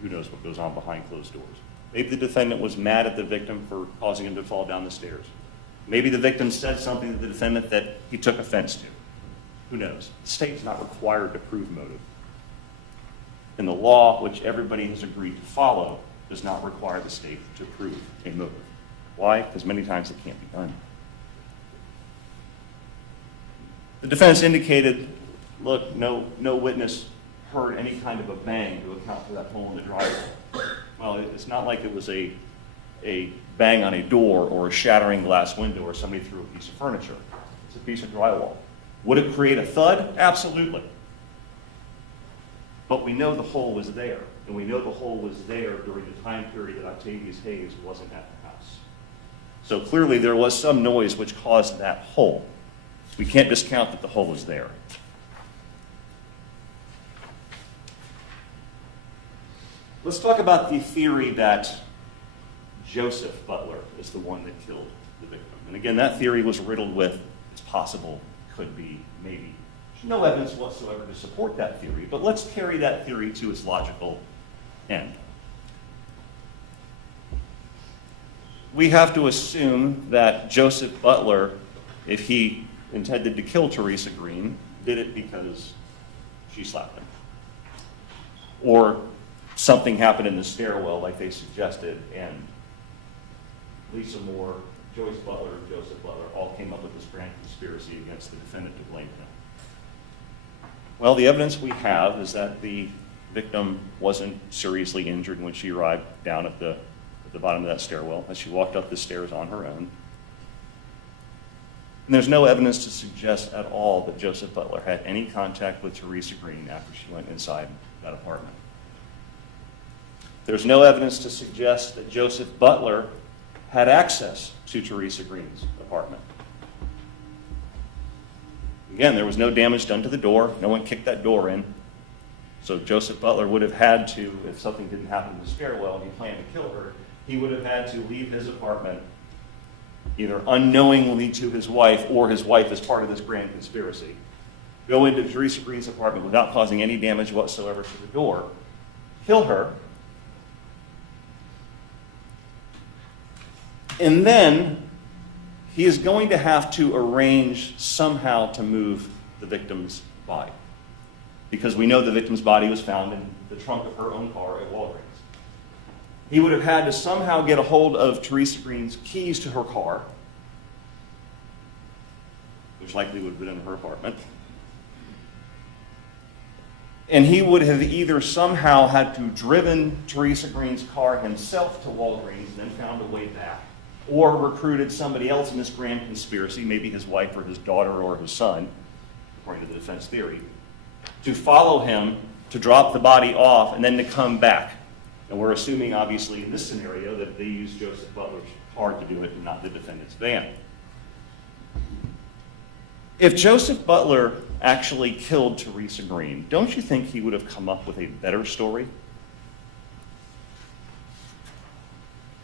who knows what goes on behind closed doors. Maybe the defendant was mad at the victim for causing him to fall down the stairs. Maybe the victim said something to the defendant that he took offense to. Who knows? The state is not required to prove motive. And the law, which everybody has agreed to follow, does not require the state to prove a motive. Why? Because many times it can't be done. The defense indicated, look, no witness heard any kind of a bang to account for that hole in the driveway. Well, it's not like it was a bang on a door or a shattering glass window or somebody threw a piece of furniture. It's a piece of drywall. Would it create a thud? Absolutely. But we know the hole was there, and we know the hole was there during the time period that Octavius Hayes wasn't at the house. So clearly there was some noise which caused that hole. We can't discount that the hole was there. Let's talk about the theory that Joseph Butler is the one that killed the victim. And again, that theory was riddled with, it's possible, could be, maybe, There's no evidence whatsoever to support that theory, but let's carry that theory to its logical end. We have to assume that Joseph Butler, if he intended to kill Theresa Green, did it because she slapped him. Or something happened in the stairwell like they suggested, and Lisa Moore, Joyce Butler, and Joseph Butler all came up with this grand conspiracy against the defendant to blame him. Well, the evidence we have is that the victim wasn't seriously injured when she arrived down at the bottom of that stairwell, as she walked up the stairs on her own. And there's no evidence to suggest at all that Joseph Butler had any contact with Theresa Green after she went inside that apartment. There's no evidence to suggest that Joseph Butler had access to Theresa Green's apartment. Again, there was no damage done to the door. No one kicked that door in. So Joseph Butler would have had to, if something didn't happen in the stairwell and he planned to kill her, he would have had to leave his apartment either unknowingly to his wife or his wife as part of this grand conspiracy, go into Theresa Green's apartment without causing any damage whatsoever to the door, kill her, and then he is going to have to arrange somehow to move the victim's body, because we know the victim's body was found in the trunk of her own car at Walgreens. He would have had to somehow get a hold of Theresa Green's keys to her car, which likely would have been in her apartment. And he would have either somehow had to driven Theresa Green's car himself to Walgreens and then found a way back, or recruited somebody else in this grand conspiracy, maybe his wife or his daughter or his son, according to the defense theory, to follow him, to drop the body off, and then to come back. And we're assuming, obviously, in this scenario, that they used Joseph Butler's car to do it and not the defendant's van. If Joseph Butler actually killed Theresa Green, don't you think he would have come up with a better story?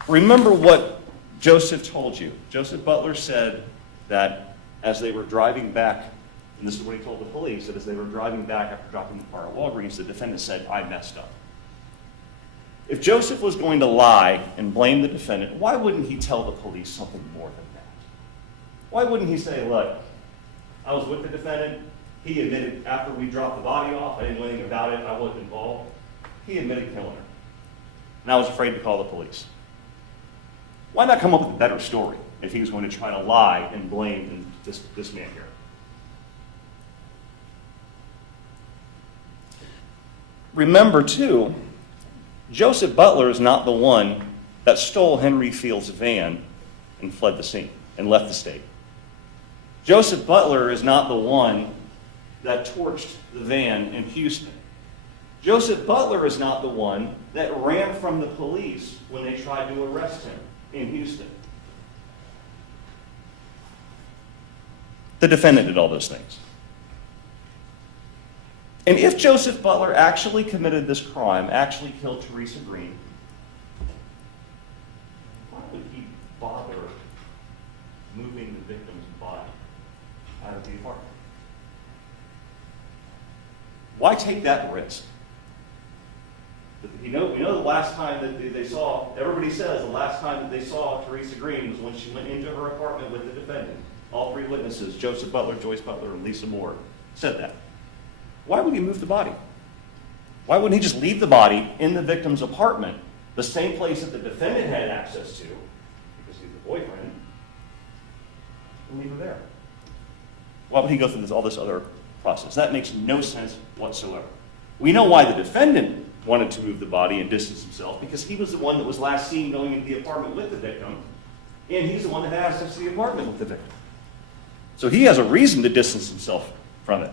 Remember what Joseph told you. Joseph Butler said that as they were driving back, and this is what he told the police, that as they were driving back after dropping the car at Walgreens, the defendant said, "I messed up." If Joseph was going to lie and blame the defendant, why wouldn't he tell the police something more than that? Why wouldn't he say, "Look, I was with the defendant. He admitted after we dropped the body off, I didn't know anything about it, I wasn't involved. He admitted killing her. And I was afraid to call the police." Why not come up with a better story if he was going to try to lie and blame this man here? Remember, too, Joseph Butler is not the one that stole Henry Field's van and fled the scene and left the state. Joseph Butler is not the one that torched the van in Houston. Joseph Butler is not the one that ran from the police when they tried to arrest him in Houston. The defendant did all those things. And if Joseph Butler actually committed this crime, actually killed Theresa Green, why would he bother moving the victim's body out of the apartment? Why take that risk? We know the last time that they saw, everybody says the last time that they saw Theresa Green was when she went into her apartment with the defendant. All three witnesses, Joseph Butler, Joyce Butler, and Lisa Moore, said that. Why would he move the body? Why wouldn't he just leave the body in the victim's apartment, the same place that the defendant had access to, because he's the boyfriend, and leave her there? Why would he go through all this other process? That makes no sense whatsoever. We know why the defendant wanted to move the body and distance himself, because he was the one that was last seen going into the apartment with the victim, and he's the one that had access to the apartment with the victim. So he has a reason to distance himself from it.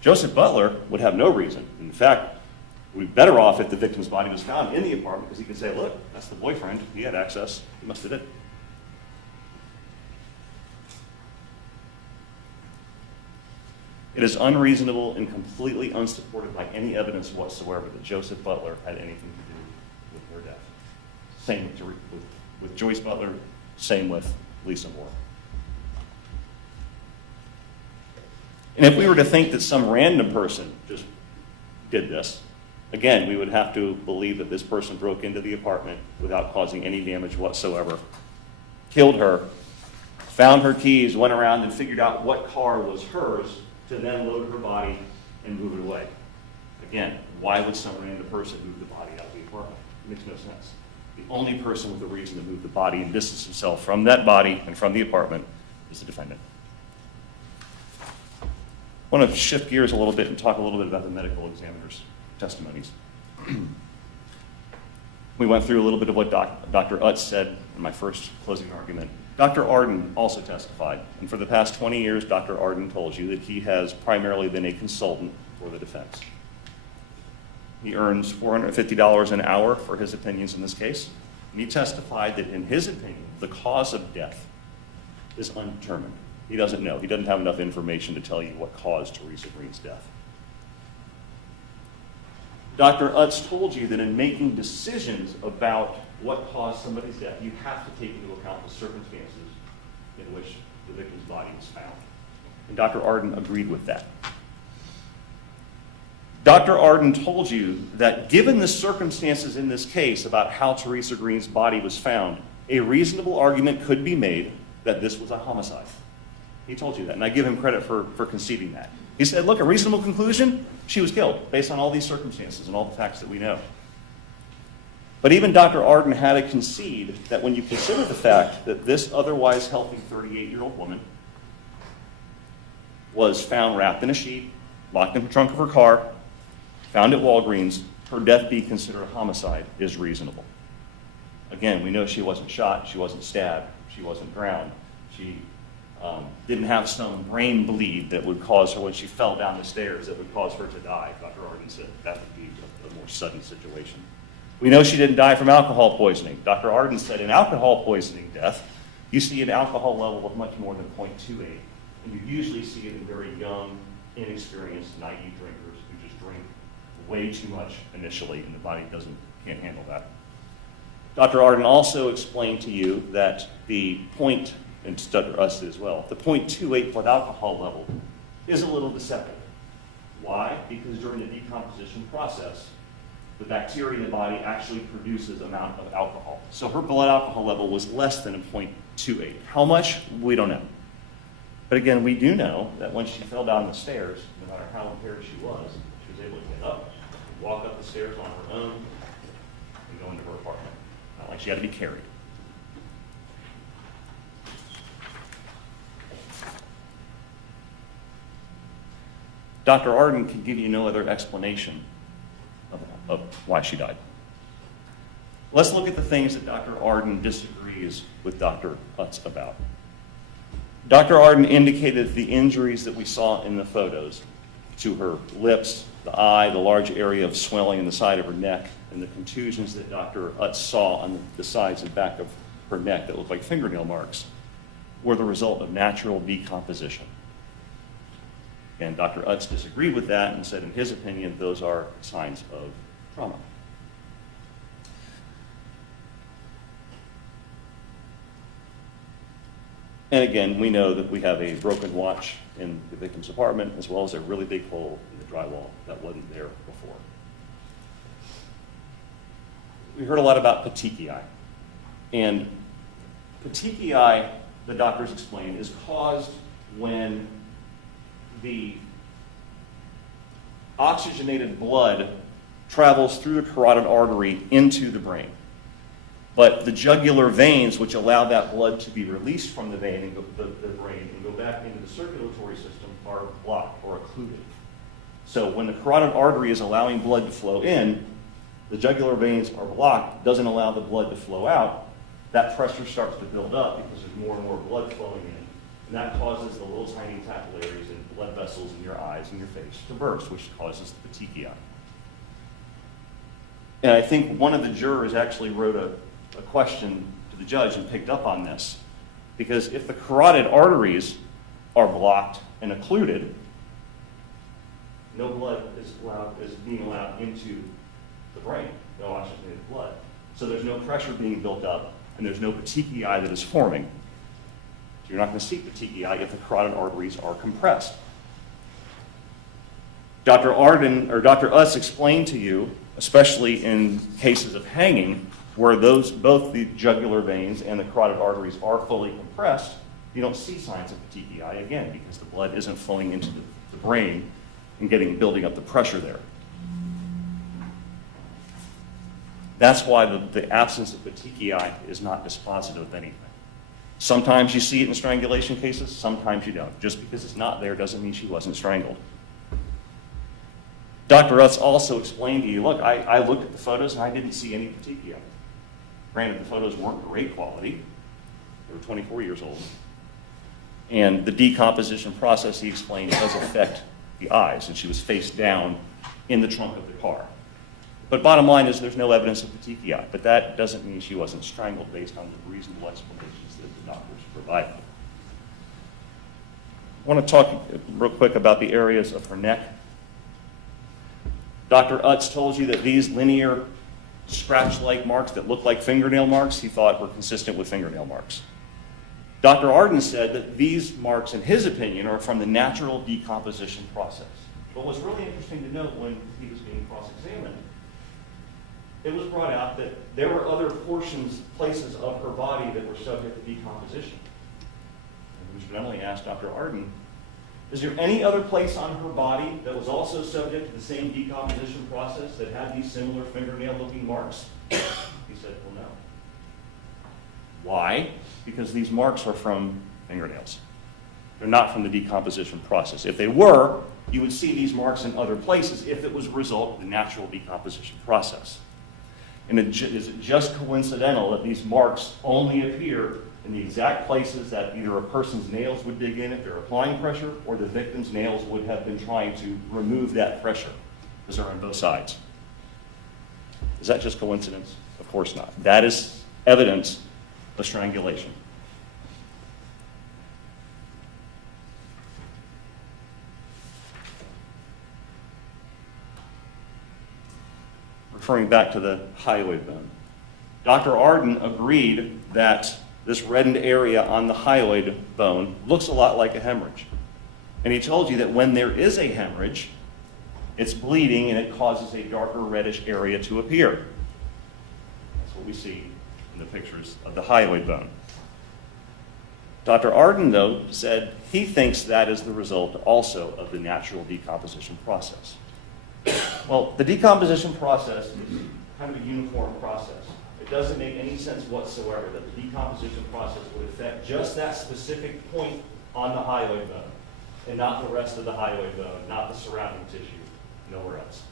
Joseph Butler would have no reason. In fact, we'd be better off if the victim's body was found in the apartment, because he could say, "Look, that's the boyfriend. He had access. He must have did it." It is unreasonable and completely unsupported by any evidence whatsoever that Joseph Butler had anything to do with her death. Same with Joyce Butler, same with Lisa Moore. And if we were to think that some random person just did this, again, we would have to believe that this person broke into the apartment without causing any damage whatsoever, killed her, found her keys, went around and figured out what car was hers to then load her body and move it away. Again, why would some random person move the body out of the apartment? It makes no sense. The only person with a reason to move the body and distance himself from that body and from the apartment is the defendant. I want to shift gears a little bit and talk a little bit about the medical examiner's testimonies. We went through a little bit of what Dr. Utz said in my first closing argument. Dr. Arden also testified, and for the past 20 years, Dr. Arden told you that he has primarily been a consultant for the defense. He earns $450 an hour for his opinions in this case, and he testified that in his opinion, the cause of death is undetermined. He doesn't know. He doesn't have enough information to tell you what caused Theresa Green's death. Dr. Utz told you that in making decisions about what caused somebody's death, you have to take into account the circumstances in which the victim's body was found. And Dr. Arden agreed with that. Dr. Arden told you that given the circumstances in this case about how Theresa Green's body was found, a reasonable argument could be made that this was a homicide. He told you that, and I give him credit for conceding that. He said, look, a reasonable conclusion, she was killed based on all these circumstances and all the facts that we know. But even Dr. Arden had to concede that when you consider the fact that this otherwise healthy 38-year-old woman was found wrapped in a sheet, locked in the trunk of her car, found at Walgreens, her death be considered a homicide is reasonable. Again, we know she wasn't shot, she wasn't stabbed, she wasn't drowned. She didn't have some brain bleed that would cause her, when she fell down the stairs, that would cause her to die. Dr. Arden said that would be a more sudden situation. We know she didn't die from alcohol poisoning. Dr. Arden said in alcohol poisoning death, you see an alcohol level of much more than 0.28, and you usually see it in very young, inexperienced, naive drinkers who just drink way too much initially, and the body can't handle that. Dr. Arden also explained to you that the point, and Dr. Utz as well, the 0.28 blood alcohol level is a little deceptive. Why? Because during the decomposition process, the bacteria in the body actually produces amount of alcohol. So her blood alcohol level was less than a 0.28. How much? We don't know. But again, we do know that when she fell down the stairs, no matter how impaired she was able to get up, walk up the stairs on her own, and go into her apartment. Not like she had to be carried. Dr. Arden can give you no other explanation of why she died. Let's look at the things that Dr. Arden disagrees with Dr. Utz about. Dr. Arden indicated the injuries that we saw in the photos to her lips, the eye, the large area of swelling in the side of her neck, and the contusions that Dr. Utz saw on the sides and back of her neck that looked like fingernail marks were the result of natural decomposition. And Dr. Utz disagreed with that and said, in his opinion, those are signs of trauma. And again, we know that we have a broken watch in the victim's apartment, as well as a really big hole in the drywall that wasn't there before. We heard a lot about petechiae. And petechiae, the doctors explained, is caused when the oxygenated blood travels through the carotid artery into the brain. But the jugular veins, which allow that blood to be released from the vein and the brain and go back into the circulatory system, are blocked or occluded. So when the carotid artery is allowing blood to flow in, the jugular veins are blocked, doesn't allow the blood to flow out. That pressure starts to build up because there's more and more blood flowing in. And that causes the little tiny capillaries and blood vessels in your eyes and your face to burst, which causes the petechiae. And I think one of the jurors actually wrote a question to the judge and picked up on this. Because if the carotid arteries are blocked and occluded, no blood is being allowed into the brain, no oxygenated blood. So there's no pressure being built up, and there's no petechiae that is forming. So you're not going to see petechiae if the carotid arteries are compressed. Dr. Arden or Dr. Utz explained to you, especially in cases of hanging, where both the jugular veins and the carotid arteries are fully compressed, you don't see signs of petechiae again because the blood isn't flowing into the brain and building up the pressure there. That's why the absence of petechiae is not dispositive of anything. Sometimes you see it in strangulation cases, sometimes you don't. Just because it's not there doesn't mean she wasn't strangled. Dr. Utz also explained to you, look, I looked at the photos and I didn't see any petechiae. Granted, the photos weren't great quality. They were 24 years old. And the decomposition process, he explained, does affect the eyes, and she was face down in the trunk of the car. But bottom line is there's no evidence of petechiae, but that doesn't mean she wasn't strangled based on the reasonable explanations that the doctors provided. I want to talk real quick about the areas of her neck. Dr. Utz told you that these linear scratch-like marks that look like fingernail marks he thought were consistent with fingernail marks. Dr. Arden said that these marks, in his opinion, are from the natural decomposition process. What was really interesting to note when he was being cross-examined, it was brought out that there were other places of her body that were subject to decomposition. And Mr. Bentley asked Dr. Arden, is there any other place on her body that was also subject to the same decomposition process that had these similar fingernail-looking marks? He said, well, no. Why? Because these marks are from fingernails. They're not from the decomposition process. If they were, you would see these marks in other places if it was a result of the natural decomposition process. And is it just coincidental that these marks only appear in the exact places that either a person's nails would dig in if they're applying pressure, or the victim's nails would have been trying to remove that pressure, because they're on both sides? Is that just coincidence? Of course not. That is evidence of strangulation. Referring back to the hyoid bone, Dr. Arden agreed that this reddened area on the hyoid bone looks a lot like a hemorrhage. And he told you that when there is a hemorrhage, it's bleeding and it causes a darker reddish area to appear. That's what we see in the pictures of the hyoid bone. Dr. Arden, though, said he thinks that is the result also of the natural decomposition process. Well, the decomposition process is kind of a uniform process. It doesn't make any sense whatsoever that the decomposition process would affect just that specific point on the hyoid bone and not the rest of the hyoid bone, not the surrounding tissue, nowhere else.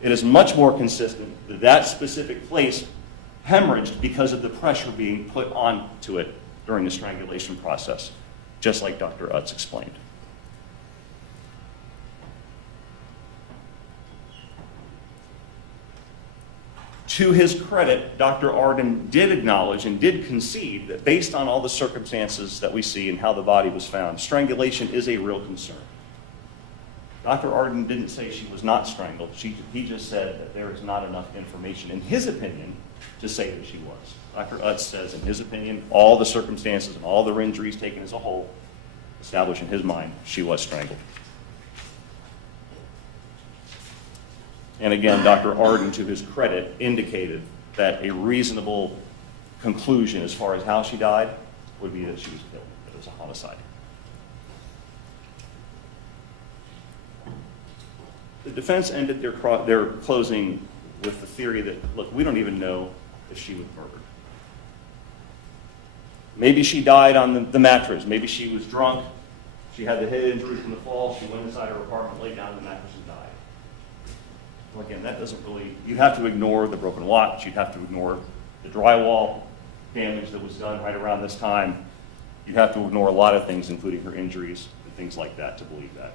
It is much more consistent that that specific place hemorrhaged because of the pressure being put onto it during the strangulation process, just like Dr. Utz explained. To his credit, Dr. Arden did acknowledge and did concede that based on all the circumstances that we see and how the body was found, strangulation is a real concern. Dr. Arden didn't say she was not strangled. He just said that there is not enough information, in his opinion, to say that she was. Dr. Utz says, in his opinion, all the circumstances and all the injuries taken as a whole establish in his mind she was strangled. And again, Dr. Arden, to his credit, indicated that a reasonable conclusion as far as how she died would be that she was killed, that it was a homicide. The defense ended their closing with the theory that, look, we don't even know if she was murdered. Maybe she died on the mattress. Maybe she was drunk. She had the head injury from the fall. She went inside her apartment, laid down on the mattress, and died. Well, again, that doesn't really, you'd have to ignore the broken watch. You'd have to ignore the drywall damage that was done right around this time. You'd have to ignore a lot of things, including her injuries and things like that, to believe that.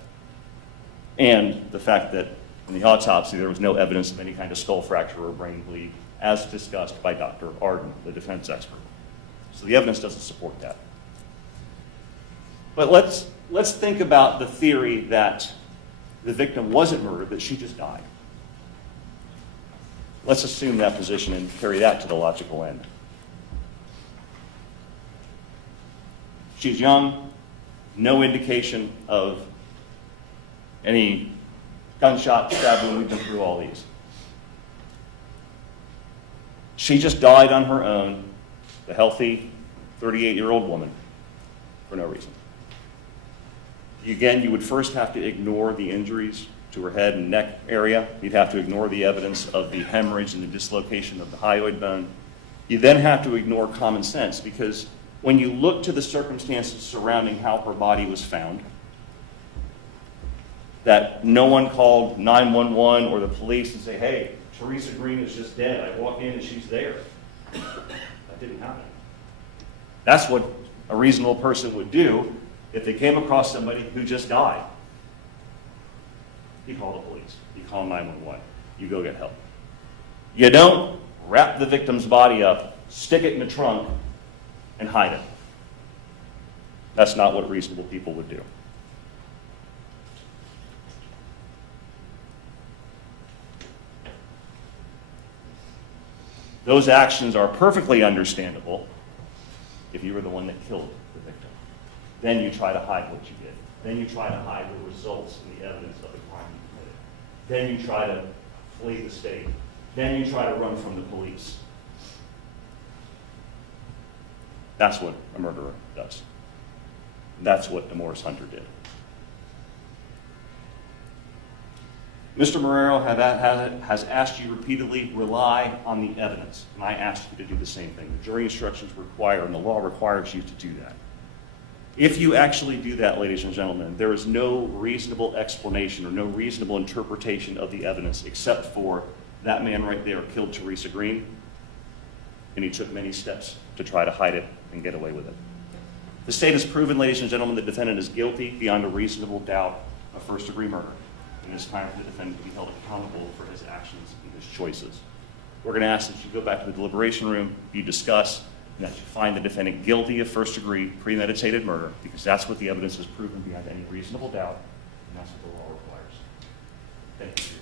And the fact that in the autopsy there was no evidence of any kind of skull fracture or brain bleed, as discussed by Dr. Arden, the defense expert. So the evidence doesn't support that. But let's think about the theory that the victim wasn't murdered, that she just died. Let's assume that position and carry that to the logical end. She's young, no indication of any gunshot, stab wound, we've been through all these. She just died on her own, the healthy 38-year-old woman, for no reason. Again, you would first have to ignore the injuries to her head and neck area. You'd have to ignore the evidence of the hemorrhage and the dislocation of the hyoid bone. You then have to ignore common sense, because when you look to the circumstances surrounding how her body was found, that no one called 911 or the police and say, hey, Theresa Green is just dead. I walk in and she's there. That didn't happen. That's what a reasonable person would do if they came across somebody who just died. You call the police. You call 911. You go get help. You don't wrap the victim's body up, stick it in the trunk, and hide it. That's not what reasonable people would do. Those actions are perfectly understandable if you were the one that killed the victim. Then you try to hide what you did. Then you try to hide the results and the evidence of the crime you committed. Then you try to flee the state. Then you try to run from the police. That's what a murderer does. That's what Demorris Hunter did. Mr. Marrero has asked you repeatedly, rely on the evidence. And I asked you to do the same thing. The jury instructions require, and the law requires you to do that. If you actually do that, ladies and gentlemen, there is no reasonable explanation or no reasonable interpretation of the evidence except for that man right there killed Theresa Green, and he took many steps to try to hide it and get away with it. The state has proven, ladies and gentlemen, the defendant is guilty beyond a reasonable doubt of first-degree murder. And it's time for the defendant to be held accountable for his actions and his choices. We're going to ask that you go back to the deliberation room, you discuss, and that you find the defendant guilty of first-degree premeditated murder, because that's what the evidence has proven beyond any reasonable doubt, and that's what the law requires. Thank you.